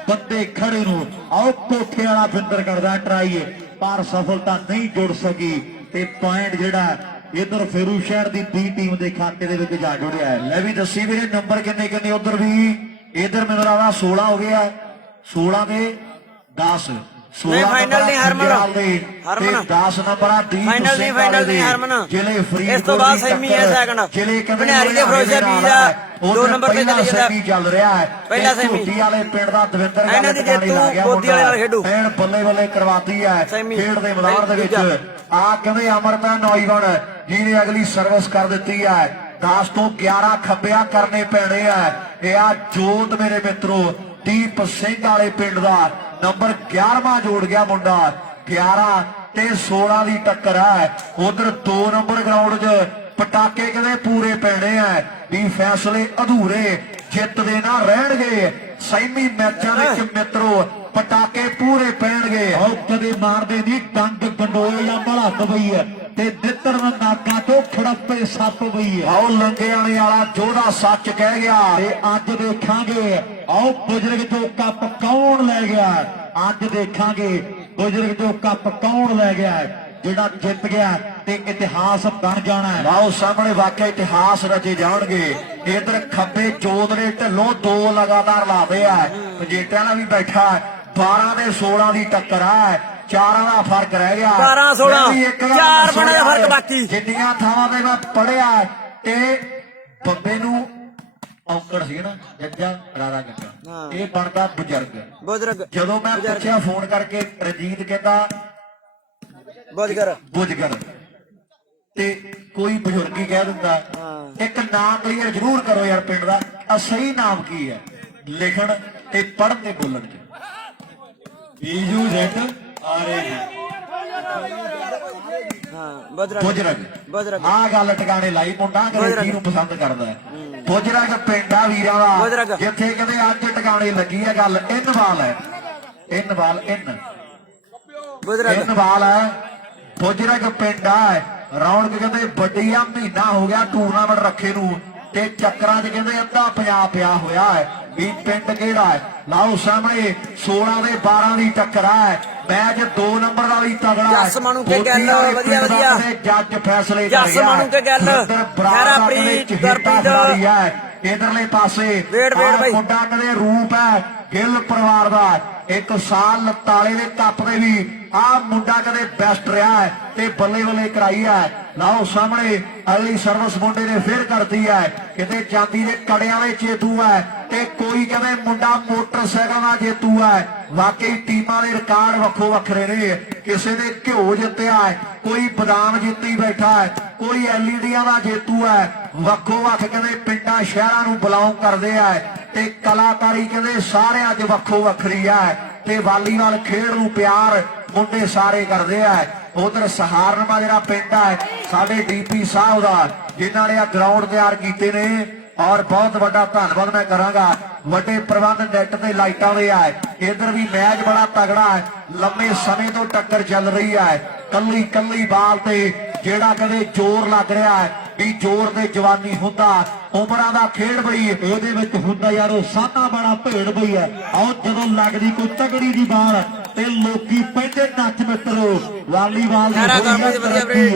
ਬੰਦੇ ਖੜੇ ਨੂੰ। ਆਓ ਕੋਠੇ ਵਾਲਾ ਬਿੰਦਰ ਕਰਦਾ ਟਰਾਈ ਪਰ ਸਫਲਤਾ ਨਹੀਂ ਜੁੜ ਸਕੀ ਤੇ ਪੁਆਇੰਟ ਜਿਹੜਾ ਇਧਰ ਫੇਰੂ ਸ਼ਹਿਰ ਦੀ ਬੀ ਟੀਮ ਦੇ ਖਾਤੇ ਦੇ ਵਿੱਚ ਜਾ ਜੁੜਿਆ ਹੈ। ਲੈ ਵੀ ਦੱਸੀ ਵੀਰੇ ਨੰਬਰ ਕਿੰਨੇ ਉਧਰ ਵੀ। ਇਧਰ ਮੈਨੂੰ ਲੱਗਦਾ 16 ਹੋ ਗਿਆ 16 ਤੇ 10 ਨਹੀਂ ਫਾਈਨਲ ਨਹੀਂ ਹਰਮਨ 10 ਨੰਬਰ ਆ ਦੀਪ ਫਾਈਨਲ ਨਹੀਂ ਫਾਈਨਲ ਨਹੀਂ ਹਰਮਨ। ਜ਼ਿਲ੍ਹੇ ਫਰੀਦਕੋਟ ਇਸ ਤੋਂ ਬਾਅਦ ਸੈਮੀ ਹੈ ਸੈਕੰਡ ਬਨਿਆਰੀ ਦੇ ਫਰੋਸ਼ਾ ਬੀਜ ਆ 2 ਨੰਬਰ ਤੇ ਚੱਲ ਜਾਂਦਾ ਚੱਲ ਰਿਹਾ ਹੈ। ਪਹਿਲਾ ਸੈਮੀ ਝੂਟੀ ਵਾਲੇ ਪਿੰਡ ਦਾ ਦਵਿੰਦਰ ਇਹਨਾਂ ਦੀ ਜੇਤੂ ਬੋਦੀ ਵਾਲੇ ਨਾਲ ਖੇਡੂ ਐਨ ਬੱਲੇ ਬੱਲੇ ਕਰਵਾਤੀ ਹੈ ਖੇਡ ਦੇ ਮੈਦਾਨ ਦੇ ਵਿੱਚ। ਆ ਕਹਿੰਦੇ ਅਮਰਤਾ ਨੌਜਵਾਨ ਜਿਹਨੇ ਅਗਲੀ ਸਰਵਿਸ ਕਰ ਦਿੱਤੀ ਹੈ 10 ਤੋਂ 11 ਖੱਬਿਆ ਕਰਨੇ ਪੈਣੇ ਆ। ਇਹ ਆ ਜੋਤ ਮੇਰੇ ਮਿੱਤਰੋ ਦੀਪ ਸਿੰਘ ਵਾਲੇ ਪਿੰਡ ਦਾ ਨੰਬਰ 11ਵਾਂ ਜੋੜ ਗਿਆ ਮੁੰਡਾ। 11 ਤੇ 16 ਦੀ ਟੱਕਰ ਹੈ। ਉਧਰ 2 ਨੰਬਰ ਗਰਾਊਂਡ 'ਚ ਪਟਾਕੇ ਕਹਿੰਦੇ ਪੂਰੇ ਪੈਣੇ ਆ ਵੀ ਫੈਸਲੇ ਅਧੂਰੇ ਜਿੱਤਦੇ ਨਾ ਰਹਿਣਗੇ। ਸੈਮੀ ਮੈਚਾਂ ਵਿੱਚ ਮਿੱਤਰੋ ਪਟਾਕੇ ਪੂਰੇ ਪੈਣਗੇ। ਆਓ ਕਦੇ ਮਾਰਦੇ ਨਹੀਂ ਡੰਗ ਗੰਡੋਏ ਜਾਂ ਭੜਕ ਪਈ ਹੈ ਤੇ ਨਿੱਤਰਨ ਨਾਕਾਂ ਤੋਂ ਖੜੱਪੇ ਸੱਪ ਪਈ ਹੈ। ਆਓ ਲੰਗਿਆਣੇ ਵਾਲਾ ਜੋਧਾ ਸੱਚ ਕਹਿ ਗਿਆ ਤੇ ਅੱਜ ਦੇਖਾਂਗੇ ਆਓ ਬਜ਼ੁਰਗ ਜੋ ਕੱਪ ਕੌਣ ਲੈ ਗਿਆ। ਅੱਜ ਦੇਖਾਂਗੇ ਬਜ਼ੁਰਗ ਜੋ ਕੱਪ ਕੌਣ ਲੈ ਗਿਆ ਜਿਹੜਾ ਜਿੱਤ ਗਿਆ ਤੇ ਇਤਿਹਾਸ ਬਣ ਜਾਣਾ ਹੈ। ਆਓ ਸਾਹਮਣੇ ਵਾਕਿਆ ਇਤਿਹਾਸ ਰਚੇ ਜਾਣਗੇ। ਇਧਰ ਖੱਬੇ ਜੋਤ ਨੇ ਢਿੱਲੋਂ 2 ਲਗਾਤਾਰ ਲਾਦੇ ਆ। ਪੰਜੇਟਿਆਂ ਦਾ ਵੀ ਬੈਠਾ 12 ਤੇ 16 ਦੀ ਟੱਕਰ ਹੈ। 4 ਦਾ ਫਰਕ ਰਹਿ ਗਿਆ 12 16 4 ਬਣੇ ਦਾ ਫਰਕ ਬਾਕੀ। ਜਿੰਨੀਆਂ ਥਾਵਾਂ ਤੇ ਮੈਂ ਪੜਿਆ ਤੇ ਬੰਬੇ ਨੂੰ ਔਕੜ ਸੀ ਨਾ ਜੱਜਾ ਰਾਰਾ ਜੱਜਾ ਇਹ ਬਣਦਾ ਬਜ਼ੁਰਗ। ਜਦੋਂ ਮੈਂ ਪੁੱਛਿਆ ਫੋਨ ਕਰਕੇ ਰਜੀਤ ਕਹਿੰਦਾ ਬੁਜ਼ਰਗ ਤੇ ਕੋਈ ਬਜ਼ੁਰਗ ਹੀ ਕਹਿ ਦਿੰਦਾ। ਇੱਕ ਨਾਮ ਕਲੀਅਰ ਜ਼ਰੂਰ ਕਰੋ ਯਾਰ ਪਿੰਡ ਦਾ ਸਹੀ ਨਾਮ ਕੀ ਹੈ ਲਿਖਣ ਤੇ ਪੜ੍ਹਨ ਤੇ ਬੋਲਣ ਚ। ਬਜ਼ੁਰਗ ਆ ਗੱਲ ਟਿਕਾਣੇ ਲਾਈ ਮੁੰਡਾ ਅੰਗਰੇਜ਼ੀ ਨੂੰ ਪਸੰਦ ਕਰਦਾ ਹੈ। ਬਜ਼ੁਰਗ ਪਿੰਡਾ ਵੀਰਾਂ ਦਾ ਜਿੱਥੇ ਕਹਿੰਦੇ ਅੱਜ ਟਿਕਾਣੇ ਲੱਗੀ ਹੈ ਗੱਲ ਇਨਵਾਲ ਹੈ। ਇਨਵਾਲ ਹੈ ਬਜ਼ੁਰਗ ਪਿੰਡਾ ਹੈ। ਰੌਣਕ ਕਹਿੰਦੇ ਵੱਡੀ ਆ ਮਹੀਨਾ ਹੋ ਗਿਆ ਟੂਰਨਾਮੈਂਟ ਰੱਖੇ ਨੂੰ ਤੇ ਚੱਕਰਾਂ 'ਚ ਕਹਿੰਦੇ ਅੱਧਾ ਪੰਜਾਬ ਪਿਆ ਹੋਇਆ ਹੈ ਵੀ ਪਿੰਡ ਕਿਹੜਾ ਹੈ। ਲਾਓ ਸਾਹਮਣੇ 16 ਦੇ 12 ਦੀ ਟੱਕਰ ਹੈ। ਮੈਚ 2 ਨੰਬਰ ਦਾ ਵੀ ਤਗੜਾ ਹੈ। ਜੱਸ ਮਾਣੂ ਕੇ ਗੱਲ ਵਧੀਆ ਜੱਜ ਫੈਸਲੇ ਜੱਸ ਮਾਣੂ ਕੇ ਗੱਲ ਖੈਰਾਪ੍ਰੀਤ ਗੁਰਪ੍ਰੀਤ ਇਧਰਲੇ ਪਾਸੇ ਮੁੰਡਾ ਕਦੇ ਰੂਪ ਹੈ ਗਿੱਲ ਪਰਿਵਾਰ ਦਾ 1 ਸਾਲ 49 ਦੇ ਕੱਪ ਦੇ ਵੀ ਆ ਮੁੰਡਾ ਕਦੇ ਬੈਸਟ ਰਿਹਾ ਹੈ ਤੇ ਬੱਲੇ ਬੱਲੇ ਕਰਾਈ ਹੈ। ਲਾਓ ਸਾਹਮਣੇ ਅਗਲੀ ਸਰਵਿਸ ਮੁੰਡੇ ਨੇ ਫੇਰ ਕਰਦੀ ਹੈ ਕਿਤੇ ਚਾਂਦੀ ਦੇ ਕੜਿਆਂ ਦੇ ਜੇਤੂ ਹੈ ਤੇ ਕੋਈ ਕਹਿੰਦੇ ਮੁੰਡਾ ਮੋਟਰਸਾਈਕਲ ਦਾ ਜੇਤੂ ਹੈ। ਵਾਕਈ ਟੀਮਾਂ ਦੇ ਰਿਕਾਰਡ ਵੱਖੋ ਵੱਖਰੇ ਨੇ। ਕਿਸੇ ਨੇ ਘਿਓ ਜਿੱਤਿਆ ਹੈ ਕੋਈ ਬਦਾਮ ਜਿੱਤੀ ਬੈਠਾ ਹੈ ਕੋਈ ਐਲਈਡੀਆਂ ਦਾ ਜੇਤੂ ਹੈ। ਵੱਖੋ ਵੱਖ ਕਹਿੰਦੇ ਪਿੰਡਾਂ ਸ਼ਹਿਰਾਂ ਨੂੰ ਬਿਲੋਂਗ ਕਰਦੇ ਆ ਤੇ ਕਲਾਕਾਰੀ ਕਹਿੰਦੇ ਸਾਰਿਆਂ 'ਚ ਵੱਖੋ ਵੱਖਰੀ ਹੈ ਤੇ ਵਾਲੀਬਾਲ ਖੇਡ ਨੂੰ ਪਿਆਰ ਮੁੰਡੇ ਸਾਰੇ ਕਰਦੇ ਆ। ਉਧਰ ਸਹਾਰਨਪੁਰ ਜਿਹੜਾ ਪਿੰਡ ਹੈ ਸਾਡੇ ਡੀਪੀ ਸਾਹਿਬ ਦਾ ਜਿਨ੍ਹਾਂ ਨੇ ਆ ਗਰਾਊਂਡ ਤਿਆਰ ਕੀਤੇ ਨੇ ਔਰ ਬਹੁਤ ਵੱਡਾ ਧੰਨਵਾਦ ਮੈਂ ਕਰਾਂਗਾ। ਵੱਡੇ ਪ੍ਰਬੰਧ ਨੈਟ ਤੇ ਲਾਈਟਾਂ ਦੇ ਆ। ਇਧਰ ਵੀ ਮੈਚ ਬੜਾ ਤਗੜਾ ਹੈ ਲੰਮੇ ਸਮੇਂ ਤੋਂ ਟੱਕਰ ਚੱਲ ਰਹੀ ਹੈ ਕੱਲੀ ਬਾਲ ਤੇ ਜਿਹੜਾ ਕਦੇ ਜ਼ੋਰ ਲੱਗ ਰਿਹਾ ਹੈ ਵੀ ਜ਼ੋਰ ਤੇ ਜਵਾਨੀ ਹੁੰਦਾ ਉਮਰਾਂ ਦਾ ਖੇਡ ਬਈ ਇਹਦੇ ਵਿੱਚ ਹੁੰਦਾ ਯਾਰੋ ਸਾਨਾ ਬੜਾ ਭੇੜ ਬਈ ਹੈ। ਆਓ ਜਦੋਂ ਲੱਗਦੀ ਕੋਈ ਤਗੜੀ ਦੀ ਬਾਲ ਤੇ ਲੋਕੀ ਪੈਂਦੇ ਨੱਚ ਮਿੱਤਰੋ ਵਾਲੀਬਾਲ ਦੀ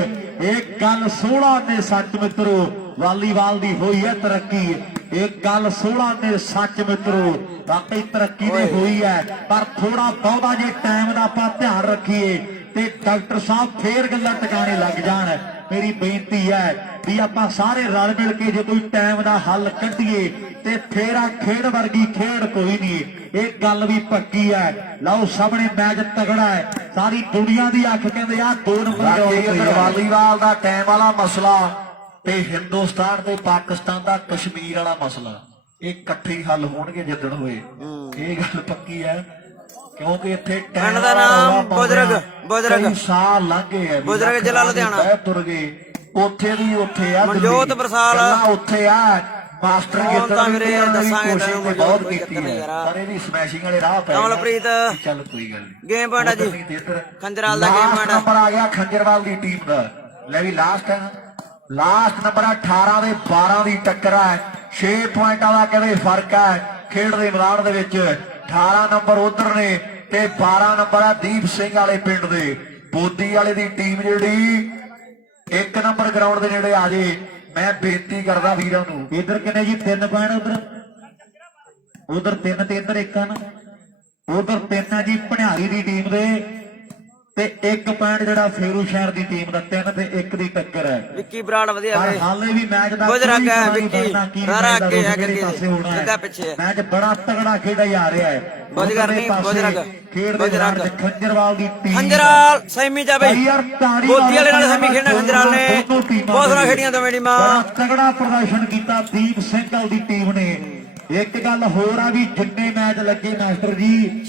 ਇਹ ਗੱਲ 16 ਨੇ ਸੱਚ ਮਿੱਤਰੋ ਵਾਲੀਬਾਲ ਦੀ ਹੋਈ ਹੈ ਤਰੱਕੀ। ਇਹ ਗੱਲ 16 ਨੇ ਸੱਚ ਮਿੱਤਰੋ ਵਾਕਈ ਤਰੱਕੀ ਦੀ ਹੋਈ ਹੈ ਪਰ ਥੋੜਾ ਬਹੁਤਾ ਜੇ ਟਾਈਮ ਦਾ ਆਪਾਂ ਧਿਆਨ ਰੱਖੀਏ ਤੇ ਡਾਕਟਰ ਸਾਹਿਬ ਫੇਰ ਗੱਲਾਂ ਟਿਕਾਣੇ ਲੱਗ ਜਾਣ। ਮੇਰੀ ਬੇਨਤੀ ਹੈ ਵੀ ਆਪਾਂ ਸਾਰੇ ਰਲ ਮਿਲ ਕੇ ਜੇ ਕੋਈ ਟਾਈਮ ਦਾ ਹੱਲ ਕੱਢੀਏ ਤੇ ਫੇਰ ਆ ਖੇਡ ਵਰਗੀ ਖੇਡ ਕੋਈ ਨਹੀਂ। ਇਹ ਗੱਲ ਵੀ ਪੱਕੀ ਹੈ। ਲਓ ਸਾਹਮਣੇ ਮੈਚ ਤਗੜਾ ਹੈ, ਸਾਰੀ ਦੁਨੀਆ ਦੀ ਅੱਖ ਕਹਿੰਦੇ ਆ 2 ਨੰਬਰ ਵਾਲੀਬਾਲ ਦਾ ਟਾਈਮ ਵਾਲਾ ਮਸਲਾ ਤੇ ਹਿੰਦੁਸਤਾਨ ਤੇ ਪਾਕਿਸਤਾਨ ਦਾ ਕਸ਼ਮੀਰ ਵਾਲਾ ਮਸਲਾ, ਇਹ ਇਕੱਠੇ ਹੀ ਹੱਲ ਹੋਣਗੇ ਜਿੱਦਣ ਹੋਏ। ਇਹ ਗੱਲ ਪੱਕੀ ਹੈ ਕਿਉਂਕਿ ਇੱਥੇ ਪਿੰਡ ਦਾ ਨਾਮ ਬੁਜ਼ਰਗ ਕਈ ਸਾਲ ਲੰਘੇ ਆ, ਬੁਜ਼ਰਗ ਜ਼ਿਲ੍ਹਾ ਲੁਧਿਆਣਾ। ਤੁਰ ਗਏ ਉੱਥੇ ਦੀ ਉੱਥੇ ਆ, ਮਨਜੋਤ ਦਿੱਲੀ। ਬਰਸਾਲ ਗੱਲਾਂ ਉੱਥੇ ਆ ਮਾਸਟਰ ਹੁਣ ਜਿੱਤਣ ਤਾਂ ਦੀ ਵੀਰੇ ਉਹਨਾਂ ਦੀ ਦੱਸਾਂਗੇ ਕੋਸ਼ਿਸ਼ ਤੈਨੂੰ ਤੇ ਬਹੁਤ ਮਨਜੋਤ ਕੀਤੀ ਜਿੱਤਣ ਹੈ, ਯਾਰ। ਪਰ ਇਹਦੀ ਸਮੈਸ਼ਿੰਗ ਵਾਲੇ ਰਾਹ ਪਏ। ਕਮਲਪ੍ਰੀਤ ਚੱਲ ਕੋਈ ਗੱਲ ਨਹੀਂ, ਗੇਮ ਪੁਆਇੰਟ ਆ ਜੀ, ਖੰਜਰਾਲ ਦਾ ਗੇਮ ਪੁਆਇੰਟ। ਨੰਬਰ ਆ ਗਿਆ ਖੰਜਰਵਾਲ ਦੀ ਟੀਮ ਦਾ। ਲੈ ਵੀ ਲਾਸਟ ਨੰਬਰ 18 ਦੇ 12 ਦੀ ਟੱਕਰ ਹੈ। 6 ਪੁਆਇੰਟਾਂ ਦਾ ਕਹਿੰਦੇ ਫਰਕ ਹੈ ਖੇਡ ਦੇ ਮੈਦਾਨ ਦੇ ਵਿੱਚ। 18 ਨੰਬਰ ਉਧਰ ਨੇ ਤੇ 12 ਨੰਬਰ ਆ ਦੀਪ ਸਿੰਘ ਵਾਲੇ ਪਿੰਡ ਦੇ। ਬੋਦੀ ਵਾਲੇ ਦੀ ਟੀਮ ਜਿਹੜੀ 1 ਨੰਬਰ ਗਰਾਊਂਡ ਦੇ ਨੇੜੇ ਆ ਜੇ। ਮੈਂ ਬੇਨਤੀ ਕਰਦਾ ਵੀਰਾਂ ਨੂੰ, ਇਧਰ ਕਿੰਨੇ ਜੀ 3 ਪੁਆਇੰਟ, ਉਧਰ 3 ਤੇ ਇਧਰ 1 ਹਨ। ਉਧਰ 3 ਆ ਜੀ ਭਣਿਆਰੀ ਦੀ ਟੀਮ ਦੇ ਤੇ 1 ਪੁਆਇੰਟ ਜਿਹੜਾ ਫੇਰੂ ਸ਼ਹਿਰ ਦੀ ਟੀਮ ਦਾ। 3 ਤੇ 1 ਦੀ ਟੱਕਰ ਹੈ। ਵਿੱਕੀ ਬਰਾੜ ਵਧੀਆ ਪਰ ਵੇ, ਹਾਲੇ ਵੀ ਮੈਚ ਦਾ ਬੁਜ਼ਰਗ ਹੈ ਕੋਈ ਵਿੱਕੀ, ਪਤਾ ਨਹੀਂ ਸਾਰਾ ਕੀ ਅੱਗੇ ਹੈ, ਕਿਹੜੇ ਅੱਗੇ ਪਾਸੇ ਹੋਣਾ ਹੈ। ਅੱਗਾ ਪਿੱਛੇ ਹੈ। ਮੈਚ ਬੜਾ ਤਗੜਾ ਖੇਡਿਆ ਜਾ ਰਿਹਾ ਹੈ। ਬੁਜ਼ਰਗ ਨਹੀਂ, ਬੁਜ਼ਰਗ ਖੇਡ ਦੇ ਮੈਦਾਨ 'ਚ ਖੰਜਰਵਾਲ ਦੀ ਟੀਮ ਖੰਜਰਾਲ ਸੈਮੀ ਚ ਬਈ ਯਾਰ ਤਾੜੀ ਬੋਦੀ ਵਾਲੇ ਨਾਲ ਸੈਮੀ ਖੇਡਣਾ ਖੰਜਰਾਲ ਨੇ। ਦੋਨੋਂ ਟੀਮਾਂ ਬਹੁਤ ਸੋਹਣਾ ਨੇ। ਖੇਡੀਆਂ ਦੋਵੇਂ ਟੀਮਾਂ। ਬੜਾ ਤਗੜਾ ਪ੍ਰਦਰਸ਼ਨ ਕੀਤਾ ਦੀਪ ਸਿੰਘ ਦੀ ਟੀਮ ਨੇ। ਇੱਕ ਗੱਲ ਹੋਰ ਆ ਵੀ ਜਿੰਨੇ ਮੈਚ ਲੱਗੇ ਮਾਸਟਰ ਜੀ